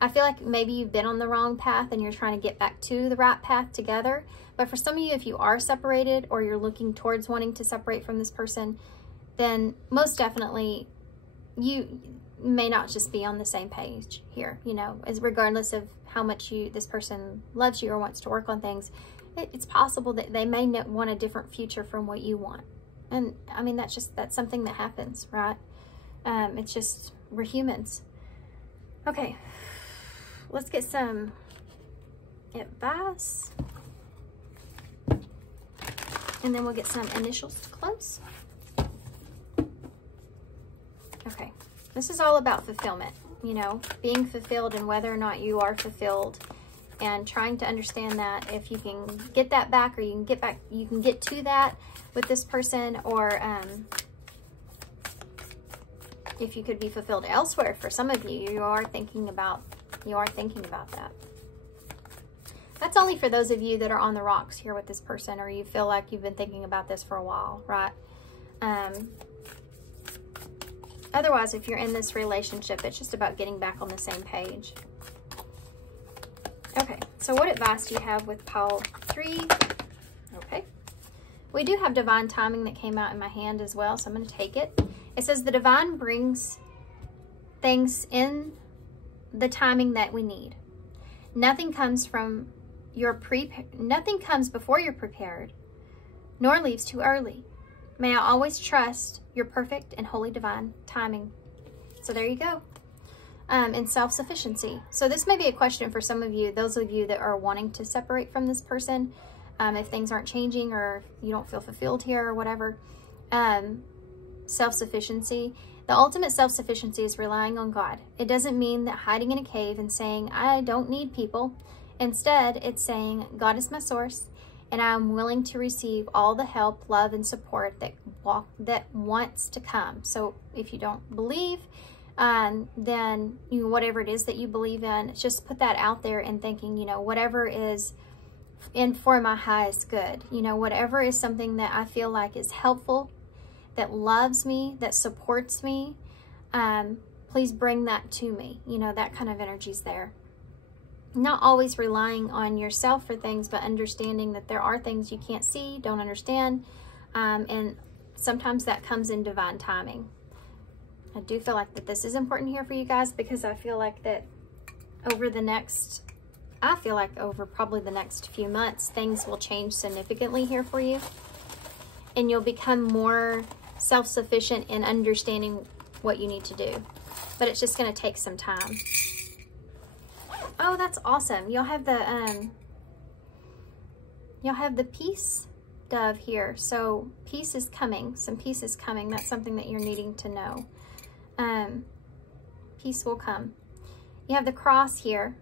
I feel like maybe you've been on the wrong path and you're trying to get back to the right path together. But for some of you, if you are separated, or you're looking towards wanting to separate from this person, then most definitely you may not just be on the same page here, you know, as regardless of how much this person loves you or wants to work on things. It's possible that they may want a different future from what you want. And I mean, that's something that happens, right? It's just, we're humans. Okay, let's get some advice. And then we'll get some initials to close. Okay, this is all about fulfillment, you know, being fulfilled and whether or not you are fulfilled, and trying to understand that if you can get that back, or you can get to that with this person, or if you could be fulfilled elsewhere. For some of you, you are thinking about that. That's only for those of you that are on the rocks here with this person, or you feel like you've been thinking about this for a while, right? Otherwise, if you're in this relationship, it's just about getting back on the same page. Okay, so what advice do you have with pile 3? Okay. We do have divine timing that came out in my hand as well, so I'm going to take it. It says the divine brings things in the timing that we need. Nothing comes before you're prepared, nor leaves too early. May I always trust your perfect and holy divine timing. So there you go. And self-sufficiency. So this may be a question for some of you, those of you that are wanting to separate from this person, if things aren't changing, or you don't feel fulfilled here or whatever. Self-sufficiency. The ultimate self-sufficiency is relying on God. It doesn't mean that hiding in a cave and saying, I don't need people. Instead, it's saying, God is my source, and I am willing to receive all the help, love, and support that wants to come. So if you don't believe, then whatever it is that you believe in, just put that out there and thinking, whatever is in for my highest good, whatever is something that I feel like is helpful, that loves me, that supports me, please bring that to me. That kind of energy's there. Not always relying on yourself for things, but understanding that there are things you can't see, don't understand, and sometimes that comes in divine timing. I do feel like that this is important here for you guys, because I feel like that over probably the next few months, things will change significantly here for you, and you'll become more self-sufficient in understanding what you need to do, but it's just going to take some time. Oh, that's awesome. You'll have the peace dove here. So peace is coming. Some peace is coming. That's something that you're needing to know. Peace will come. You have the cross here.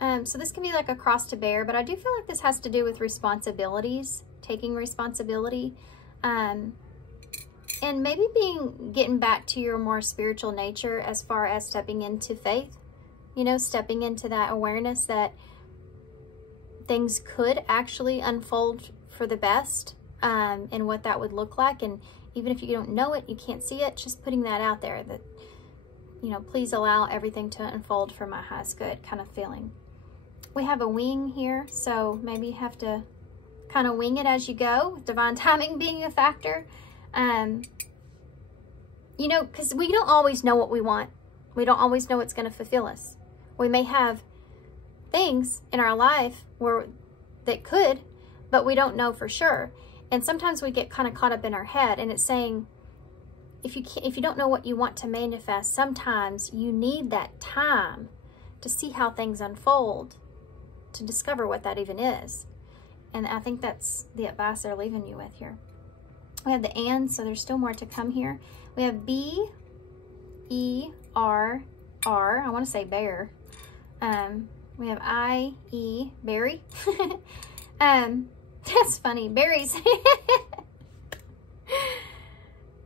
So this can be like a cross to bear, but I do feel like this has to do with responsibilities, taking responsibility, and maybe getting back to your more spiritual nature as far as stepping into faith, stepping into that awareness that things could actually unfold for the best, and what that would look like. And even if you don't know it, you can't see it, just putting that out there that, please allow everything to unfold for my highest good kind of feeling. We have a wing here, so maybe you have to kind of wing it as you go, with divine timing being a factor. Because we don't always know what we want. We don't always know what's going to fulfill us. We may have things in our life that could, but we don't know for sure. And sometimes we get kind of caught up in our head, and it's saying, if you don't know what you want to manifest, sometimes you need that time to see how things unfold, to discover what that even is. And I think that's the advice they're leaving you with here. We have the and, so there's still more to come here. We have B-E-R-R, I want to say bear. We have I-E, berry. That's funny, berries.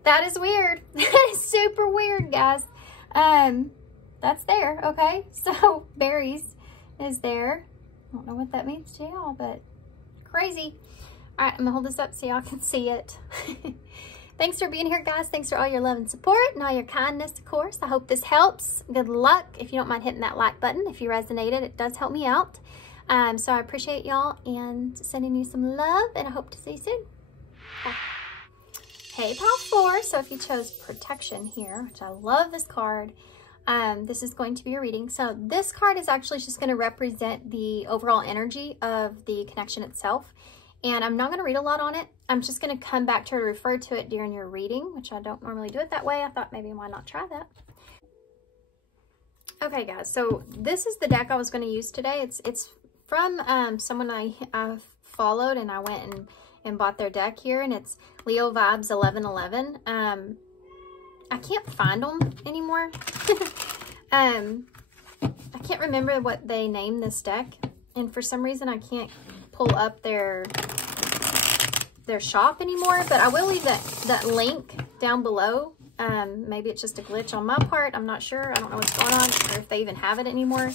That is weird. That is super weird, guys. That's there, okay? So berries is there. I don't know what that means to y'all, but crazy. All right, I'm gonna hold this up so y'all can see it. Thanks for being here, guys. Thanks for all your love and support and all your kindness, of course. I hope this helps. Good luck. If you don't mind hitting that like button, if you resonated, it does help me out. So I appreciate y'all and sending you some love, and I hope to see you soon. Bye. Hey, Pile 4. So if you chose protection here, which I love this card, this is going to be a reading. So this card is actually just going to represent the overall energy of the connection itself. And I'm not going to read a lot on it. I'm just going to come back to refer to it during your reading, which I don't normally do it that way. I thought maybe why not try that. Okay, guys. So this is the deck I was going to use today. It's from someone I've followed, and I went and bought their deck here, and it's Leo Vibes 1111. I can't find them anymore. I can't remember what they named this deck, and for some reason I can't pull up their shop anymore, but I will leave that link down below. Maybe it's just a glitch on my part. I'm not sure. I don't know what's going on, or if they even have it anymore.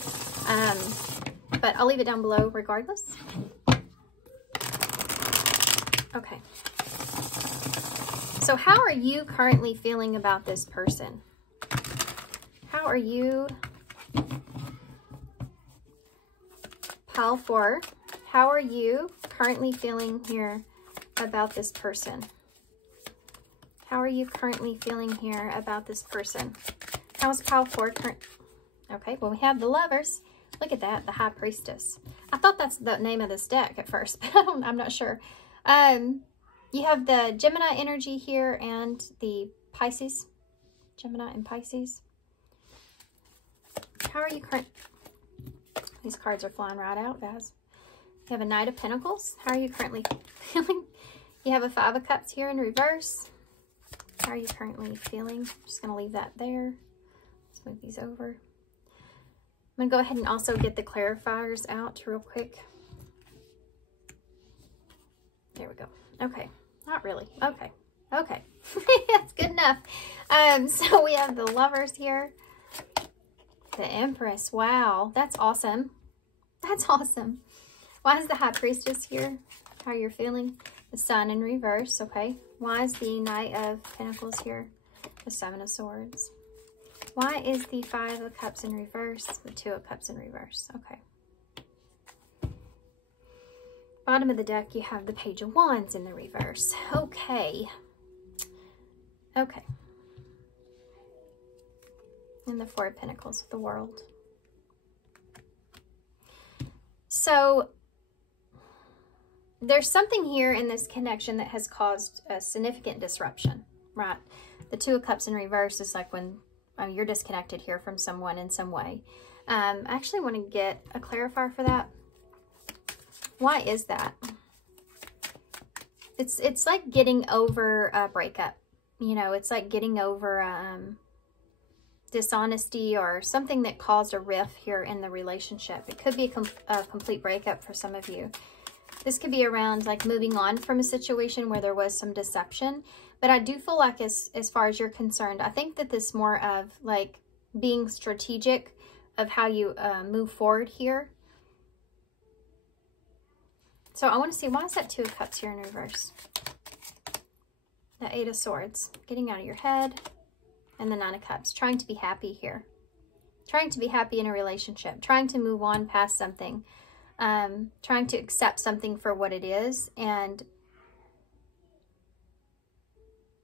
But I'll leave it down below regardless. Okay. So how are you currently feeling about this person? How are you, Pile 4, how are you currently feeling here about this person? How are you currently feeling here about this person? How is Pile 4 current? Okay, well, we have the Lovers. Look at that, the High Priestess. I thought that's the name of this deck at first, but I'm not sure. You have the Gemini energy here and the Pisces. Gemini and Pisces. How are you current? These cards are flying right out, guys. You have a Knight of Pentacles. How are you currently feeling? You have a Five of Cups here in reverse. How are you currently feeling? I'm just going to leave that there. Let's move these over. I'm going to go ahead and also get the clarifiers out real quick. There we go. Okay. Not really. Okay. Okay. That's good enough. So we have the Lovers here. The Empress. Wow. That's awesome. That's awesome. Why is the High Priestess here? How you're feeling? The Sun in reverse. Okay. Why is the Knight of Pentacles here? The Seven of Swords. Why is the Five of Cups in reverse? The Two of Cups in reverse. Okay. Bottom of the deck, you have the Page of Wands in the reverse. Okay. Okay. And the Four of Pentacles with the World. So, there's something here in this connection that has caused a significant disruption, right? The Two of Cups in reverse is like when you're disconnected here from someone in some way. I actually want to get a clarifier for that. Why is that? It's like getting over a breakup. You know, it's like getting over dishonesty or something that caused a rift here in the relationship. It could be a complete breakup for some of you. This could be around like moving on from a situation where there was some deception. But I do feel like as far as you're concerned, I think that this more of like being strategic of how you move forward here. So I want to see, why is that Two of Cups here in reverse? The Eight of Swords, getting out of your head. And the Nine of Cups, trying to be happy here. Trying to be happy in a relationship. Trying to move on past something. Trying to accept something for what it is. And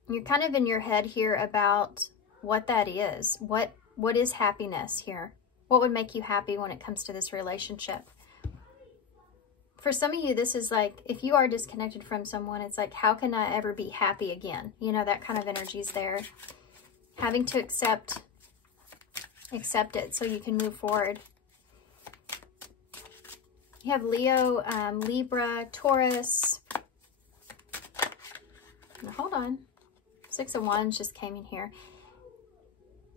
you're kind of in your head here about what that is. What is happiness here? What would make you happy when it comes to this relationship? For some of you, this is like, if you are disconnected from someone, it's like, how can I ever be happy again? You know, that kind of energy is there. Having to accept it so you can move forward. You have Leo, Libra, Taurus. Now, hold on. Six of Wands just came in here.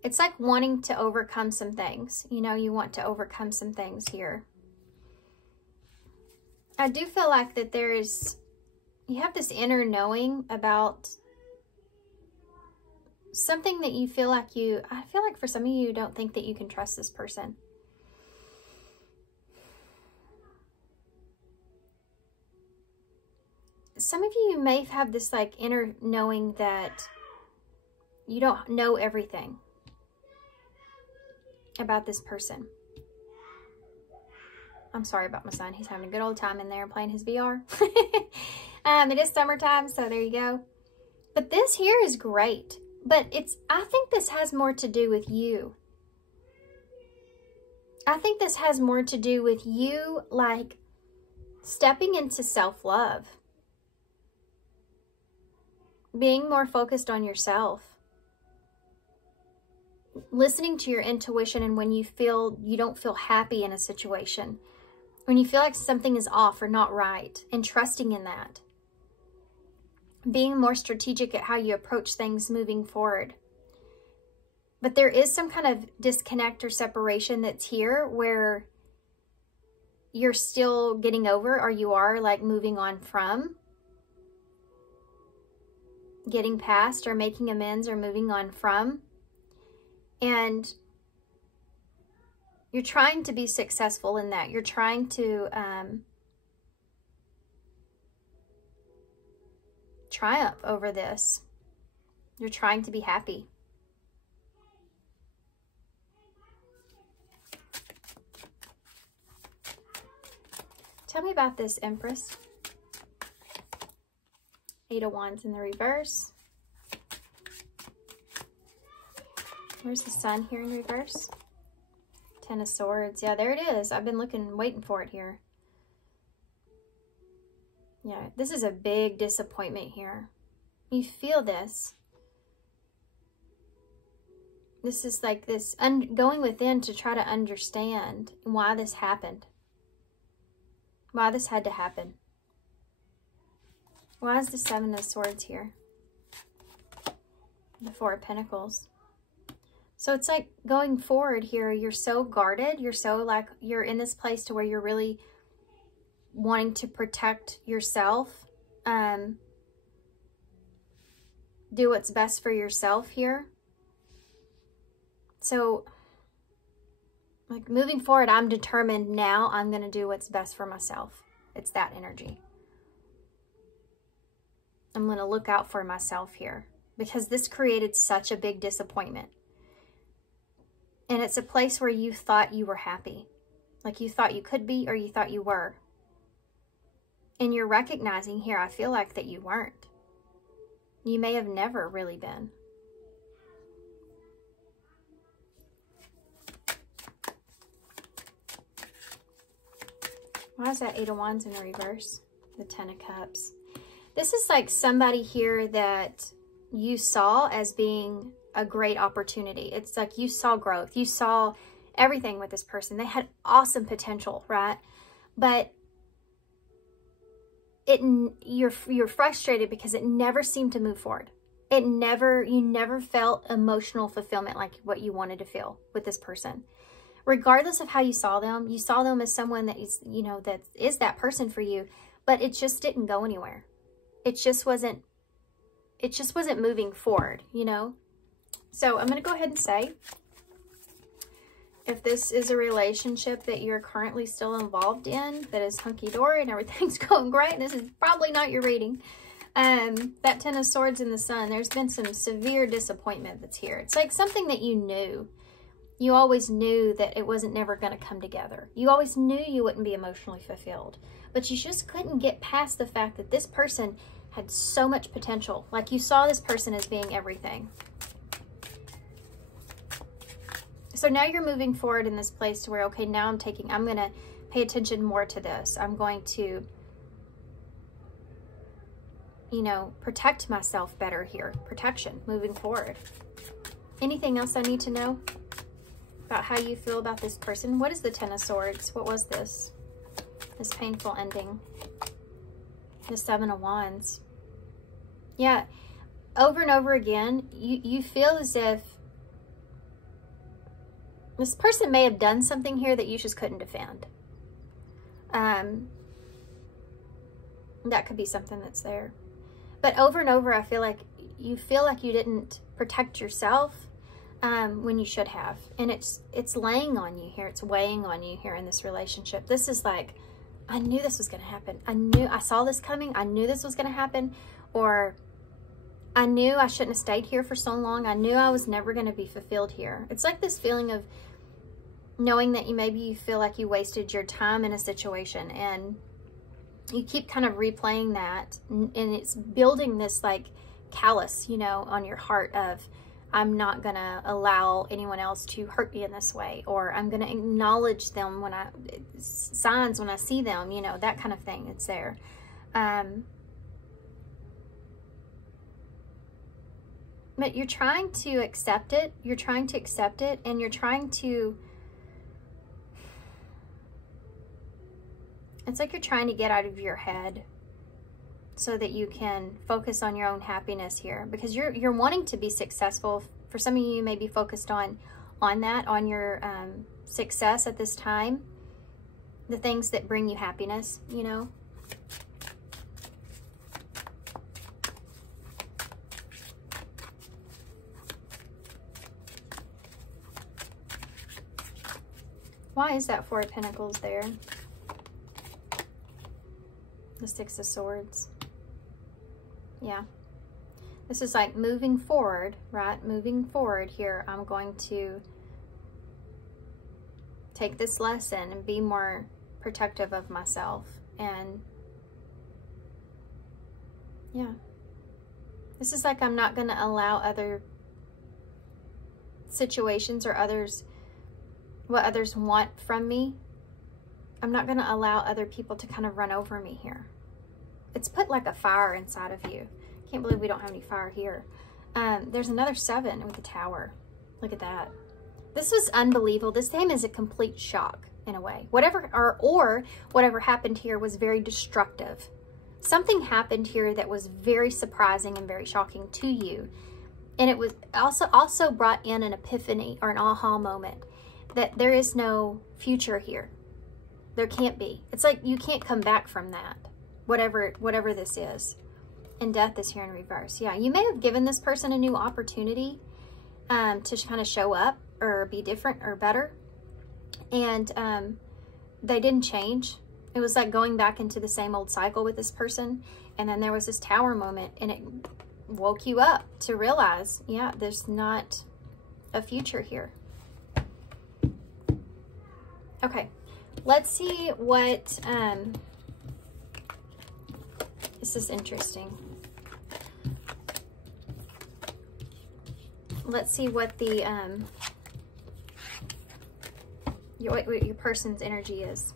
It's like wanting to overcome some things. You know, you want to overcome some things here. I do feel like that you have this inner knowing about something that you feel like I feel like for some of you don't think that you can trust this person. Some of you may have this like inner knowing that you don't know everything about this person. I'm sorry about my son. He's having a good old time in there playing his VR. It is summertime, so there you go. But this here is great. But I think this has more to do with you. I think this has more to do with you, like, stepping into self-love. Being more focused on yourself. Listening to your intuition, and when you don't feel happy in a situation. When you feel like something is off or not right, and trusting in that. Being more strategic at how you approach things moving forward. But there is some kind of disconnect or separation that's here where you're still getting over, or you are like moving on from. Getting past or making amends or moving on from. And you're trying to be successful in that. You're trying to triumph over this. You're trying to be happy. Tell me about this Empress. Eight of Wands in the reverse. Where's the Sun here in reverse? Ten of Swords. Yeah, there it is. I've been waiting for it here. Yeah, this is a big disappointment here. You feel this. This is like this, going within to try to understand why this happened. Why this had to happen. Why is the Seven of Swords here? The Four of Pentacles. So it's like going forward here, you're so guarded. You're so like, you're in this place to where you're really wanting to protect yourself. Do what's best for yourself here. So like moving forward, I'm determined now I'm going to do what's best for myself. It's that energy. I'm going to look out for myself here because this created such a big disappointment. And it's a place where you thought you were happy. Like you thought you could be or you thought you were. And you're recognizing here, I feel like that you weren't. You may have never really been. Why is that Eight of Wands in reverse? The Ten of Cups. This is like somebody here that you saw as being a great opportunity. It's like you saw growth. You saw everything with this person. They had awesome potential, right? But you're frustrated because it never seemed to move forward. You never felt emotional fulfillment like what you wanted to feel with this person. Regardless of how you saw them as someone that is, you know, that is that person for you, but it just didn't go anywhere. It just wasn't moving forward, you know? So I'm going to go ahead and say, if this is a relationship that you're currently still involved in, that is hunky-dory and everything's going great, this is probably not your reading. That Ten of Swords in the Sun, there's been some severe disappointment that's here. It's like something that you knew. You always knew that it wasn't never going to come together. You always knew you wouldn't be emotionally fulfilled. But you just couldn't get past the fact that this person had so much potential. Like you saw this person as being everything. So now you're moving forward in this place to where, okay, now I'm going to pay attention more to this. I'm going to, you know, protect myself better here. Protection, moving forward. Anything else I need to know about how you feel about this person? What is the Ten of Swords? What was this? This painful ending. The Seven of Wands. Yeah, over and over again, you feel as if this person may have done something here that you just couldn't defend. That could be something that's there. But over and over, I feel like you didn't protect yourself when you should have. And it's laying on you here. It's weighing on you here in this relationship. This is like, I knew this was going to happen. I saw this coming. I knew this was going to happen. Or I knew I shouldn't have stayed here for so long. I knew I was never going to be fulfilled here. It's like this feeling of knowing that maybe you feel like you wasted your time in a situation, and you keep kind of replaying that, and it's building this like callus, you know, on your heart of, I'm not going to allow anyone else to hurt me in this way, or I'm going to acknowledge them when signs when I see them, you know, that kind of thing. It's there. But you're trying to accept it. You're trying to accept it, and you're trying to, it's like you're trying to get out of your head so that you can focus on your own happiness here, because you're wanting to be successful. For some of you, you may be focused on your success at this time, the things that bring you happiness, you know. Why is that Four of Pentacles there? The Six of Swords. Yeah. This is like moving forward, right? Moving forward here. I'm going to take this lesson and be more protective of myself. And yeah. This is like I'm not going to allow other situations or what others want from me. I'm not going to allow other people to kind of run over me here. It's put like a fire inside of you. Can't believe we don't have any fire here. There's another 7 with the Tower. Look at that. This was unbelievable. This game is a complete shock in a way. Or whatever happened here was very destructive. Something happened here that was very surprising and very shocking to you. And it was also brought in an epiphany or an aha moment that there is no future here. There can't be. It's like you can't come back from that, whatever this is. And death is here in reverse. Yeah, you may have given this person a new opportunity to kind of show up or be different or better. And they didn't change. It was like going back into the same old cycle with this person. And then there was this tower moment, and it woke you up to realize, yeah, there's not a future here. Okay, let's see what, this is interesting. Let's see what the, what your person's energy is.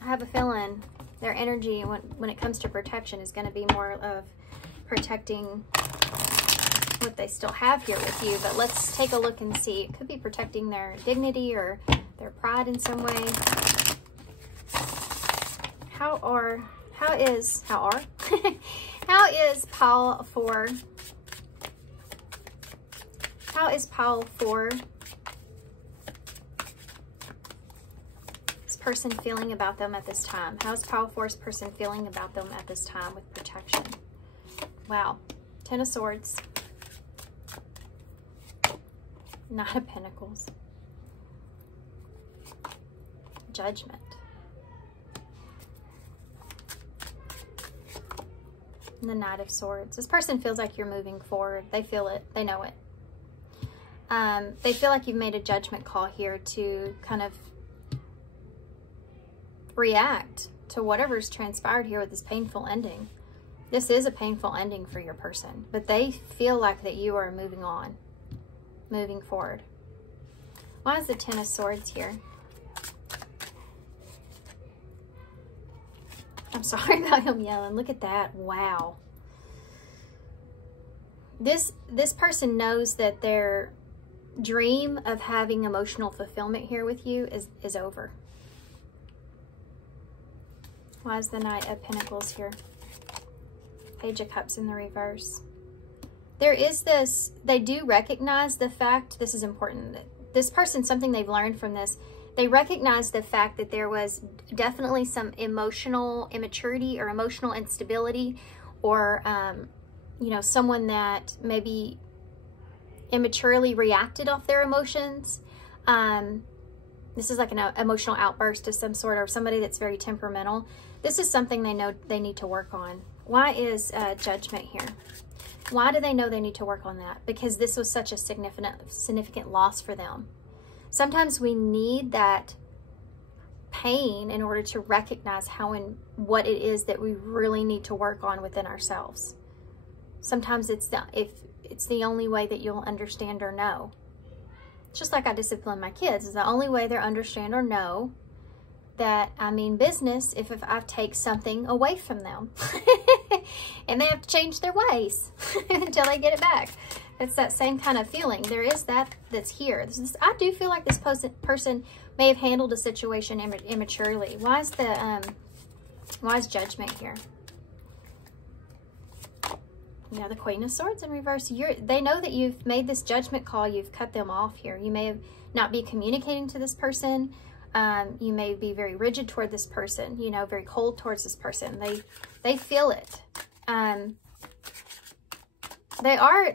I have a feeling their energy when it comes to protection is going to be more of protecting what they still have here with you. But let's take a look and see. It could be protecting their dignity or their pride in some way. How is Paul for this person feeling about them at this time? How's Paul For's person feeling about them at this time with protection? Wow. Ten of Swords. Knight of Pentacles. Judgment. And the Knight of Swords. This person feels like you're moving forward. They feel it. They know it. They feel like you've made a judgment call here to kind of react to whatever's transpired here with this painful ending. This is a painful ending for your person, but they feel like that you are moving on, moving forward. Why is the Ten of Swords here? I'm sorry about him yelling. Look at that. Wow. This person knows that their dream of having emotional fulfillment here with you is over. Why is the Knight of Pentacles here? Page of Cups in the reverse. There is this, they do recognize the fact, this is important, that this person, something they've learned from this, they recognize the fact that there was definitely some emotional immaturity or emotional instability, or, you know, someone that maybe immaturely reacted off their emotions. This is like an emotional outburst of some sort, or somebody that's very temperamental. This is something they know they need to work on. Why is Judgment here? Why do they know they need to work on that? Because this was such a significant loss for them. Sometimes we need that pain in order to recognize how and what it is that we really need to work on within ourselves. Sometimes it's the only way that you'll understand or know. Just like I discipline my kids, is the only way they understand or know that I mean business if I take something away from them. And they have to change their ways until they get it back. It's that same kind of feeling. There is that's here. I do feel like this person may have handled a situation immaturely. Why is Judgment here? Yeah, the Queen of Swords in reverse. They know that you've made this judgment call. You've cut them off here. You may have not be communicating to this person. You may be very rigid toward this person, you know, very cold towards this person. They feel it. They are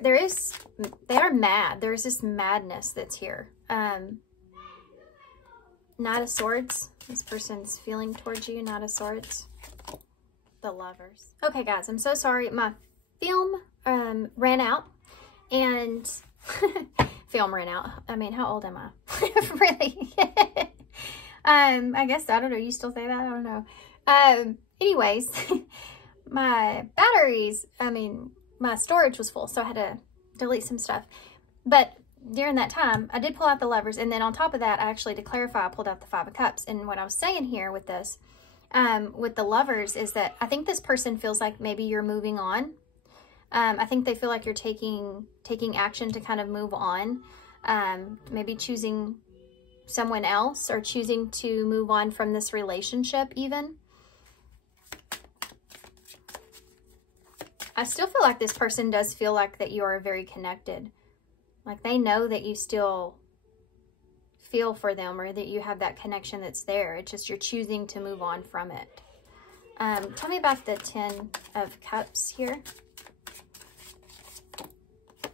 mad. There's this madness that's here. Knight of Swords. This person's feeling towards you. Knight of Swords. The Lovers. Okay, guys, I'm so sorry. My film ran out, and film ran out. I mean, how old am I? Really? I guess, I don't know. You still say that? I don't know. Anyways, my batteries, my storage was full, so I had to delete some stuff. But during that time, I did pull out the Lovers, and then on top of that, I actually, to clarify, I pulled out the Five of Cups. And what I was saying here with this, with the Lovers, is that I think this person feels like maybe you're moving on. I think they feel like you're taking action to kind of move on. Maybe choosing someone else, or choosing to move on from this relationship even. I still feel like this person does feel like that you are very connected. Like they know that you still feel for them, or that you have that connection that's there. It's just you're choosing to move on from it. Tell me about the 10 of Cups here.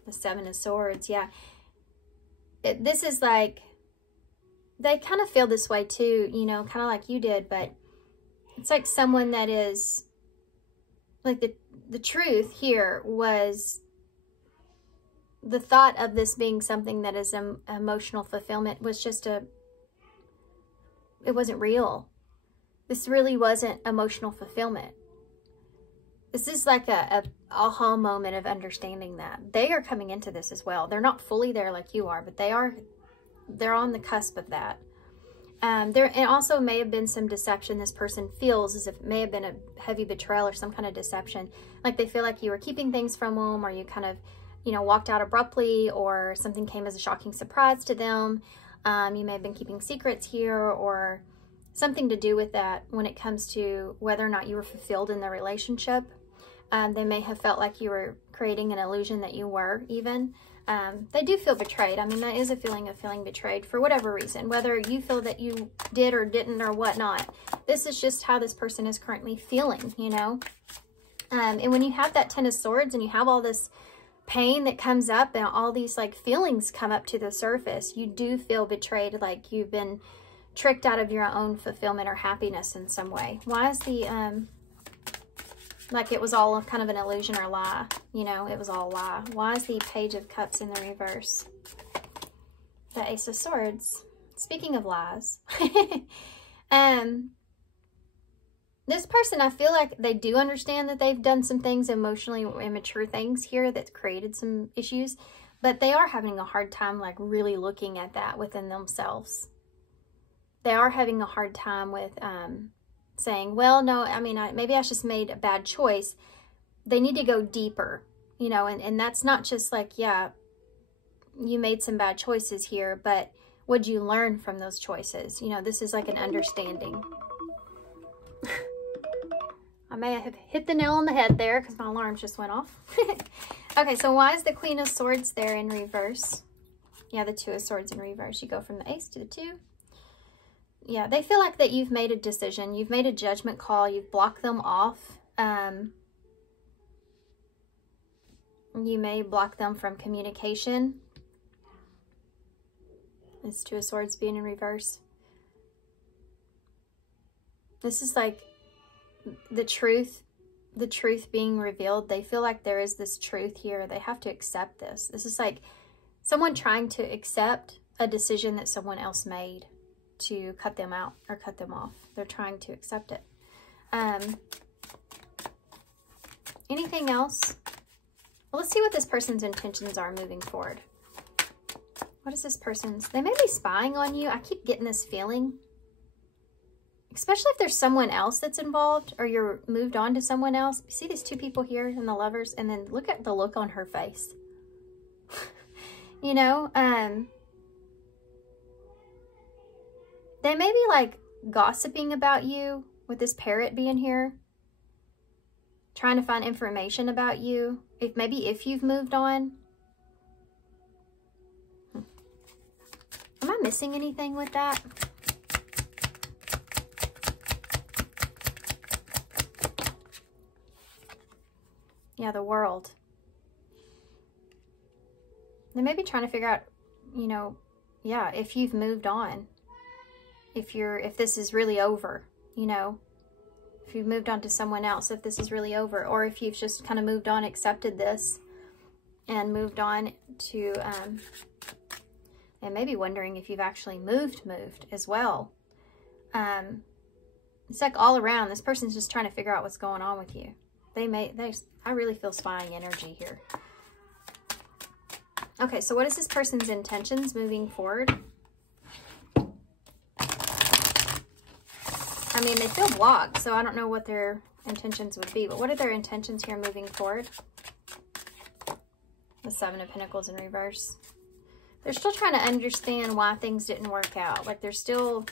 The 7 of Swords, yeah. This is like, they kind of feel this way too, you know, kind of like you did, but it's like someone that is, like the truth here was the thought of this being something that is emotional fulfillment was just it wasn't real. This really wasn't emotional fulfillment. This is like a aha moment of understanding that. They are coming into this as well. They're not fully there like you are, but they're on the cusp of that. There also may have been some deception this person feels, as if it may have been a heavy betrayal or some kind of deception. Like they feel like you were keeping things from them, or you kind of, you know, walked out abruptly, or something came as a shocking surprise to them. You may have been keeping secrets here, or something to do with that when it comes to whether or not you were fulfilled in the relationship. They may have felt like you were creating an illusion that you were even. They do feel betrayed. I mean, that is a feeling of feeling betrayed for whatever reason, whether you feel that you did or didn't or whatnot. This is just how this person is currently feeling, you know? And when you have that 10 of Swords and you have all this pain that comes up and all these like feelings come up to the surface, you do feel betrayed, like you've been tricked out of your own fulfillment or happiness in some way. Why is the, like it was all kind of an illusion or lie, you know, it was all a lie. Why is the Page of Cups in the reverse? The Ace of Swords. Speaking of lies, this person, I feel like they do understand that they've done some things, emotionally immature things here that created some issues, but they are having a hard time like really looking at that within themselves. They are having a hard time with saying, well, no, I mean, maybe I just made a bad choice. They need to go deeper, you know, and that's not just like, yeah, you made some bad choices here, but what'd you learn from those choices? You know, this is like an understanding. I may have hit the nail on the head there because my alarm just went off. Okay, so why is the Queen of Swords there in reverse? Yeah, the 2 of Swords in reverse. You go from the Ace to the 2. Yeah, they feel like that you've made a decision. You've made a judgment call. You've blocked them off. You may block them from communication. It's 2 of Swords being in reverse. This is like the truth being revealed. They feel like there is this truth here. They have to accept this. This is like someone trying to accept a decision that someone else made to cut them out or cut them off. They're trying to accept it. Anything else? Well, let's see what this person's intentions are moving forward. What is this person's? They may be spying on you. I keep getting this feeling. Especially if there's someone else that's involved, or you're moved on to someone else. See these 2 people here in the Lovers, and then look at the look on her face. You know, they may be like gossiping about you with this parrot being here, trying to find information about you. Maybe if you've moved on. Am I missing anything with that? Yeah, the World. They may be trying to figure out, you know, yeah, if you've moved on. If this is really over, you know, if you've moved on to someone else, if this is really over, or if you've just kind of moved on, accepted this, and moved on to, and maybe wondering if you've actually moved as well. It's like all around, this person's just trying to figure out what's going on with you. I really feel spying energy here. Okay, so what is this person's intentions moving forward? I mean, they feel blocked, so I don't know what their intentions would be, but what are their intentions here moving forward? The 7 of Pentacles in reverse. They're still trying to understand why things didn't work out. Like, there's still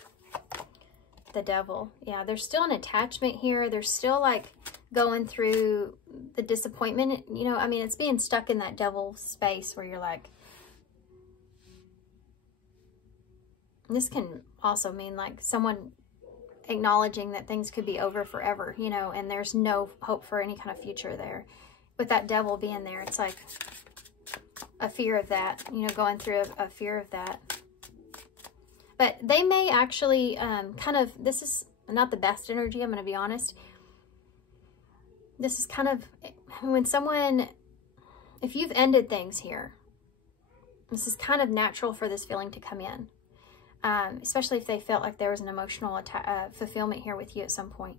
the Devil. Yeah, there's still an attachment here. There's still, like, going through the disappointment, you know, I mean, it's being stuck in that devil space where you're like, this can also mean like someone acknowledging that things could be over forever, you know, and there's no hope for any kind of future there. With that devil being there, it's like a fear of that, you know, going through a fear of that. But they may actually kind of, this is not the best energy, I'm going to be honest. This is kind of when someone, if you've ended things here, this is kind of natural for this feeling to come in. Especially if they felt like there was an emotional fulfillment here with you at some point.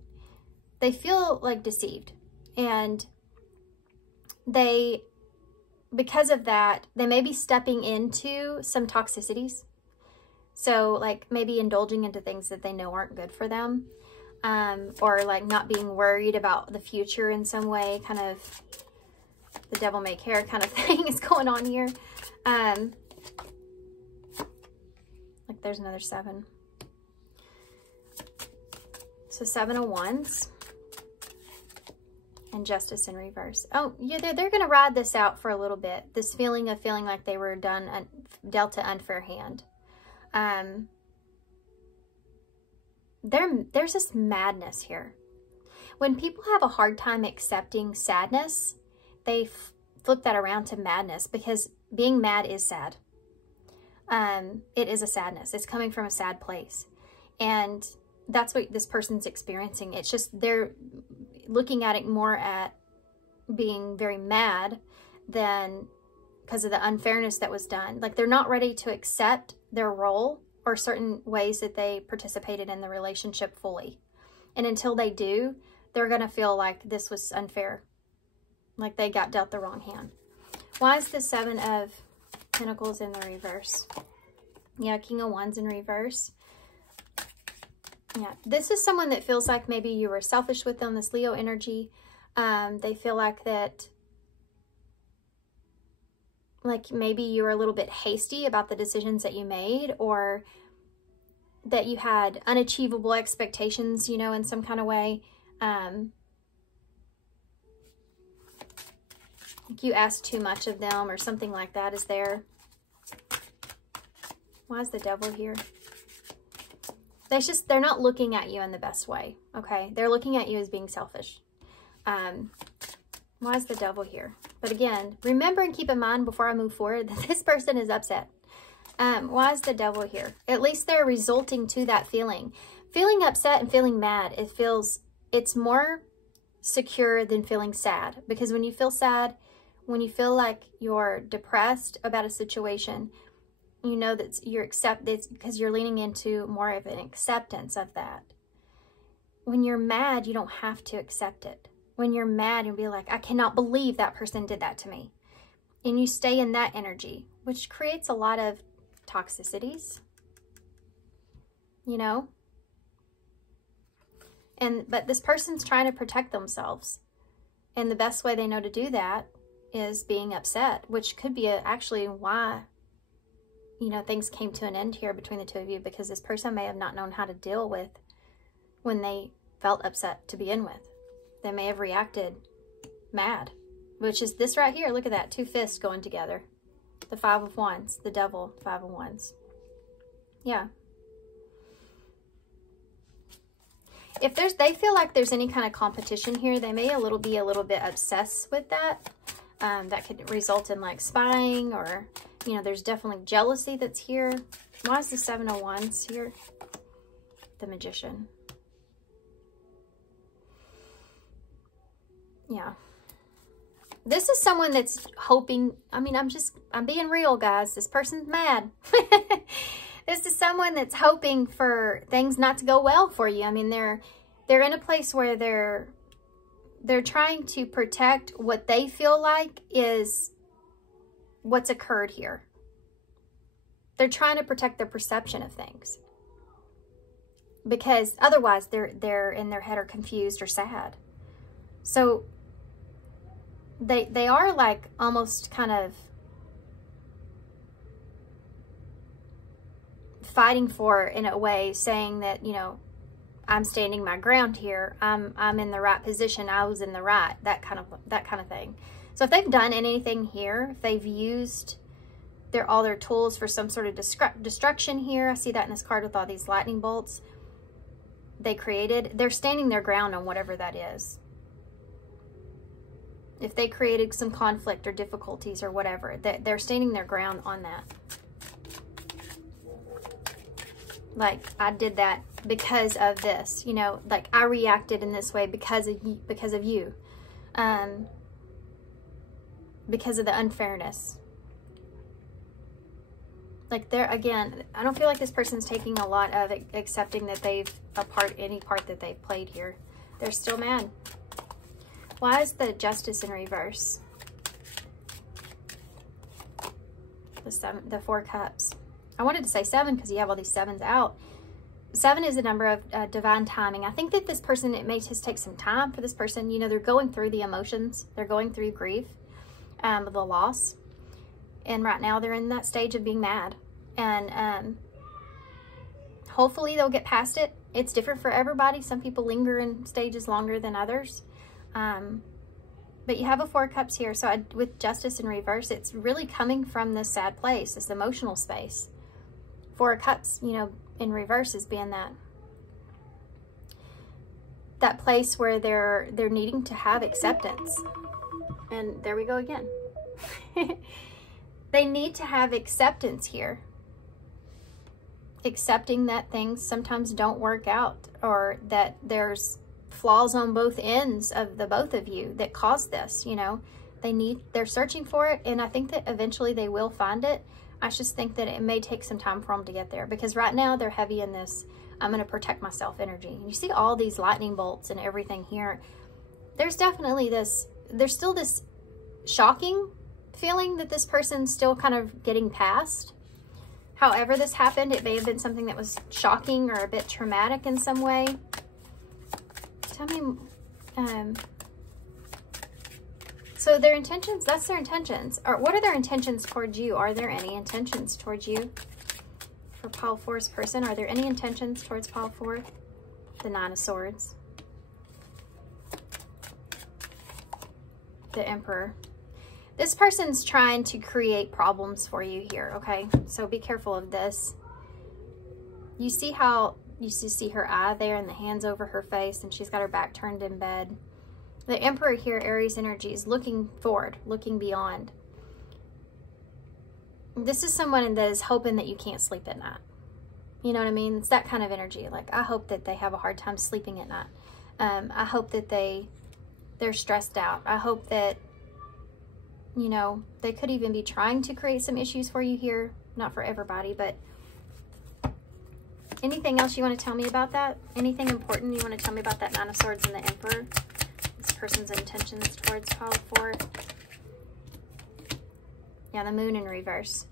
They feel like deceived. And they, because of that, they may be stepping into some toxicities. So like maybe indulging into things that they know aren't good for them. Or like not being worried about the future in some way, kind of the devil may care kind of thing is going on here. Like there's another 7. So 7 of Wands and Justice in reverse. Oh, yeah, they're going to ride this out for a little bit. This feeling of feeling like they were dealt an unfair hand. There's this madness here. When people have a hard time accepting sadness, they flip that around to madness, because being mad is sad. It is a sadness. It's coming from a sad place. And that's what this person's experiencing. It's just they're looking at it more at being very mad than because of the unfairness that was done. Like they're not ready to accept their role or certain ways that they participated in the relationship fully. And until they do, they're going to feel like this was unfair. Like they got dealt the wrong hand. Why is the 7 of Pentacles in the reverse? Yeah, King of Wands in reverse. Yeah, this is someone that feels like maybe you were selfish with them, this Leo energy. They feel like that, like maybe you were a little bit hasty about the decisions that you made, or that you had unachievable expectations, you know, in some kind of way. Like you asked too much of them or something like that is there. Why is the devil here? They're not looking at you in the best way, okay? They're looking at you as being selfish. Why is the devil here? But again, remember and keep in mind before I move forward that this person is upset. Why is the devil here? At least they're resulting to that feeling. Feeling upset and feeling mad, it's more secure than feeling sad. Because when you feel sad, when you feel like you're depressed about a situation, you know that it's because you're leaning into more of an acceptance of that. When you're mad, you don't have to accept it. When you're mad, you'll be like, I cannot believe that person did that to me. And you stay in that energy, which creates a lot of toxicities, you know? But this person's trying to protect themselves. And the best way they know to do that is being upset, which could be actually why, you know, things came to an end here between the two of you, because this person may have not known how to deal with when they felt upset to begin with. They may have reacted mad, which is this right here. Look at that. 2 fists going together. The 5 of Wands, the devil, 5 of Wands. Yeah. If they feel like there's any kind of competition here, they may be a little bit obsessed with that. That could result in like spying, or, you know, there's definitely jealousy that's here. Why is the 7 of Wands here? The Magician. Yeah. This is someone that's hoping, I mean, I'm being real, guys. This person's mad. This is someone that's hoping for things not to go well for you. I mean, they're in a place where they're trying to protect what they feel like is what's occurred here. They're trying to protect their perception of things, because otherwise they're in their head are confused or sad. So they are like almost kind of fighting for, in a way, saying that, you know, I'm standing my ground here. I'm in the right position. I was in the right, that kind of thing. So if they've done anything here, if they've used all their tools for some sort of destruction here, I see that in this card with all these lightning bolts they created, they're standing their ground on whatever that is. If they created some conflict or difficulties or whatever, they're standing their ground on that. Like, I did that because of this, you know, like I reacted in this way because of you, because of the unfairness. Like, there again, I don't feel like this person's taking a lot of accepting that they've any part that they've played here. They're still mad. Why is the Justice in reverse? The 4 Cups. I wanted to say 7 because you have all these 7s out. 7 is a number of divine timing. I think that this person, it may just take some time for this person. You know, they're going through the emotions. They're going through grief, the loss. And right now they're in that stage of being mad. And hopefully they'll get past it. It's different for everybody. Some people linger in stages longer than others. But you have a 4 Cups here. So with Justice in reverse, it's really coming from this sad place, this emotional space. 4 Cups, you know, in reverse is being that place where they're needing to have acceptance. And there we go again. They need to have acceptance here. Accepting that things sometimes don't work out, or that there's flaws on both ends of the both of you that caused this, you know. They're searching for it, and I think that eventually they will find it. I just think that it may take some time for them to get there, because right now they're heavy in this I'm going to protect myself energy. You see all these lightning bolts and everything here. There's definitely there's still this shocking feeling that this person's still kind of getting past. However this happened, it may have been something that was shocking or a bit traumatic in some way. Tell me, so their intentions, that's their intentions. Or what are their intentions towards you? Are there any intentions towards you? For pile 4's person, are there any intentions towards pile 4? The 9 of Swords. The Emperor. This person's trying to create problems for you here, okay? So be careful of this. You see how, you see her eye there and the hands over her face, and she's got her back turned in bed. The Emperor here, Aries energy, is looking forward, looking beyond. This is someone that is hoping that you can't sleep at night. You know what I mean? It's that kind of energy. Like, I hope that they have a hard time sleeping at night. I hope that they're stressed out. I hope that, you know, they could even be trying to create some issues for you here. Not for everybody, but anything else you want to tell me about that? Anything important you want to tell me about that 9 of Swords and the Emperor? This person's intentions towards pile 4. Yeah, the Moon in reverse.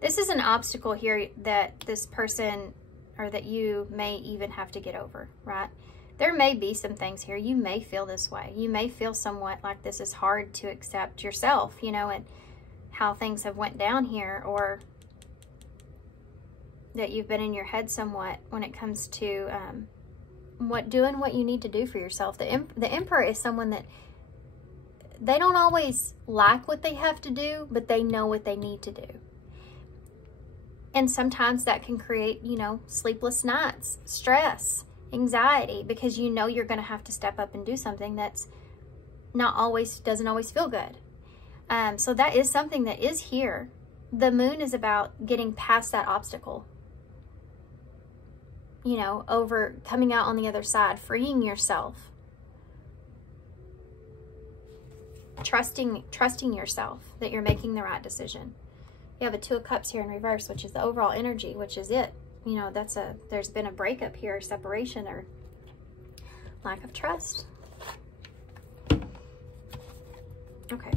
This is an obstacle here that this person, or that you may even have to get over, right? There may be some things here. You may feel this way. You may feel somewhat like this is hard to accept yourself, you know, and how things have went down here, or that you've been in your head somewhat when it comes to doing what you need to do for yourself. The Emperor is someone that they don't always like what they have to do, but they know what they need to do. And sometimes that can create, you know, sleepless nights, stress, anxiety, because you know you're going to have to step up and do something that's doesn't always feel good. So that is something that is here. The Moon is about getting past that obstacle. You know, coming out on the other side, freeing yourself. Trusting yourself that you're making the right decision. You have a 2 of Cups here in reverse, which is the overall energy, which is it. You know, there's been a breakup here, separation, or lack of trust. Okay.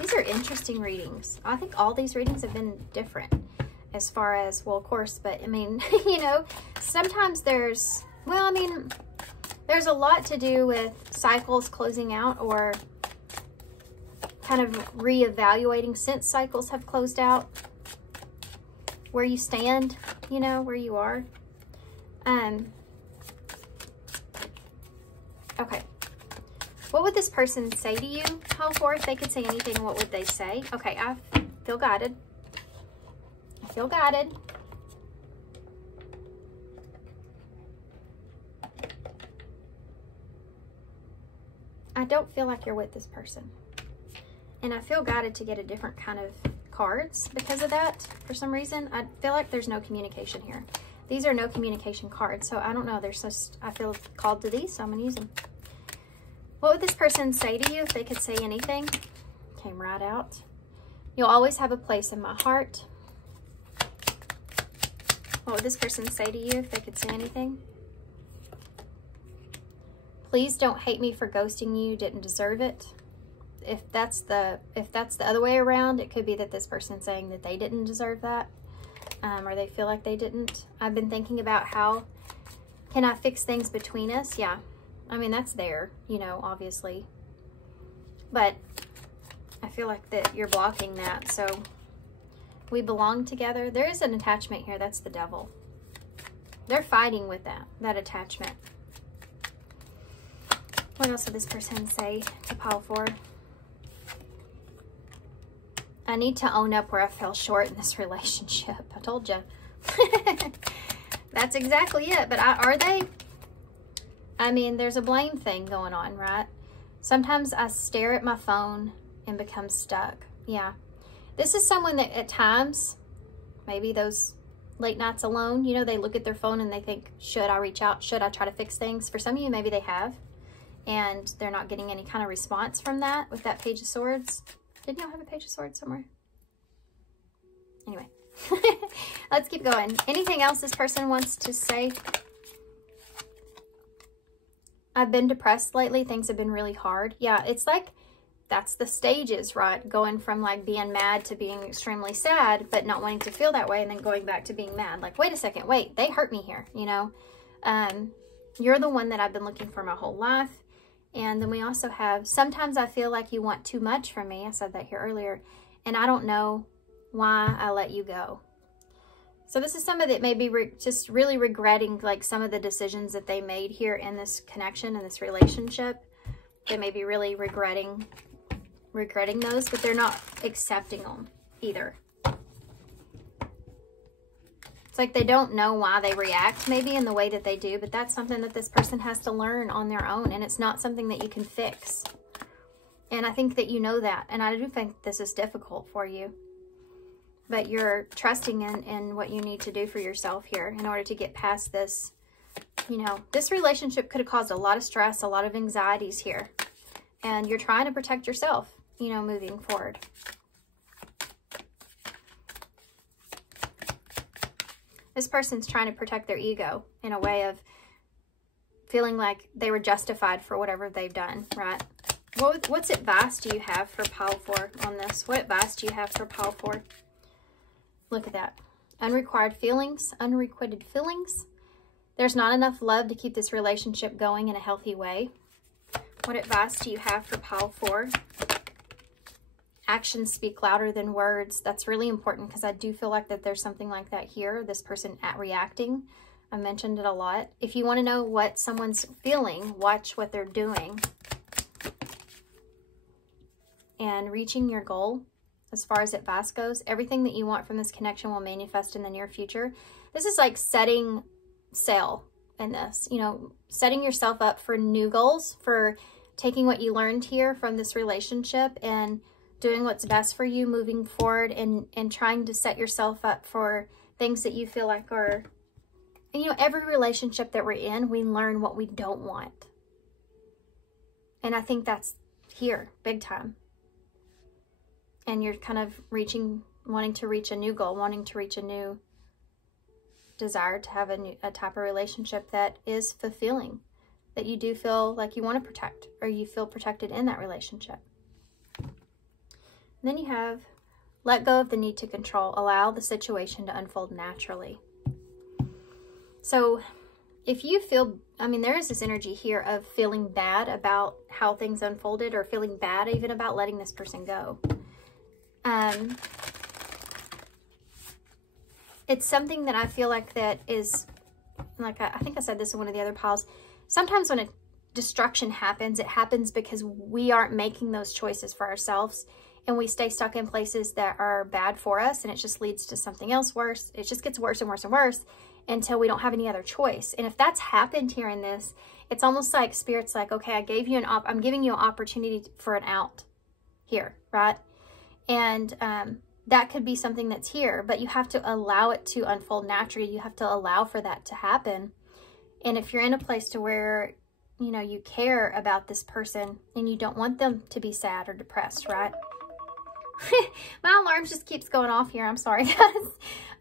These are interesting readings. I think all these readings have been different as far as, well, of course, but I mean, you know, sometimes there's a lot to do with cycles closing out, or kind of reevaluating since cycles have closed out. where you stand, you know, where you are. Okay. What would this person say to you? Pile 4, if they could say anything, what would they say? Okay, I feel guided. I feel guided. I don't feel like you're with this person. And I feel guided to get a different kind of cards because of that. For some reason, I feel like there's no communication here. These are no communication cards, so I don't know. There's just, I feel called to these, so I'm going to use them. What would this person say to you if they could say anything? Came right out. You'll always have a place in my heart. What would this person say to you if they could say anything? Please don't hate me for ghosting you. Didn't deserve it. If that's the other way around, it could be that this person's saying that they didn't deserve that, or they feel like they didn't. I've been thinking about how can I fix things between us? Yeah, I mean, that's there, you know, obviously, but I feel like that you're blocking that. So we belong together. There is an attachment here. That's the devil. They're fighting with that attachment. What else would this person say to pile 4? I need to own up where I fell short in this relationship. I told you. That's exactly it. But are they? I mean, there's a blame thing going on, right? Sometimes I stare at my phone and become stuck. Yeah. This is someone that at times, maybe those late nights alone, you know, they look at their phone and they think, should I reach out? Should I try to fix things? For some of you, maybe they have. And they're not getting any kind of response from that with that Page of Swords. Didn't y'all have a Page of Swords somewhere? Anyway, let's keep going. Anything else this person wants to say? I've been depressed lately. Things have been really hard. Yeah, it's like that's the stages, right? Going from like being mad to being extremely sad, but not wanting to feel that way, and then going back to being mad. Like, wait a second, wait, they hurt me here, you know? You're the one that I've been looking for my whole life. And then we also have, sometimes I feel like you want too much from me. I said that here earlier. And I don't know why I let you go. So this is somebody that may be just really regretting like some of the decisions that they made here in this connection, in this relationship. They may be really regretting those, but they're not accepting them either. It's like they don't know why they react maybe in the way that they do, but that's something that this person has to learn on their own, and it's not something that you can fix. And I think that you know that, and I do think this is difficult for you. But you're trusting in what you need to do for yourself here in order to get past this. You know, this relationship could have caused a lot of stress, a lot of anxieties here. And you're trying to protect yourself, you know, moving forward. This person's trying to protect their ego in a way of feeling like they were justified for whatever they've done, right? What's advice do you have for pile 4 on this? What advice do you have for pile 4? Look at that. Unrequited feelings, unrequited feelings. There's not enough love to keep this relationship going in a healthy way. What advice do you have for pile 4? Actions speak louder than words. That's really important because I do feel like that there's something like that here. This person reacting. I mentioned it a lot. If you want to know what someone's feeling, watch what they're doing. And reaching your goal, as far as advice goes, everything that you want from this connection will manifest in the near future. This is like setting sail in this, you know, setting yourself up for new goals, for taking what you learned here from this relationship and doing what's best for you moving forward, and trying to set yourself up for things that you feel like are, you know, every relationship that we're in, we learn what we don't want. And I think that's here, big time. And you're kind of wanting to reach a new goal, wanting to reach a new desire to have a type of relationship that is fulfilling, that you do feel like you want to protect, or you feel protected in that relationship. And then you have let go of the need to control, allow the situation to unfold naturally. So if you feel, I mean, there is this energy here of feeling bad about how things unfolded, or feeling bad even about letting this person go. it's something that I feel like that is, like I think I said this in one of the other piles. Sometimes when a destruction happens, it happens because we aren't making those choices for ourselves, and we stay stuck in places that are bad for us, and it just leads to something else worse. It just gets worse and worse and worse until we don't have any other choice. And if that's happened here in this, it's almost like Spirit's like, okay, I'm giving you an opportunity for an out here, right? And that could be something that's here, but you have to allow it to unfold naturally. You have to allow for that to happen. And if you're in a place to where, you know, you care about this person and you don't want them to be sad or depressed, right? My alarm just keeps going off here. I'm sorry, guys.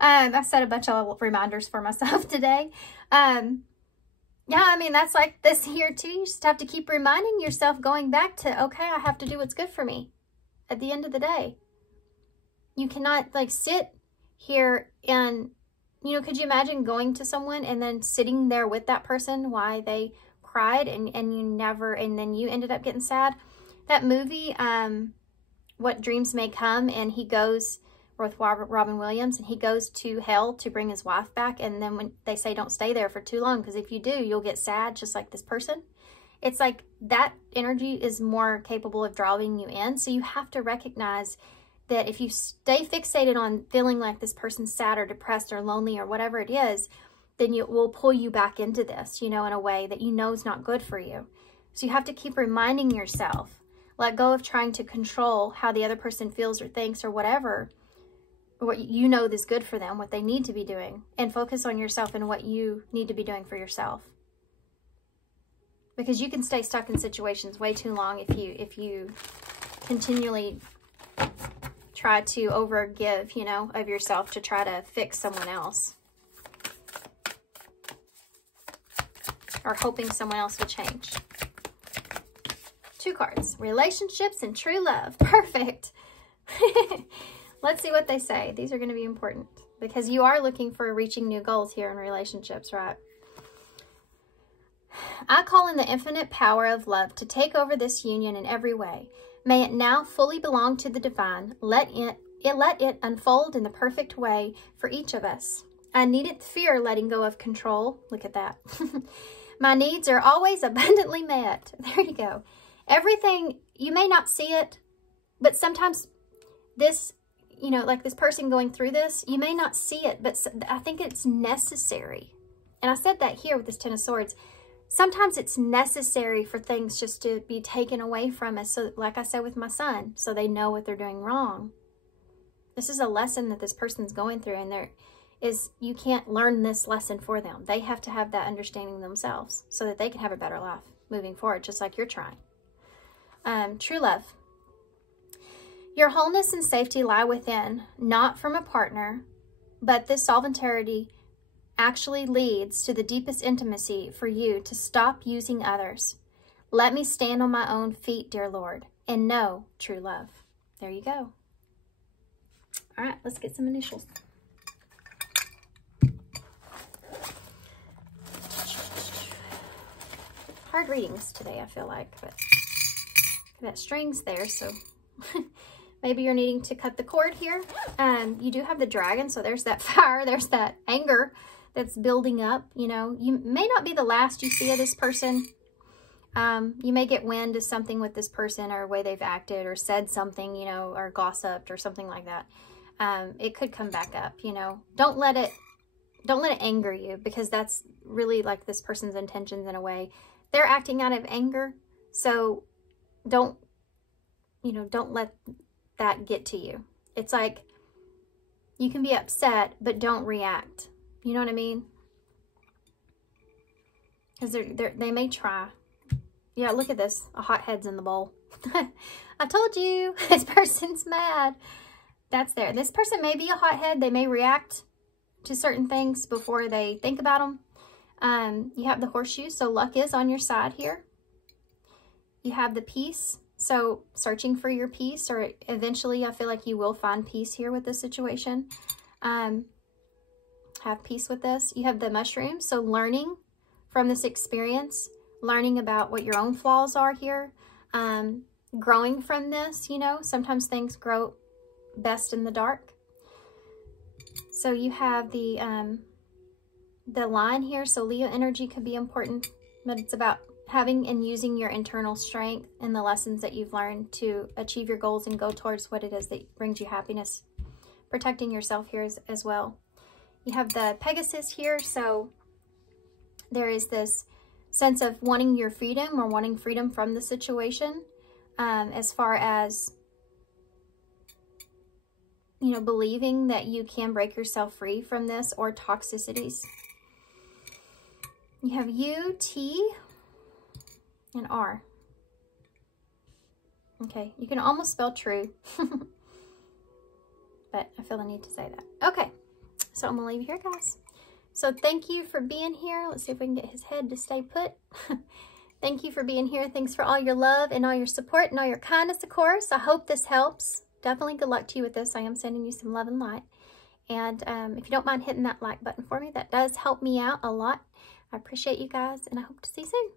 I set a bunch of reminders for myself today. Yeah, I mean, that's like this here too. You just have to keep reminding yourself, going back to, okay, I have to do what's good for me at the end of the day. You cannot like sit here and, you know, could you imagine going to someone and then sitting there with that person while they cried and then you ended up getting sad? That movie, What Dreams May Come, and he goes with Robin Williams, and he goes to hell to bring his wife back, and then when they say don't stay there for too long, because if you do, you'll get sad just like this person. It's like that energy is more capable of drawing you in. So you have to recognize that if you stay fixated on feeling like this person's sad or depressed or lonely or whatever it is, then it will pull you back into this, you know, in a way that you know is not good for you. So you have to keep reminding yourself, let go of trying to control how the other person feels or thinks or whatever, what you know is good for them, what they need to be doing, and focus on yourself and what you need to be doing for yourself. Because you can stay stuck in situations way too long if you continually try to overgive, you know, of yourself to try to fix someone else. Or hoping someone else will change. 2 cards. Relationships and true love. Perfect. Let's see what they say. These are going to be important because you are looking for reaching new goals here in relationships, right? I call in the infinite power of love to take over this union in every way. May it now fully belong to the divine. Let it unfold in the perfect way for each of us. I needn't fear letting go of control. Look at that. My needs are always abundantly met. There you go. Everything, you may not see it, but sometimes this, you know, like this person going through this, you may not see it, but I think it's necessary. And I said that here with this 10 of Swords. Sometimes it's necessary for things just to be taken away from us. So like I said with my son, so they know what they're doing wrong. This is a lesson that this person's going through, and you can't learn this lesson for them. They have to have that understanding themselves so that they can have a better life moving forward, just like you're trying. True love. Your wholeness and safety lie within, not from a partner, but this solventarity actually leads to the deepest intimacy for you to stop using others. Let me stand on my own feet, dear Lord, and know true love. There you go. All right, let's get some initials. Hard readings today, I feel like, but that string's there, so maybe you're needing to cut the cord here. You do have the dragon, so there's that fire, there's that anger that's building up. You know, you may not be the last you see of this person. You may get wind of something with this person, or a way they've acted or said something, you know, or gossiped or something like that. It could come back up, you know. Don't let it anger you, because that's really like this person's intentions in a way. They're acting out of anger, so don't let that get to you. It's like you can be upset, but don't react. You know what I mean? Because they may try. Yeah, look at this. A hot head's in the bowl. I told you, this person's mad. That's there. This person may be a hothead. They may react to certain things before they think about them. You have the horseshoe, so luck is on your side here. You have the peace, so searching for your peace, or eventually I feel like you will find peace here with this situation. Have peace with this. You have the mushroom, so learning from this experience, learning about what your own flaws are here, growing from this, you know. Sometimes things grow best in the dark. So you have the line here. So Leo energy could be important, but it's about having and using your internal strength and the lessons that you've learned to achieve your goals and go towards what it is that brings you happiness. Protecting yourself here as well. You have the Pegasus here, so there is this sense of wanting your freedom or wanting freedom from the situation, as far as, you know, believing that you can break yourself free from this or toxicities. You have U, T, and R. Okay, you can almost spell true, but I feel the need to say that. Okay, so I'm gonna leave you here, guys. So thank you for being here. Let's see if we can get his head to stay put. Thank you for being here. Thanks for all your love and all your support and all your kindness, of course. I hope this helps. Definitely good luck to you with this. I am sending you some love and light. And if you don't mind hitting that like button for me, that does help me out a lot. I appreciate you guys, and I hope to see you soon.